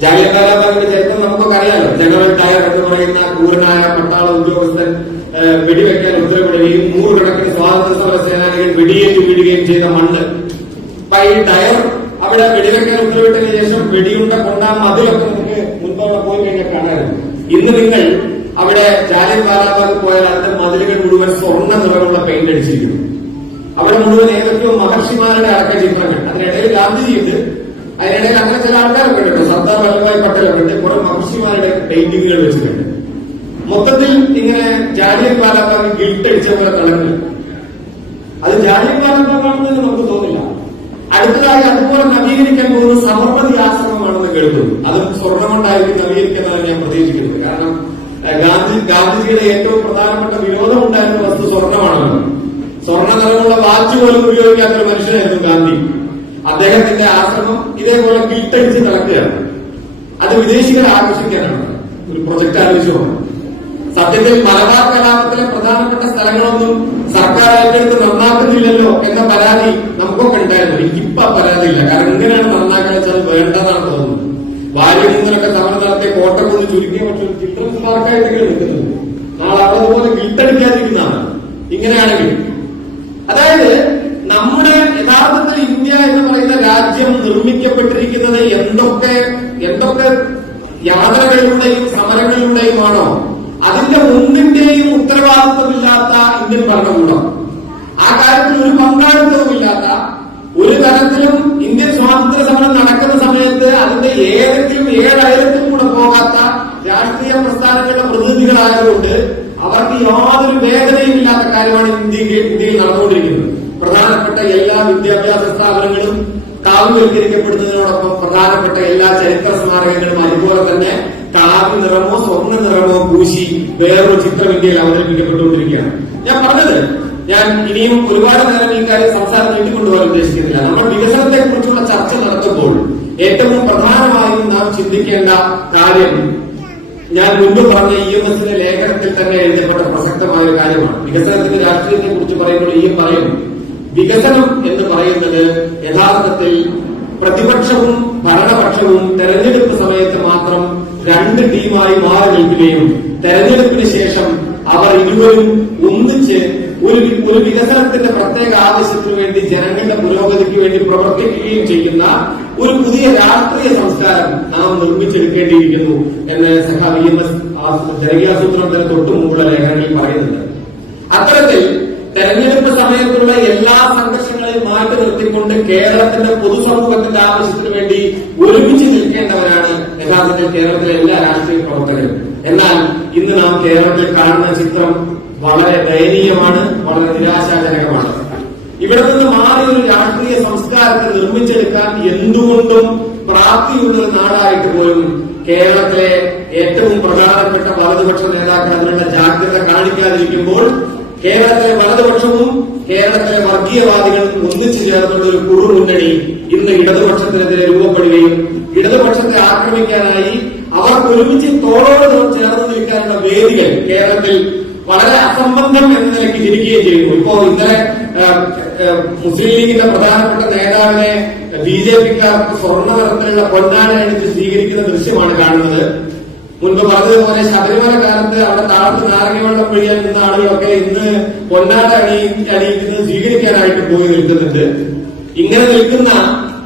ജാലിയൻ വാലാബാഗിന്റെ ചരിത്രം നമുക്കൊക്കെ അറിയാലോ. ജനറൽ ഡയർ എന്ന് പറയുന്ന ക്രൂരനായ പട്ടാള ഉദ്യോഗസ്ഥൻ വെടിവെക്കാൻ ഉത്തരവിടുകയും 100 കണക്കിന് സ്വാതന്ത്ര്യ സമര സേനാനികൾ വെടിയേറ്റ് വീഴുകയും ചെയ്ത മണ്ണ്. അപ്പൊ ഈ ഡയർ അവിടെ വെടിവെക്കാൻ ഉത്തരവിട്ടതിന് ശേഷം വെടിയുണ്ട കൊണ്ട മതിലൊക്കെ നമുക്ക് മുൻപ് പോയി കഴിഞ്ഞാൽ കാണാറുണ്ട്. ഇന്ന് നിങ്ങൾ അവിടെ ജാലിയൻ വാലാബാഗ് പോയാൽ അതിന്റെ മതിലുകൾ മുഴുവൻ സ്വർണ്ണ നിറമുള്ള പെയിന്റ് അടിച്ചിരിക്കുന്നു. അവിടെ മുഴുവൻ ഏതൊക്കെയോ മഹർഷിമാരുടെ അടക്ക ചിത്രങ്ങൾ. അതിനിടയിൽ ഗാന്ധിജിയുണ്ട്, അതിനിടയിൽ അങ്ങനെ ചില ആൾക്കാരൊക്കെ ഉണ്ട്, സർദാർ വല്ലഭായ് പട്ടേലൊക്കെ ഉണ്ട്, കുറെ മഹർഷിമാരുടെ പെയിന്റിങ്ങുകൾ വെച്ചിട്ടുണ്ട്. മൊത്തത്തിൽ ഇങ്ങനെ ജാലിയൻ വാലാബാഗ് ഗിൽട്ടടിച്ച പോലെ കളഞ്ഞു. അത് ജാലിയൻ വാലാബാഗാണെന്ന് നമുക്ക് തോന്നില്ല. അടുത്തതായി അതുപോലെ നവീകരിക്കാൻ പോകുന്ന സബർമതി ആശ്രമമാണെന്ന് കേൾക്കുന്നു. അതും സ്വർണം കൊണ്ടായിരിക്കും നവീകരിക്കുന്നതാണ് ഞാൻ പ്രതീക്ഷിക്കുന്നത്. കാരണം ഗാന്ധിജിയുടെ ഏറ്റവും പ്രധാനപ്പെട്ട വിരോധം ഉണ്ടായിരുന്ന വസ്തു സ്വർണമാണല്ലോ. സ്വർണ്ണ നിറമുള്ള വാച്ച് പോലും ഉപയോഗിക്കാത്ത ഒരു മനുഷ്യനായിരുന്നു ഗാന്ധി. അദ്ദേഹത്തിന്റെ ആശ്രമം ഇതേപോലെ ഗിൽട്ടടിച്ച് നടക്കുകയാണ്. അത് വിദേശികളെ ആകർഷിക്കാനാണ് ഒരു പ്രൊജക്ട് ആലോചിച്ചുകൊണ്ട്. സത്യത്തിൽ മലബാർ കലാപത്തിലെ പ്രധാനപ്പെട്ട സ്ഥലങ്ങളൊന്നും സർക്കാർ ഏറ്റെടുത്ത് നന്നാക്കുന്നില്ലല്ലോ എന്ന പരാതി നമുക്കൊക്കെ ഉണ്ടായിരുന്നു. എനിക്കിപ്പോ പരാതിയില്ല. കാരണം ഇങ്ങനെയാണ് നന്നാക്കാൻ വെച്ചാൽ വേണ്ടതാണ് തോന്നുന്നത്. വാര്യനൊക്കെ സമരം നടത്തിയ കോട്ടക്കൊന്ന് ചുരുക്കിയ പക്ഷെ ചിൽഡ്രൻസ് പാർക്കായിട്ടെങ്കിലും നിൽക്കുന്നത്. നാളെ അതുപോലെ ഗിൽട്ടടിക്കാതിരിക്കുന്നതാണ് ഇങ്ങനെയാണെങ്കിൽ. അതായത് നമ്മുടെ യഥാർത്ഥത്തിൽ ഇന്ത്യ എന്ന് പറയുന്ന രാജ്യം നിർമ്മിക്കപ്പെട്ടിരിക്കുന്നത് എന്തൊക്കെ യാത്രകളിലൂടെയും സമരങ്ങളിലൂടെയുമാണോ അതിന്റെ ഒന്നിന്റെയും ഉത്തരവാദിത്വമില്ലാത്ത ഇന്ത്യൻ ഭരണകൂടം, ആ കാര്യത്തിൽ ഒരു പങ്കാളിത്തവുമില്ലാത്ത, ഒരു തരത്തിലും ഇന്ത്യൻ സ്വാതന്ത്ര്യ സമരം നടക്കുന്ന സമയത്ത് അതിന്റെ ഏതെങ്കിലും ഏഴയലത്തും കൂടെ പോകാത്ത രാഷ്ട്രീയ പ്രസ്ഥാനങ്ങളുടെ പ്രതിനിധികളായതുകൊണ്ട് അവർക്ക് യാതൊരു വേദനയും ഇല്ലാത്ത കാര്യമാണ് ഇന്ത്യയിൽ നടന്നുകൊണ്ടിരിക്കുന്നത്. പ്രധാനപ്പെട്ട എല്ലാ വിദ്യാഭ്യാസ സ്ഥാപനങ്ങളും കാവ്യവൽക്കരിക്കപ്പെടുന്നതിനോടൊപ്പം പ്രധാനപ്പെട്ട എല്ലാ ചരിത്ര സ്മാരകങ്ങളും അതുപോലെ തന്നെ കാവ്യ നിറമോ സ്വർണ്ണ നിറമോ പൂശി വേറൊരു ചിത്രം ഇന്ത്യയിൽ അവതരിപ്പിക്കപ്പെട്ടുകൊണ്ടിരിക്കുകയാണ്. ഞാൻ പറഞ്ഞത്, ഞാൻ ഇനിയും ഒരുപാട് നേരം ഈ കാര്യം സംസാരം നീട്ടിക്കൊണ്ടുപോകാൻ ഉദ്ദേശിക്കുന്നില്ല. നമ്മൾ വികസനത്തെ കുറിച്ചുള്ള ചർച്ച നടത്തുമ്പോൾ ഏറ്റവും പ്രധാനമായും നാം ചിന്തിക്കേണ്ട കാര്യം ഞാൻ മുൻപ് പറഞ്ഞ EMSന്റെ ലേഖനത്തിൽ തന്നെ എഴുതപ്പെട്ട പ്രസക്തമായ ഒരു കാര്യമാണ്. വികസനത്തിന്റെ രാഷ്ട്രീയത്തെ കുറിച്ച് പറയുമ്പോൾ പറയുന്നു, വികസനം എന്ന് പറയുന്നത് യഥാർത്ഥത്തിൽ പ്രതിപക്ഷവും ഭരണപക്ഷവും തെരഞ്ഞെടുപ്പ് സമയത്ത് മാത്രം 2 ടീമായി മാറി നിൽക്കുകയും തെരഞ്ഞെടുപ്പിന് ശേഷം അവർ ഇരുവരും ഒന്നിച്ച് ഒരു വികസനത്തിന്റെ പ്രത്യേക ആവശ്യത്തിനു വേണ്ടി ജനങ്ങളുടെ പുരോഗതിക്ക് വേണ്ടി പ്രവർത്തിക്കുകയും ചെയ്യുന്ന ഒരു പുതിയ രാഷ്ട്രീയ സംസ്കാരം നാം നിർമ്മിച്ചെടുക്കേണ്ടിയിരിക്കുന്നു എന്ന് സഖാവ് EMS ജനകീയാസൂത്രണത്തിന് തൊട്ടു മുമ്പുള്ള ലേഖനങ്ങളിൽ പറയുന്നുണ്ട്. അത്തരത്തിൽ തെരഞ്ഞെടുപ്പ് സമയത്തുള്ള എല്ലാ സംഘർഷങ്ങളെയും മാറ്റി നിർത്തിക്കൊണ്ട് കേരളത്തിന്റെ പൊതുസമൂഹത്തിന്റെ ആവശ്യത്തിനു വേണ്ടി ഒരുമിച്ച് നിൽക്കേണ്ടവരാണ് യഥാർത്ഥത്തിൽ കേരളത്തിലെ എല്ലാ രാഷ്ട്രീയ പ്രവർത്തകരും. എന്നാൽ ഇന്ന് നാം കേരളത്തിൽ കാണുന്ന ചിത്രം വളരെ ദയനീയമാണ്, വളരെ നിരാശാജനകമാണ്. ഇവിടെ നിന്ന് മാറി ഒരു രാഷ്ട്രീയ സംസ്കാരത്തെ നിർമ്മിച്ചെടുക്കാൻ എന്തുകൊണ്ടും പ്രാപ്തിയുള്ള ഒരു നാടായിട്ട് പോലും കേരളത്തിലെ ഏറ്റവും പ്രധാനപ്പെട്ട വലതുപക്ഷ നേതാക്കൾ അതിനുള്ള ജാഗ്രത കാണിക്കാതിരിക്കുമ്പോൾ കേരളത്തിലെ വലതുപക്ഷവും കേരളത്തിലെ വർഗീയവാദികൾ ഒന്നിച്ചു ചേർന്നുള്ള ഒരു കുറുമുന്നണി ഇന്ന് ഇടതുപക്ഷത്തിനെതിരെ രൂപപ്പെടുകയും ഇടതുപക്ഷത്തെ ആക്രമിക്കാനായി അവർക്ക് ഒരുമിച്ച് തോളോട് ചേർന്ന് നിൽക്കാനുള്ള വേദികൾ കേരളത്തിൽ വളരെ അസംബന്ധം എന്ന നിലയ്ക്ക് ഇരിക്കുകയും ചെയ്യുന്നു. ഇപ്പോ ഇന്നലെ മുസ്ലിം ലീഗിന്റെ പ്രധാനപ്പെട്ട നേതാവിനെ BJPക്കാർക്ക് സ്വർണ്ണ നിറത്തിലുള്ള പൊന്നാട അണിച്ച് സ്വീകരിക്കുന്ന ദൃശ്യമാണ് കാണുന്നത്. മുൻപ് പറഞ്ഞതുപോലെ ശബരിമല കാലത്ത് അവിടെ താഴത്ത് നാരങ്ങവെള്ളം പിഴിയാൻ നിന്ന ആളുകളൊക്കെ ഇന്ന് പൊന്നാട അണിയിക്കുന്നത് സ്വീകരിക്കാനായിട്ട് പോയി നിൽക്കുന്നുണ്ട്. ഇങ്ങനെ നിൽക്കുന്ന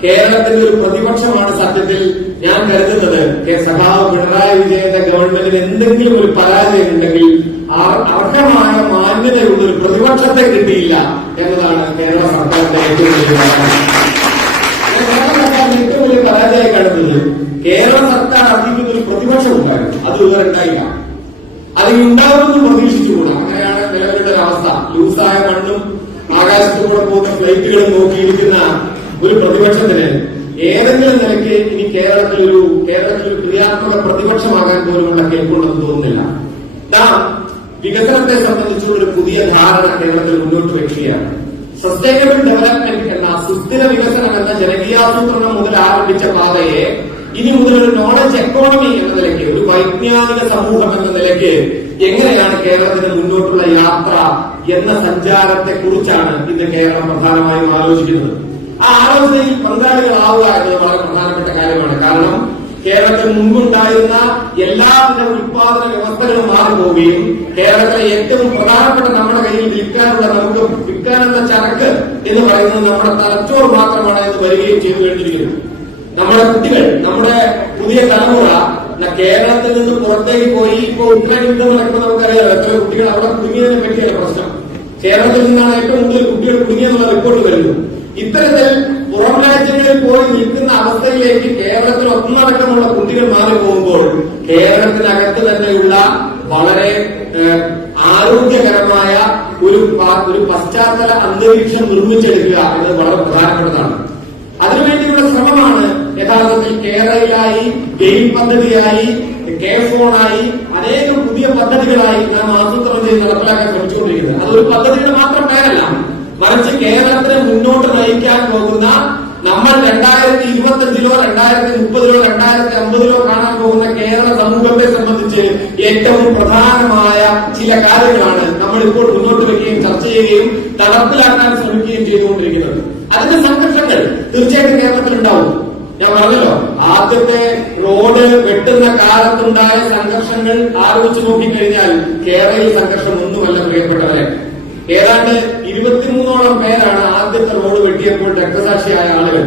കേരളത്തിന്റെ ഒരു പ്രതിപക്ഷമാണ് സത്യത്തിൽ ഞാൻ കരുതുന്നത് സഖാവ് പിണറായി വിജയന്റെ ഗവൺമെന്റിന് എന്തെങ്കിലും ഒരു പരാജയം ഉണ്ടെങ്കിൽ അർഹമായ മാന്യതയുള്ള ഒരു പ്രതിപക്ഷത്തെ കിട്ടിയില്ല എന്നതാണ് കേരള സർക്കാരിന്റെ ഏറ്റവും വലിയ പരാജയം കണ്ടെത്തുന്നത്. കേരള സർക്കാർ അർഹിക്കുന്ന ഒരു പ്രതിപക്ഷം ഉണ്ടായിരുന്നു, അത് ഇതുവരെ ഉണ്ടായില്ല. അത് ഉണ്ടാവുമെന്ന് പ്രതീക്ഷിച്ചുകൂടാ. അങ്ങനെയാണ് നിലവിലുള്ള അവസ്ഥ. ലൂസായ മണ്ണും ആകാശത്തുകൂടെ പോകുന്ന ഫ്ലൈറ്റുകളും നോക്കിയിരിക്കുന്ന ഒരു പ്രതിപക്ഷത്തിന് ഏതെങ്കിലും നിലയ്ക്ക് ഇനി കേരളത്തിലൊരു ക്രിയാത്മക പ്രതിപക്ഷമാകാൻ പോലുമുള്ള കേൾക്കുണ്ടെന്ന് തോന്നുന്നില്ല. നാം വികസനത്തെ സംബന്ധിച്ചുള്ള ഒരു പുതിയ ധാരണ കേരളത്തിൽ മുന്നോട്ട് വയ്ക്കുകയാണ്. സസ്റ്റൈനബിൾ ഡെവലപ്മെന്റ് എന്ന സുസ്ഥിര വികസനം എന്ന ജനകീയാസൂത്രണം മുതൽ ആരംഭിച്ച പാതയെ ഇനി മുതൽ ഒരു നോളജ് എക്കോണമി എന്ന നിലയ്ക്ക്, ഒരു വൈജ്ഞാനിക സമൂഹം എന്ന നിലയ്ക്ക് എങ്ങനെയാണ് കേരളത്തിന് മുന്നോട്ടുള്ള യാത്ര എന്ന സഞ്ചാരത്തെ കുറിച്ചാണ് ഇന്ന് കേരളം പ്രധാനമായും ആലോചിക്കുന്നത്. ആ ആലോചനയിൽ പങ്കാളികളാവുക എന്നത് വളരെ പ്രധാനപ്പെട്ട കാര്യമാണ്. കാരണം കേരളത്തിൽ മുൻപുണ്ടായിരുന്ന എല്ലാവിധ ഉത്പാദന വ്യവസ്ഥകളും മാറിപ്പോവുകയും കേരളത്തിലെ ഏറ്റവും പ്രധാനപ്പെട്ട നമ്മുടെ കയ്യിൽ നമുക്ക് വിൽക്കാനുള്ള ചരക്ക് എന്ന് പറയുന്നത് നമ്മുടെ തലച്ചോറ് മാത്രമാണ് എന്ന് വരികയും ചെയ്തു കഴിഞ്ഞിരിക്കുന്നു. നമ്മുടെ കുട്ടികൾ, നമ്മുടെ പുതിയ തലമുറ കേരളത്തിൽ നിന്ന് പുറത്തേക്ക് പോയി ഇപ്പൊ ഉക്രൈൻ യുദ്ധം നടക്കുമ്പോൾ നമുക്കറിയാം എത്ര കുട്ടികൾ അവിടെ കുടുങ്ങിയതിനെ പറ്റിയാണ് പ്രശ്നം. കേരളത്തിൽ നിന്നാണ് ഏറ്റവും കൂടുതൽ കുട്ടികൾ കുടുങ്ങിയെന്നുള്ള റിപ്പോർട്ട് വരുന്നു. ഇത്തരത്തിൽ പുറം രാജ്യങ്ങളിൽ പോയി നിൽക്കുന്ന അവസ്ഥയിലേക്ക് കേരളത്തിൽ ഒന്നടക്കമുള്ള കുട്ടികൾ മാറിപ്പോകുമ്പോൾ കേരളത്തിനകത്ത് തന്നെയുള്ള വളരെ ആരോഗ്യകരമായ ഒരു പശ്ചാത്തല അന്തരീക്ഷം നിർമ്മിച്ചെടുക്കുക എന്നത് വളരെ പ്രധാനപ്പെട്ടതാണ്. അതിനുവേണ്ടിയുള്ള ശ്രമമാണ് യഥാർത്ഥത്തിൽ കേരളയിലായി, ഗെയിം പദ്ധതിയായി, കെ ഫോണായി, അനേകം പുതിയ പദ്ധതികളായി നാം ആസൂത്രണം ചെയ്ത് നടപ്പിലാക്കാൻ ശ്രമിച്ചുകൊണ്ടിരിക്കുന്നത്. അതൊരു പദ്ധതിയുടെ മാത്രം പേരല്ല, മറിച്ച് കേരളത്തിനെ മുന്നോട്ട് നയിക്കാൻ പോകുന്ന, നമ്മൾ 2025-ലോ 2030-ലോ 2050-ലോ കാണാൻ പോകുന്ന കേരള സമൂഹത്തെ സംബന്ധിച്ച് ഏറ്റവും പ്രധാനമായ ചില കാര്യങ്ങളാണ് നമ്മളിപ്പോൾ മുന്നോട്ട് വയ്ക്കുകയും ചർച്ച ചെയ്യുകയും നടപ്പിലാക്കാൻ ശ്രമിക്കുകയും ചെയ്തുകൊണ്ടിരിക്കുന്നത്. അതിന്റെ സംഘർഷങ്ങൾ തീർച്ചയായിട്ടും കേരളത്തിലുണ്ടാവും. ഞാൻ പറഞ്ഞല്ലോ, ആദ്യത്തെ റോഡ് വെട്ടുന്ന കാലത്തുണ്ടായ സംഘർഷങ്ങൾ ആലോചിച്ച് നോക്കിക്കഴിഞ്ഞാൽ കേരളയിൽ സംഘർഷം ഒന്നുമല്ല പ്രിയപ്പെട്ടവരെ. ഏതാണ്ട് 23ഓളം പേരാണ് ആദ്യത്തെ റോഡ് വെട്ടിയപ്പോൾ രക്തസാക്ഷിയായ ആളുകൾ.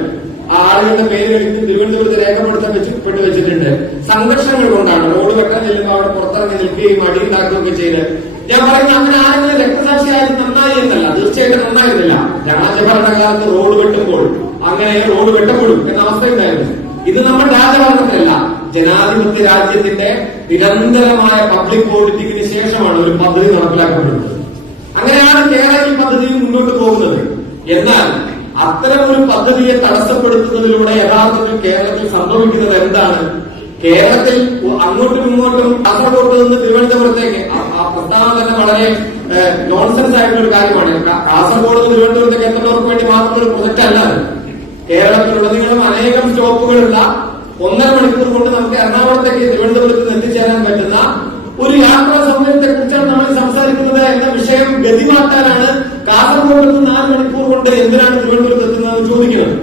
ആ ആളുകളുടെ പേരുകൾ ഇന്ന് തിരുവനന്തപുരത്ത് രേഖപ്പെടുത്തപ്പെട്ട് വെച്ചിട്ടുണ്ട്. സംഘർഷങ്ങൾ കൊണ്ടാണ്. റോഡ് വെട്ടാൻ ചെല്ലുമ്പോൾ അവിടെ പുറത്തിറങ്ങി നിൽക്കുകയും അടിയുണ്ടാക്കുകയൊക്കെ ചെയ്ത്, ഞാൻ പറയുന്നത് അങ്ങനെ ആരെങ്കിലും രക്തസാക്ഷിയായത് നന്നായി എന്നല്ല, തീർച്ചയായിട്ടും നന്നായിരുന്നില്ല. രാജഭരണകാലത്ത് റോഡ് വെട്ടുമ്പോൾ അങ്ങനെ റോഡ് വെട്ടപ്പെടും എന്ന അവസ്ഥയുണ്ടായിരുന്നു. ഇത് നമ്മൾ രാജഭരണത്തിലല്ല, ജനാധിപത്യ രാജ്യത്തിന്റെ നിരന്തരമായ പബ്ലിക് പോളിറ്റിക്കിന് ശേഷമാണ് ഒരു പദ്ധതി നടപ്പിലാക്കപ്പെടുന്നത്. അങ്ങനെയാണ് കേരളത്തിൽ പദ്ധതി മുന്നോട്ട് പോകുന്നത്. എന്നാൽ അത്തരം ഒരു പദ്ധതിയെ തടസ്സപ്പെടുത്തുന്നതിലൂടെ യഥാർത്ഥത്തിൽ കേരളത്തിൽ സംഭവിക്കുന്നത് എന്താണ്? കേരളത്തിൽ അങ്ങോട്ടും ഇങ്ങോട്ടും കാസർഗോഡ് നിന്ന് തിരുവനന്തപുരത്തേക്ക്, ആ പ്രസ്താവന തന്നെ വളരെ നോൺസെൻസ് ആയിട്ടുള്ള ഒരു കാര്യമാണ്. കാസർഗോഡ് നിന്ന് തിരുവനന്തപുരത്തേക്ക് എത്തുന്നവർക്ക് വേണ്ടി മാത്രം ഒരു പ്രൊജക്ട് അല്ല. കേരളത്തിലുടനീളം അനേകം സ്റ്റോപ്പുകളുള്ള 1.5 മണിക്കൂർ കൊണ്ട് നമുക്ക് എറണാകുളത്തേക്ക് തിരുവനന്തപുരത്ത് നിന്ന് എത്തിച്ചേരാൻ പറ്റുന്ന ഒരു യാത്രാ സൗകര്യത്തെ കുറിച്ചാണ് നമ്മൾ സംസാരിക്കുന്നത് എന്ന വിഷയം ഗതിമാറ്റാനാണ് കാസർഗോഡ് നിന്ന് 4 മണിക്കൂർ കൊണ്ട് എന്തിനാണ് തിരുവനന്തപുരത്ത് എത്തുന്നതെന്ന് ചോദിക്കുന്നത്.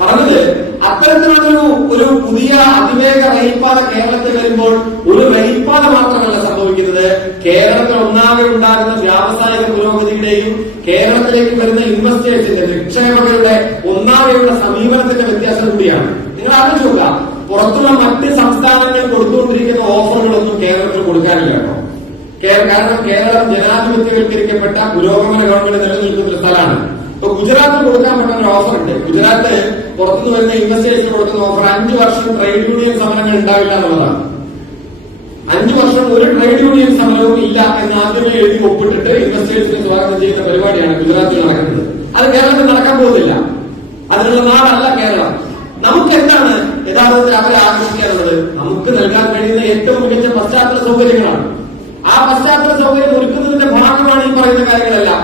പറഞ്ഞത് അത്തരത്തിലുള്ള പുതിയ അതിവേഗ റെയിൽപാത കേരളത്തിൽ വരുമ്പോൾ ഒരു റെയിൽപാത മാത്രമല്ല സംഭവിക്കുന്നത്, കേരളത്തിൽ ഒന്നാകെ ഉണ്ടാകുന്ന വ്യാവസായിക പുരോഗതിയുടെയും കേരളത്തിലേക്ക് വരുന്ന ഇൻവെസ്റ്റേഴ്സിന്റെ, നിക്ഷേപകരുടെ ഒന്നാകെയുള്ള സമീപനത്തിന്റെ വ്യത്യാസം കൂടിയാണ്. നിങ്ങൾ ആലോചിക്കുക, പുറത്തുള്ള മറ്റ് സംസ്ഥാനങ്ങൾ കൊടുത്തുകൊണ്ടിരിക്കുന്ന ഓഫറുകളൊന്നും കേരളത്തിൽ കൊടുക്കാനില്ല കേട്ടോ. കാരണം കേരളം ജനാധിപത്യവൽക്കരിക്കപ്പെട്ട പുരോഗമന ഗവൺമെന്റ് നിലനിൽക്കുന്ന ഒരു സ്ഥലമാണ്. ഇപ്പൊ ഗുജറാത്തിൽ കൊടുക്കാൻ പറ്റുന്ന ഒരു ഓഫർ ഉണ്ട്. ഗുജറാത്ത് പുറത്തുനിന്ന് വരുന്ന ഇൻവെസ്റ്റേഴ്സിന് കൊടുക്കുന്ന ഓഫർ 5 വർഷം ട്രേഡ് യൂണിയൻ സമരങ്ങൾ ഉണ്ടാവില്ല എന്നുള്ളതാണ്. 5 വർഷം ഒരു ട്രേഡ് യൂണിയൻ സമരവും ഇല്ല എന്ന് ആദ്യമേ എഴുതി ഒപ്പിട്ടിട്ട് ഇൻവെസ്റ്റേഴ്സിനെ സ്വാഗതം ചെയ്യുന്ന പരിപാടിയാണ് ഗുജറാത്തിൽ നടക്കുന്നത്. അത് കേരളത്തിൽ നടക്കാൻ പോകുന്നില്ല. അതിനുള്ള നാടല്ല കേരളം. നമുക്ക് എന്താണ് യഥാർത്ഥത്തിൽ അവരെ ആകർഷിക്കാനുള്ളത്? നമുക്ക് നൽകാൻ കഴിയുന്ന ഏറ്റവും മികച്ച പശ്ചാത്തല സൗകര്യങ്ങളാണ്. ആ പശ്ചാത്തല സൗകര്യം ഒരുക്കുന്നതിന്റെ ഭാഗമാണ് ഈ പറയുന്ന കാര്യങ്ങളെല്ലാം.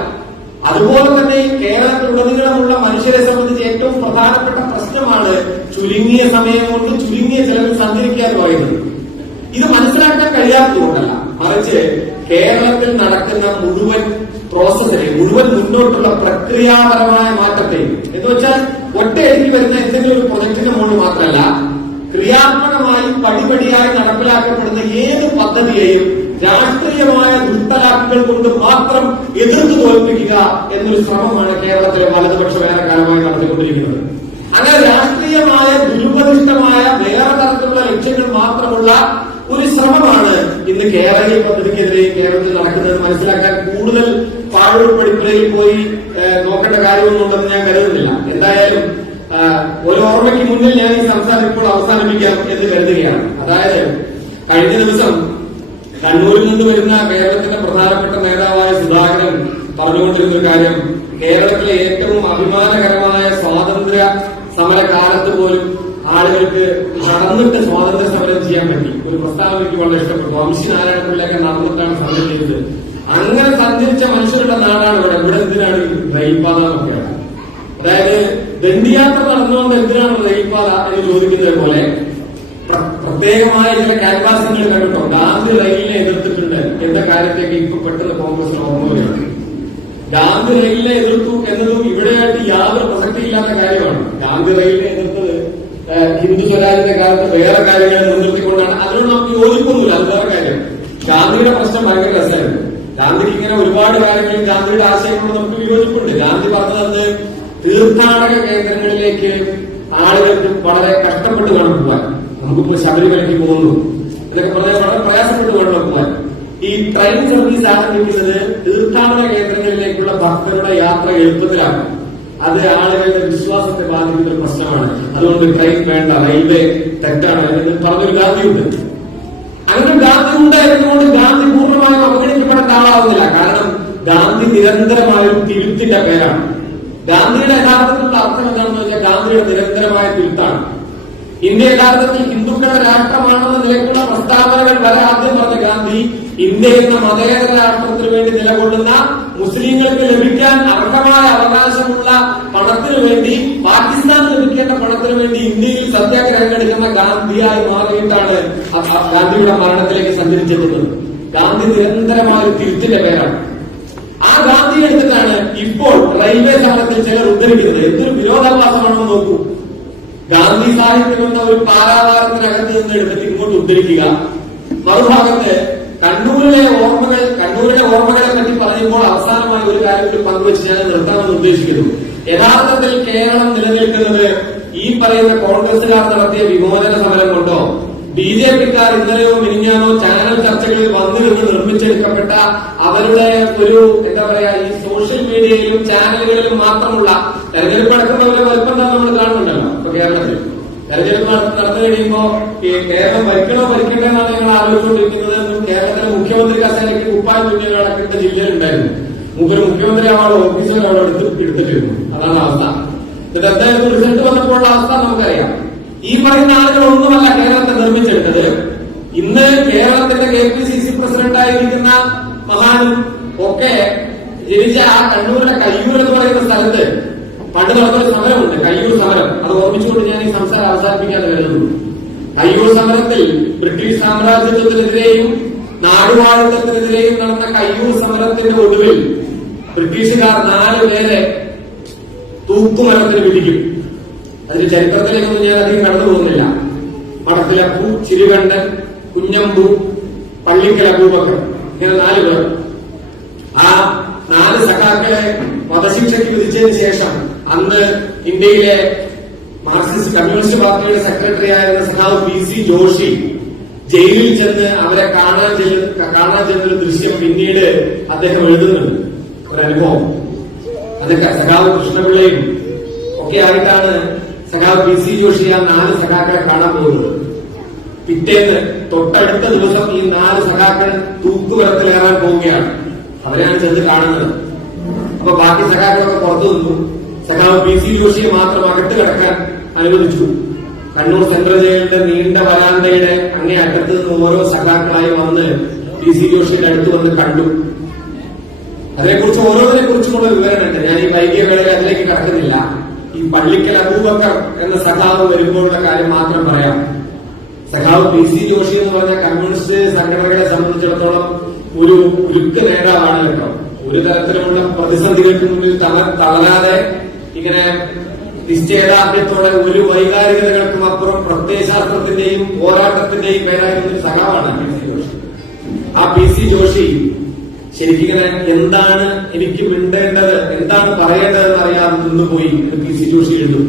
അതുപോലെ തന്നെ കേരളത്തിലുടനീളമുള്ള മനുഷ്യരെ സംബന്ധിച്ച് ഏറ്റവും പ്രധാനപ്പെട്ട പ്രശ്നമാണ് ചുരുങ്ങിയ സമയം കൊണ്ട് ചുരുങ്ങിയ ചെലവിൽ സഞ്ചരിക്കുക എന്ന് പറയുന്നത്. ഇത് മനസ്സിലാക്കാൻ കഴിയാത്തതുകൊണ്ടല്ല, മറിച്ച് കേരളത്തിൽ നടക്കുന്ന മുഴുവൻ പ്രോസസ്സിനെ, മുഴുവൻ മുന്നോട്ടുള്ള പ്രക്രിയാപരമായ മാറ്റത്തെ, എന്ന് വെച്ചാൽ ഒറ്റയടിക്ക് വരുന്ന എന്തെങ്കിലും ഒരു പ്രൊജക്ടിന്റെ മുകളിൽ മാത്രമല്ല, ക്രിയാത്മകമായി പടിപടിയായി നടപ്പിലാക്കപ്പെടുന്ന ഏത് പദ്ധതിയെയും രാഷ്ട്രീയമായ ദുർത്തലാക്കുകൾ കൊണ്ട് മാത്രം എതിർത്ത് തോൽപ്പിക്കുക എന്നൊരു ശ്രമമാണ് കേരളത്തിലെ വലതുപക്ഷം ഏറെക്കാലമായി നടത്തിക്കൊണ്ടിരിക്കുന്നത്. അങ്ങനെ രാഷ്ട്രീയമായ ദുരുപദിഷ്ടമായ വേറെ തരത്തിലുള്ള ലക്ഷ്യങ്ങൾ മാത്രമുള്ള ഒരു ശ്രമമാണ് ഇന്ന് കേരളീയ പദ്ധതിക്കെതിരെ കേരളത്തിൽ നടക്കുന്നത്. മനസ്സിലാക്കാൻ കൂടുതൽ പാഴൂർ പഠിപ്പുരയിൽ പോയി നോക്കേണ്ട കാര്യമൊന്നുണ്ടെന്ന് ഞാൻ കരുതുന്നില്ല. എന്തായാലും ഒരു ഓർമ്മയ്ക്ക് മുന്നിൽ ഞാൻ ഈ സംസാരം ഇപ്പോൾ അവസാനിപ്പിക്കാം എന്ന് കരുതുകയാണ്. അതായത് കഴിഞ്ഞ ദിവസം കണ്ണൂരിൽ നിന്ന് വരുന്ന കേരളത്തിന്റെ പ്രധാനപ്പെട്ട നേതാവായ സുധാകരൻ പറഞ്ഞുകൊണ്ടിരുന്ന ഒരു കാര്യം, കേരളത്തിലെ ഏറ്റവും അഭിമാനകരമായ സ്വാതന്ത്ര്യ സമര കാലത്ത് പോലും ആളുകൾക്ക് നടന്നിട്ട് സ്വാതന്ത്ര്യ സമരം ചെയ്യാൻ പറ്റി. ഒരു പ്രസ്താവന എനിക്ക് വളരെ ഇഷ്ടപ്പെട്ടു. വംശി നാരായണ പിള്ളയൊക്കെ നടന്നിട്ടാണ് സമരം ചെയ്തത്. അങ്ങനെ സഞ്ചരിച്ച മനുഷ്യരുടെ നാടാണ് ഇവിടെ എന്തിനാണ് റെയിൽപാത എന്നൊക്കെയാണ്. അതായത് ദണ്ഡിയാത്ര നടന്നുകൊണ്ട് എന്തിനാണ് റെയിൽപാത എന്ന് ചോദിക്കുന്നത് പോലെ പ്രത്യേകമായ ചില ക്യാൻവാസുകൾ കണ്ടിട്ടോ. ഗാന്ധി റെയിലിനെ എതിർത്തിട്ടുണ്ട് എന്ന കാര്യത്തേക്ക് ഇപ്പൊ പെട്ടെന്ന് കോൺഗ്രസിന് ഓർമ്മ വരികയാണ്. ഗാന്ധി റെയിലിനെ എതിർത്തു എന്നതും ഇവിടെയായിട്ട് യാതൊരു പ്രസക്തിയില്ലാത്ത കാര്യമാണ്. ഗാന്ധി റെയിലിനെ എതിർത്തത് ഹിന്ദു സ്വരാജിന്റെ കാലത്ത് വേറെ കാര്യങ്ങളെ മുൻനിർത്തിക്കൊണ്ടാണ്. അതിനോട് നമുക്ക് യോജിപ്പൊന്നുമില്ല, അത് വേറെ കാര്യം. ഗാന്ധിയുടെ പ്രശ്നം ഭയങ്കര രസമായിരുന്നു. ഗാന്ധിക്ക് ഇങ്ങനെ ഒരുപാട് കാര്യങ്ങളിൽ ഗാന്ധിയുടെ ആശയങ്ങളോട് നമുക്ക് വിയോജിപ്പുണ്ട്. ഗാന്ധി പറഞ്ഞത് തീർത്ഥാടക കേന്ദ്രങ്ങളിലേക്ക് ആളുകൾക്ക് വളരെ കഷ്ടപ്പെട്ട് വേണം പോവാൻ. നമുക്കിപ്പോ ശബരിമലയ്ക്ക് പോകുന്നു ഇതൊക്കെ വളരെ പ്രയാസപ്പെട്ട് വേണം പോവാൻ. ഈ ട്രെയിൻ സർവീസ് ആരംഭിക്കുന്നത് തീർത്ഥാടന കേന്ദ്രങ്ങളിലേക്കുള്ള ഭക്തരുടെ യാത്ര എളുപ്പത്തിലാണ്. അത് ആളുകളുടെ വിശ്വാസത്തെ ബാധിക്കുന്ന ഒരു പ്രശ്നമാണ്. അതുകൊണ്ട് ട്രെയിൻ വേണ്ട, റെയിൽവേ തെറ്റാണ് എന്ന് പറഞ്ഞൊരു ഗാന്ധിയുണ്ട്. അങ്ങനെ ഗാന്ധി ഉണ്ടായിരുന്നുകൊണ്ട് ഗാന്ധി പൂർണ്ണമായും അവഗണിക്കപ്പെടേണ്ട ആളാവുന്നില്ല. കാരണം ഗാന്ധി നിരന്തരമായ ഒരു തിരുത്തിന്റെ പേരാണ്. ഗാന്ധിയുടെ യഥാർത്ഥത്തിലുള്ള അർത്ഥം എന്താണെന്ന് വെച്ചാൽ ഗാന്ധിയുടെ നിരന്തരമായ തിരുത്താണ്. ഇന്ത്യ യഥാർത്ഥത്തിൽ ഹിന്ദുക്കളുടെ രാഷ്ട്രമാണെന്ന നിലയ്ക്കുള്ള പ്രസ്താവനകൾ വരെ ആദ്യം പറഞ്ഞ ഗാന്ധി ഇന്ത്യ എന്ന മതേതര രാഷ്ട്രത്തിന് വേണ്ടി നിലകൊള്ളുന്ന മുസ്ലിങ്ങൾക്ക് ലഭിക്കാൻ അർഹമായ അവകാശമുള്ള പണത്തിനു വേണ്ടി, പാകിസ്ഥാന് ലഭിക്കേണ്ട പണത്തിനു വേണ്ടി ഇന്ത്യയിൽ സത്യാഗ്രഹം എടുക്കുന്ന ഗാന്ധിയായി മാറിയിട്ടാണ് ഗാന്ധിയുടെ മരണത്തിലേക്ക് സഞ്ചരിച്ചെത്തുന്നത്. ഗാന്ധി നിരന്തരമായ ഒരു തിരുത്തിന്റെ പേരാണ്. ആ ഗാന്ധി എടുത്തിട്ടാണ് ഇപ്പോൾ റെയിൽവേ സമരത്തിൽ ചിലർ ഉദ്ധരിക്കുന്നത്. എന്തൊരു വിരോധാഭാസമാണെന്ന് നോക്കൂ. ഗാന്ധി സാഹിത്യം എന്ന ഒരു പാരാവാരത്തിനകത്ത് നിന്ന് എടുത്തിട്ട് ഇങ്ങോട്ട് ഉദ്ധരിക്കുക. മറുഭാഗത്ത് കണ്ണൂരിലെ ഓർമ്മകളെ പറ്റി പറയുമ്പോൾ അവസാനമായി ഒരു കാര്യം കൂടി പങ്കുവെച്ച് ഞാൻ നിർത്താമെന്ന് ഉദ്ദേശിക്കുന്നു. യഥാർത്ഥത്തിൽ കേരളം നിലനിൽക്കുന്നത് ഈ പറയുന്ന കോൺഗ്രസുകാർ നടത്തിയ വിമോചന സമരം കൊണ്ടോ ബിജെപിക്കാർ ഇന്നലെയോ മിനിഞ്ഞാനോ ചാനൽ ചർച്ചകളിൽ വന്നിരുന്ന് നിർമ്മിച്ചെടുക്കപ്പെട്ട അവരുടെ ഒരു എന്താ പറയാ ഈ സോഷ്യൽ മീഡിയയിലും ചാനലുകളിലും മാത്രമുള്ള തെരഞ്ഞെടുപ്പ് നടക്കുന്നവരെ വലുപ്പം തന്നെ നമ്മൾ കാണുന്നുണ്ടല്ലോ. ഇപ്പൊ കേരളത്തിൽ തെരഞ്ഞെടുപ്പ് നടന്നു കഴിയുമ്പോ ഈ കേരളം ഭരിക്കണോ ഭരിക്കണ്ടേ എന്നാണ് ഞങ്ങൾ ആലോചിച്ചുകൊണ്ടിരിക്കുന്നത്. കേരളത്തിലെ മുഖ്യമന്ത്രി കസേരയ്ക്ക് കുപ്പായം തുന്നികളൊക്കെ ജില്ലയിലുണ്ടായിരുന്നു. മുഖ്യമന്ത്രി അവരുടെ ഓഫീസുകൾ അവിടെ എടുത്തിട്ടിരുന്നു. അതാണ് അവസ്ഥ. ഇത് എന്തായാലും റിസൾട്ട് വന്നപ്പോഴുള്ള അവസ്ഥ നമുക്കറിയാം. ഈ പറയുന്ന ആളുകളൊന്നുമല്ല കേരളത്തെ നിർമ്മിച്ചെടുത്തത്. ഇന്ന് കേരളത്തിന്റെ KPCC പ്രസിഡന്റായിരിക്കുന്ന മഹാനും ഒക്കെ ജനിച്ച ആ കണ്ണൂരിലെ കയ്യൂർ എന്ന് പറയുന്ന സ്ഥലത്ത് പണ്ട് നടന്നൊരു സമരമുണ്ട്, കയ്യൂർ സമരം. അത് ഓർമ്മിച്ചുകൊണ്ട് ഞാൻ ഈ സംസാരം അവസാനിപ്പിക്കാൻ കരുതുന്നു. കയ്യൂർ സമരത്തിൽ ബ്രിട്ടീഷ് സാമ്രാജ്യത്വത്തിനെതിരെയും നാടുവാഴിത്തത്തിനെതിരെയും നടന്ന കയ്യൂർ സമരത്തിന്റെ ഒടുവിൽ ബ്രിട്ടീഷുകാർ 4 പേരെ തൂക്കുമരത്തിന് വിധിക്കും. അതിന്റെ ചരിത്രത്തിലേക്കൊന്നും ഞാൻ അധികം കടന്നു പോകുന്നില്ല. മഠത്തിലപ്പു, ചിരുകണ്ഠൻ, കുഞ്ഞമ്പു, പള്ളിക്കൽ അബൂബക്കർ, ഇങ്ങനെ 4 പേർ. ആ 4 സഖാക്കളെ വധശിക്ഷയ്ക്ക് വിധിച്ചതിന് ശേഷം അന്ന് ഇന്ത്യയിലെ മാർക്സിസ്റ്റ് കമ്മ്യൂണിസ്റ്റ് പാർട്ടിയുടെ സെക്രട്ടറി ആയിരുന്ന സഖാവ് PC ജോഷി ജയിലിൽ ചെന്ന് അവരെ കാണാൻ ചെന്നൊരു ദൃശ്യം പിന്നീട് അദ്ദേഹം എഴുതുന്നുണ്ട്. ഒരനുഭവം. അതൊക്കെ സഖാവ് കൃഷ്ണപിള്ളയും ഒക്കെ ആയിട്ടാണ് സഖാവ് PC ജോഷി ആ 4 സഖാക്കളെ കാണാൻ പോകുന്നത്. പിറ്റേന്ന് തൊട്ടടുത്ത ദിവസം ഈ 4 സഖാക്കൾ തൂക്കുമരത്തിലേറാൻ പോവുകയാണ്. അവരെയാണ് ചെന്ന് കാണുന്നത്. അപ്പൊ ബാക്കി സഖാക്കളൊക്കെ പുറത്തു നിന്നു. സഖാവ് PC ജോഷിയെ മാത്രം അകത്ത് കിടക്കാൻ അനുവദിച്ചു. കണ്ണൂർ സെൻട്രൽ ജയിലിന്റെ നീണ്ട വരാന്തയുടെ അങ്ങേ അറ്റത്ത് നിന്ന് ഓരോ സഖാക്കളായി വന്ന് PC ജോഷിയുടെ അടുത്ത് വന്ന് കണ്ടു. അതിനെക്കുറിച്ച് ഓരോന്നിനെ കുറിച്ചുമുള്ള വിവരണമുണ്ട്. ഞാൻ ഈ വൈകിയ വേളയിൽ അതിലേക്ക് കടക്കുന്നില്ല. ഈ പള്ളിക്കൽ അബൂബക്കർ എന്ന സഖാവ് വരുമ്പോഴുള്ള കാര്യം മാത്രം പറയാം. സഖാവ് PC ജോഷി എന്ന് പറഞ്ഞ കമ്മ്യൂണിസ്റ്റ് സംഘടനകളെ സംബന്ധിച്ചിടത്തോളം ഒരു ഉരുക്ക് നേതാവാണ് കേട്ടോ. ഒരു തരത്തിലുള്ള പ്രതിസന്ധികൾക്ക് മുന്നിൽ തളരാതെ ഇങ്ങനെ നിശ്ചയദാർഢ്യത്തോടെ ഒരു വൈകാരികതകൾക്കും അപ്പുറം പ്രത്യയശാസ്ത്രത്തിന്റെയും പോരാട്ടത്തിന്റെയും പേരായിരുന്ന ഒരു സഖാവാണ് PC ജോഷി. ആ PC ജോഷി ശരിക്കിങ്ങനെ എന്താണ് എനിക്ക് മിണ്ടേണ്ടത്, എന്താണ് പറയേണ്ടതെന്ന് അറിയാതെ നിന്നുപോയി PC ജോഷി എഴുതും.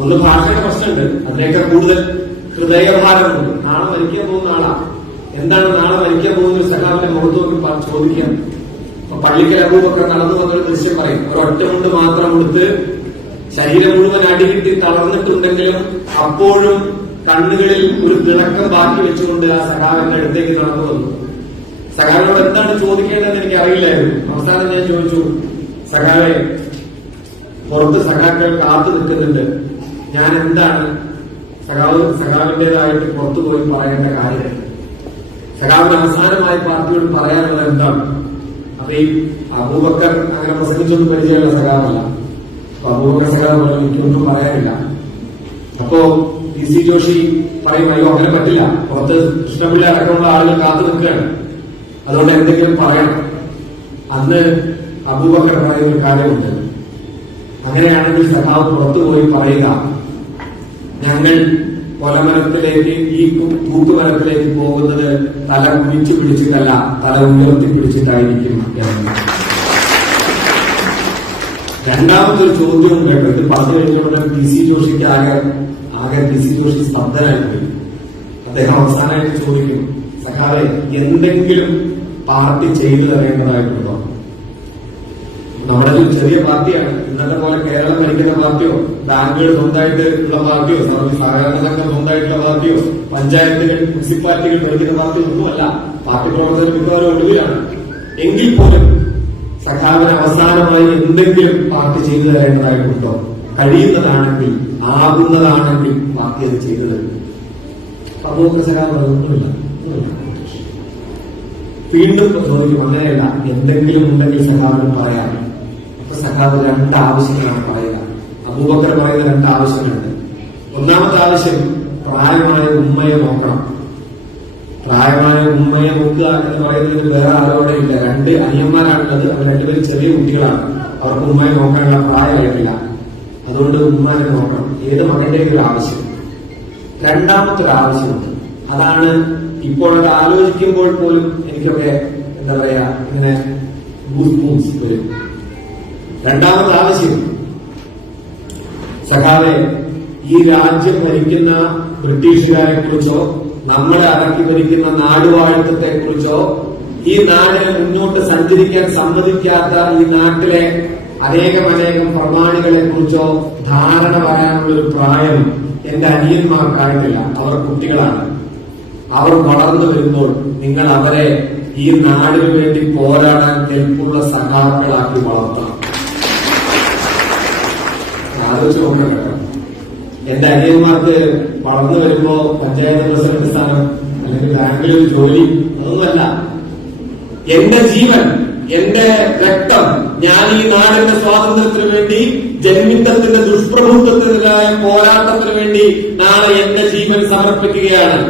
ഒന്ന് ഭാഷയുടെ പ്രശ്നമുണ്ട്, അതിനേക്കാൾ കൂടുതൽ ഹൃദയഭാരമുണ്ട്. നാളെ മരിക്കാൻ പോകുന്ന ആളാ. എന്താണ് നാളെ മരിക്കാൻ പോകുന്ന ഒരു സഖാവിന്റെ മുഖത്ത് നോക്കി ചോദിക്കാൻ. പള്ളിക്കൽ അബൂബക്കർ നടന്നു വന്നൊരു ദൃശ്യം പറയും. ഒരൊറ്റ കൊണ്ട് മാത്രം എടുത്ത് ശരീരം മുഴുവൻ അടികിട്ടി തളർന്നിട്ടുണ്ടെങ്കിലും അപ്പോഴും കണ്ണുകളിൽ ഒരു തിളക്കം ബാക്കി വെച്ചുകൊണ്ട് ആ സഖാവിന്റെ അടുത്തേക്ക് നടന്നു വന്നു. സഖാവിനോട് എന്താണ് ചോദിക്കേണ്ടതെന്ന് എനിക്ക് അറിയില്ലായിരുന്നു. അവസാനം ഞാൻ ചോദിച്ചു, സഖാവെ, പുറത്ത് സഖാക്കൾ കാത്തു നിൽക്കുന്നുണ്ട്, ഞാൻ എന്താണ് സഖാവിന്റേതായിട്ട് പുറത്തു പോയി പറയേണ്ട കാര്യം? സഖാവിന് അവസാനമായി പാർട്ടിയോട് പറയാനുള്ളത് എന്താണ്? അപ്പൊ ഈ അബൂബക്കർ അങ്ങനെ പ്രസംഗിച്ചൊന്നും പരിചയമുള്ള സഖാവല്ല. അപ്പൊ അബൂബക്കർ സഖാവ് പറഞ്ഞു എനിക്കൊന്നും പറയാനില്ല. അപ്പോ PC ജോഷി പറയും അയ്യോ അങ്ങനെ പറ്റില്ല, പുറത്ത് കൃഷ്ണപിള്ള അടക്കമുള്ള ആളുകൾ കാത്തു നിൽക്കുകയാണ്, അതുകൊണ്ട് എന്തെങ്കിലും പറയണം. അന്ന് അബൂബക്കർ പറയുന്ന ഒരു കാര്യമുണ്ട്, അങ്ങനെയാണെങ്കിൽ സഖാവ് പുറത്തുപോയി പറയുക ഞങ്ങൾ കൊലമരത്തിലേക്ക് ഈ തൂക്കുമരത്തിലേക്ക് പോകുന്നത് തല കുനിച്ചു പിടിച്ചിട്ടല്ല, തല ഉയർത്തി പിടിച്ചിട്ടായിരിക്കും എന്ന്. രണ്ടാമത്തെ ഒരു ചോദ്യവും കേട്ടോ. ഇത് പറഞ്ഞു കഴിഞ്ഞുകൊണ്ട് PC ജോഷിക്ക് ആകെ PC ജോഷി സ്പന്ദനായി പോയി. അദ്ദേഹം അവസാനമായിട്ട് ചോദിക്കും, സഖാവെ എന്തെങ്കിലും പാർട്ടി ചെയ്തു തരേണ്ടതായിട്ടുണ്ടോ? നമ്മുടെ ഒരു ചെറിയ പാർട്ടിയാണ്, ഇന്നത്തെ പോലെ കേരളം ഭരിക്കുന്ന പാർട്ടിയോ ബാങ്കുകൾ സ്വന്തമായിട്ട് ഉള്ള പാർട്ടിയോ സഹകരണ സംഘം സ്വന്തമായിട്ടുള്ള പാർട്ടിയോ പഞ്ചായത്തുകൾ മുനിസിപ്പാലിറ്റികൾ ഭരിക്കുന്ന പാർട്ടിയോ ഒന്നുമല്ല. പാർട്ടി പ്രവർത്തകർ മിക്കവാറും ഒടുവിലാണ്. എങ്കിൽ പോലും സഖാവിന് അവസാനമായി എന്തെങ്കിലും പാർട്ടി ചെയ്തു തരേണ്ടതായിട്ടുണ്ടോ? കഴിയുന്നതാണെങ്കിൽ ആകുന്നതാണെങ്കിൽ പാർട്ടി അത് ചെയ്തു തരും. അബൂബക്കർ സഖാവ് ഒന്നുമില്ല. വീണ്ടും ചോദിക്കും, അങ്ങനെയല്ല എന്തെങ്കിലും ഉണ്ടെങ്കിൽ സഖാവിന് പറയാം. അപ്പൊ സഖാവ് രണ്ട് ആവശ്യങ്ങളാണ് പറയുക. അബൂബക്കർ പറയുന്ന രണ്ട് ആവശ്യങ്ങളുണ്ട്. ഒന്നാമത്തെ ആവശ്യം പ്രായമായ ഉമ്മയെ നോക്കണം. പ്രായമായ ഉമ്മയെ നോക്കുക എന്ന് പറയുന്നതിന് വേറെ ആരോടെ ഇല്ല. രണ്ട് അനിയന്മാരാണുള്ളത്, അവർ രണ്ടുപേരും ചെറിയ കുട്ടികളാണ്, അവർക്ക് ഉമ്മയെ നോക്കാനുള്ള പ്രായമായിട്ടില്ല. അതുകൊണ്ട് ഉമ്മനെ നോക്കണം. ഏത് മകന്റെയും ഒരു ആവശ്യം. രണ്ടാമത്തെ ഒരു ആവശ്യമുണ്ട്, അതാണ് ഇപ്പോൾ അത് ആലോചിക്കുമ്പോൾ പോലും എനിക്കൊക്കെ എന്താ പറയാ ഇങ്ങനെ ഗൂസ് വരും. രണ്ടാമത്തെ ആവശ്യം, സഖാവെ ഈ രാജ്യം ഭരിക്കുന്ന ബ്രിട്ടീഷുകാരെ കുറിച്ചോ നമ്മളെ അടക്കി ഭരിക്കുന്ന നാടുവാഴ്ത്തത്തെ കുറിച്ചോ ഈ നാടിനെ മുന്നോട്ട് സഞ്ചരിക്കാൻ സമ്മതിക്കാത്ത ഈ നാട്ടിലെ അനേകം പ്രമാണികളെ കുറിച്ചോ ധാരണ വരാനുള്ളൊരു പ്രായം എന്റെ അനിയന്മാർക്കായിട്ടില്ല. അവർ കുട്ടികളാണ്. അവർ വളർന്നു വരുമ്പോൾ നിങ്ങൾ അവരെ ഈ നാടിനു വേണ്ടി പോരാടാൻ കെൽപ്പുള്ള സഖാക്കളാക്കി വളർത്തണം. ആലോചിച്ച് നോക്കണം കേട്ടോ. എന്റെ അനിയന്മാർക്ക് വളർന്നു വരുമ്പോ പഞ്ചായത്ത് പ്രസിഡന്റ് സ്ഥാനം അല്ലെങ്കിൽ ബാങ്കിൽ ഒരു ജോലി അതൊന്നുമല്ല. എന്റെ ജീവൻ, എന്റെ രക്തം, ഞാൻ ഈ നാടിന്റെ സ്വാതന്ത്ര്യത്തിന് വേണ്ടി, ജന്മിത്തത്തിന്റെ ദുഷ്പ്രഭുത്വത്തിനെതിരായ പോരാട്ടത്തിന് വേണ്ടി നാളെ എന്റെ ജീവൻ സമർപ്പിക്കുകയാണ്.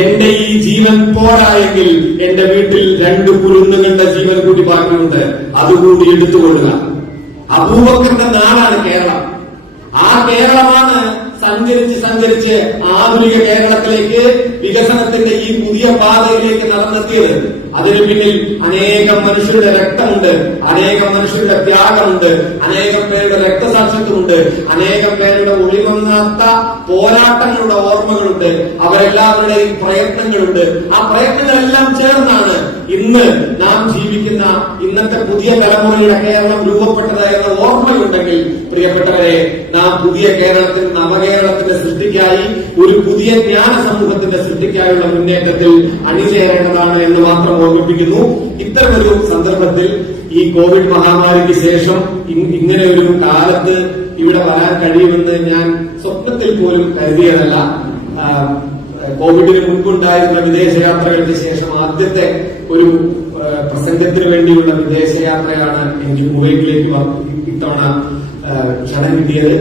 എന്റെ ഈ ജീവൻ പോരായെങ്കിൽ എന്റെ വീട്ടിൽ 2 കുരുന്നുകളുടെ ജീവൻ കൂടി ബാക്കിയുണ്ട്, അതുകൂടി എടുത്തുകൊള്ളുക. അബൂബക്കറിന്റെ നാടാണ് കേരളം. ആ കേരളമാണ് സഞ്ചരിച്ച് ആധുനിക കേരളത്തിലേക്ക്, വികസനത്തിന്റെ ഈ പുതിയ പാതയിലേക്ക് നടന്നെത്തിയത്. അതിനു പിന്നിൽ അനേകം മനുഷ്യരുടെ രക്തമുണ്ട്, അനേകം മനുഷ്യരുടെ ത്യാഗമുണ്ട്, അനേകം പേരുടെ രക്തസാക്ഷിത്വമുണ്ട്, അനേകം പേരുടെ ഒളിവങ്ങാത്ത പോരാട്ടങ്ങളുടെ ഓർമ്മകളുണ്ട്, അവരെല്ലാവരുടെയും പ്രയത്നങ്ങളുണ്ട്. ആ പ്രയത്നങ്ങളെല്ലാം ചേർന്നാണ് ഇന്ന് നാം ജീവിക്കുന്ന ഇന്നത്തെ പുതിയ തലമുറയുടെ കേരളം രൂപപ്പെട്ടത് എന്ന ഓർമ്മയുണ്ടെങ്കിൽ പ്രിയപ്പെട്ടവരെ, നാം പുതിയ കേരളത്തിൽ, നവകേരളത്തിന്റെ സൃഷ്ടിക്കായി, ഒരു പുതിയ ജ്ഞാന സമൂഹത്തിന്റെ സൃഷ്ടിക്കായുള്ള മുന്നേറ്റത്തിൽ അണിചേരേണ്ടതാണ് എന്ന് മാത്രം ഓർമ്മിപ്പിക്കുന്നു. ഇത്തരമൊരു സന്ദർഭത്തിൽ ഈ കോവിഡ് മഹാമാരിക്ക് ശേഷം ഇങ്ങനെ ഒരു കാലത്ത് ഇവിടെ വരാൻ കഴിയുമെന്ന് ഞാൻ സ്വപ്നത്തിൽ പോലും കരുതിയതല്ല. കോവിഡിന് മുൻപുണ്ടായിരുന്ന വിദേശയാത്രകൾക്ക് ശേഷം ആദ്യത്തെ ഒരു പ്രസംഗത്തിന് വേണ്ടിയുള്ള വിദേശയാത്രയാണ് എനിക്ക് കുവൈറ്റിലേക്ക് ഇത്തവണ ക്ഷണം കിട്ടിയത്.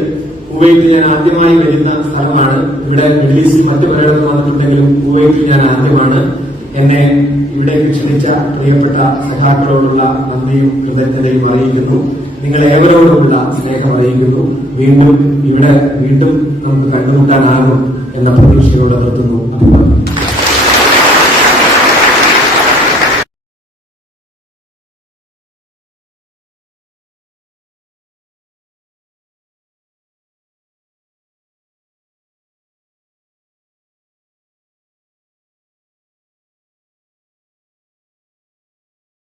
കുവൈറ്റ് ഞാൻ ആദ്യമായി വരുന്ന സ്ഥലമാണ്. ഇവിടെ മിഡിൽ ഈസ്റ്റിൽ മറ്റു പലയിടത്തും വന്നിട്ടുണ്ടെങ്കിലും കുവൈറ്റിൽ ഞാൻ ആദ്യമാണ്. എന്നെ ഇവിടേക്ക് ക്ഷണിച്ച പ്രിയപ്പെട്ട സഖാക്കളോടുള്ള നന്ദിയും കൃതജ്ഞതയും അറിയിക്കുന്നു. നിങ്ങളേവരോടുമുള്ള സ്നേഹം അറിയിക്കുന്നു. വീണ്ടും നമുക്ക് കണ്ടുമുട്ടാനാകും എന്ന പ്രതീക്ഷയോടെ നിർത്തുന്നു.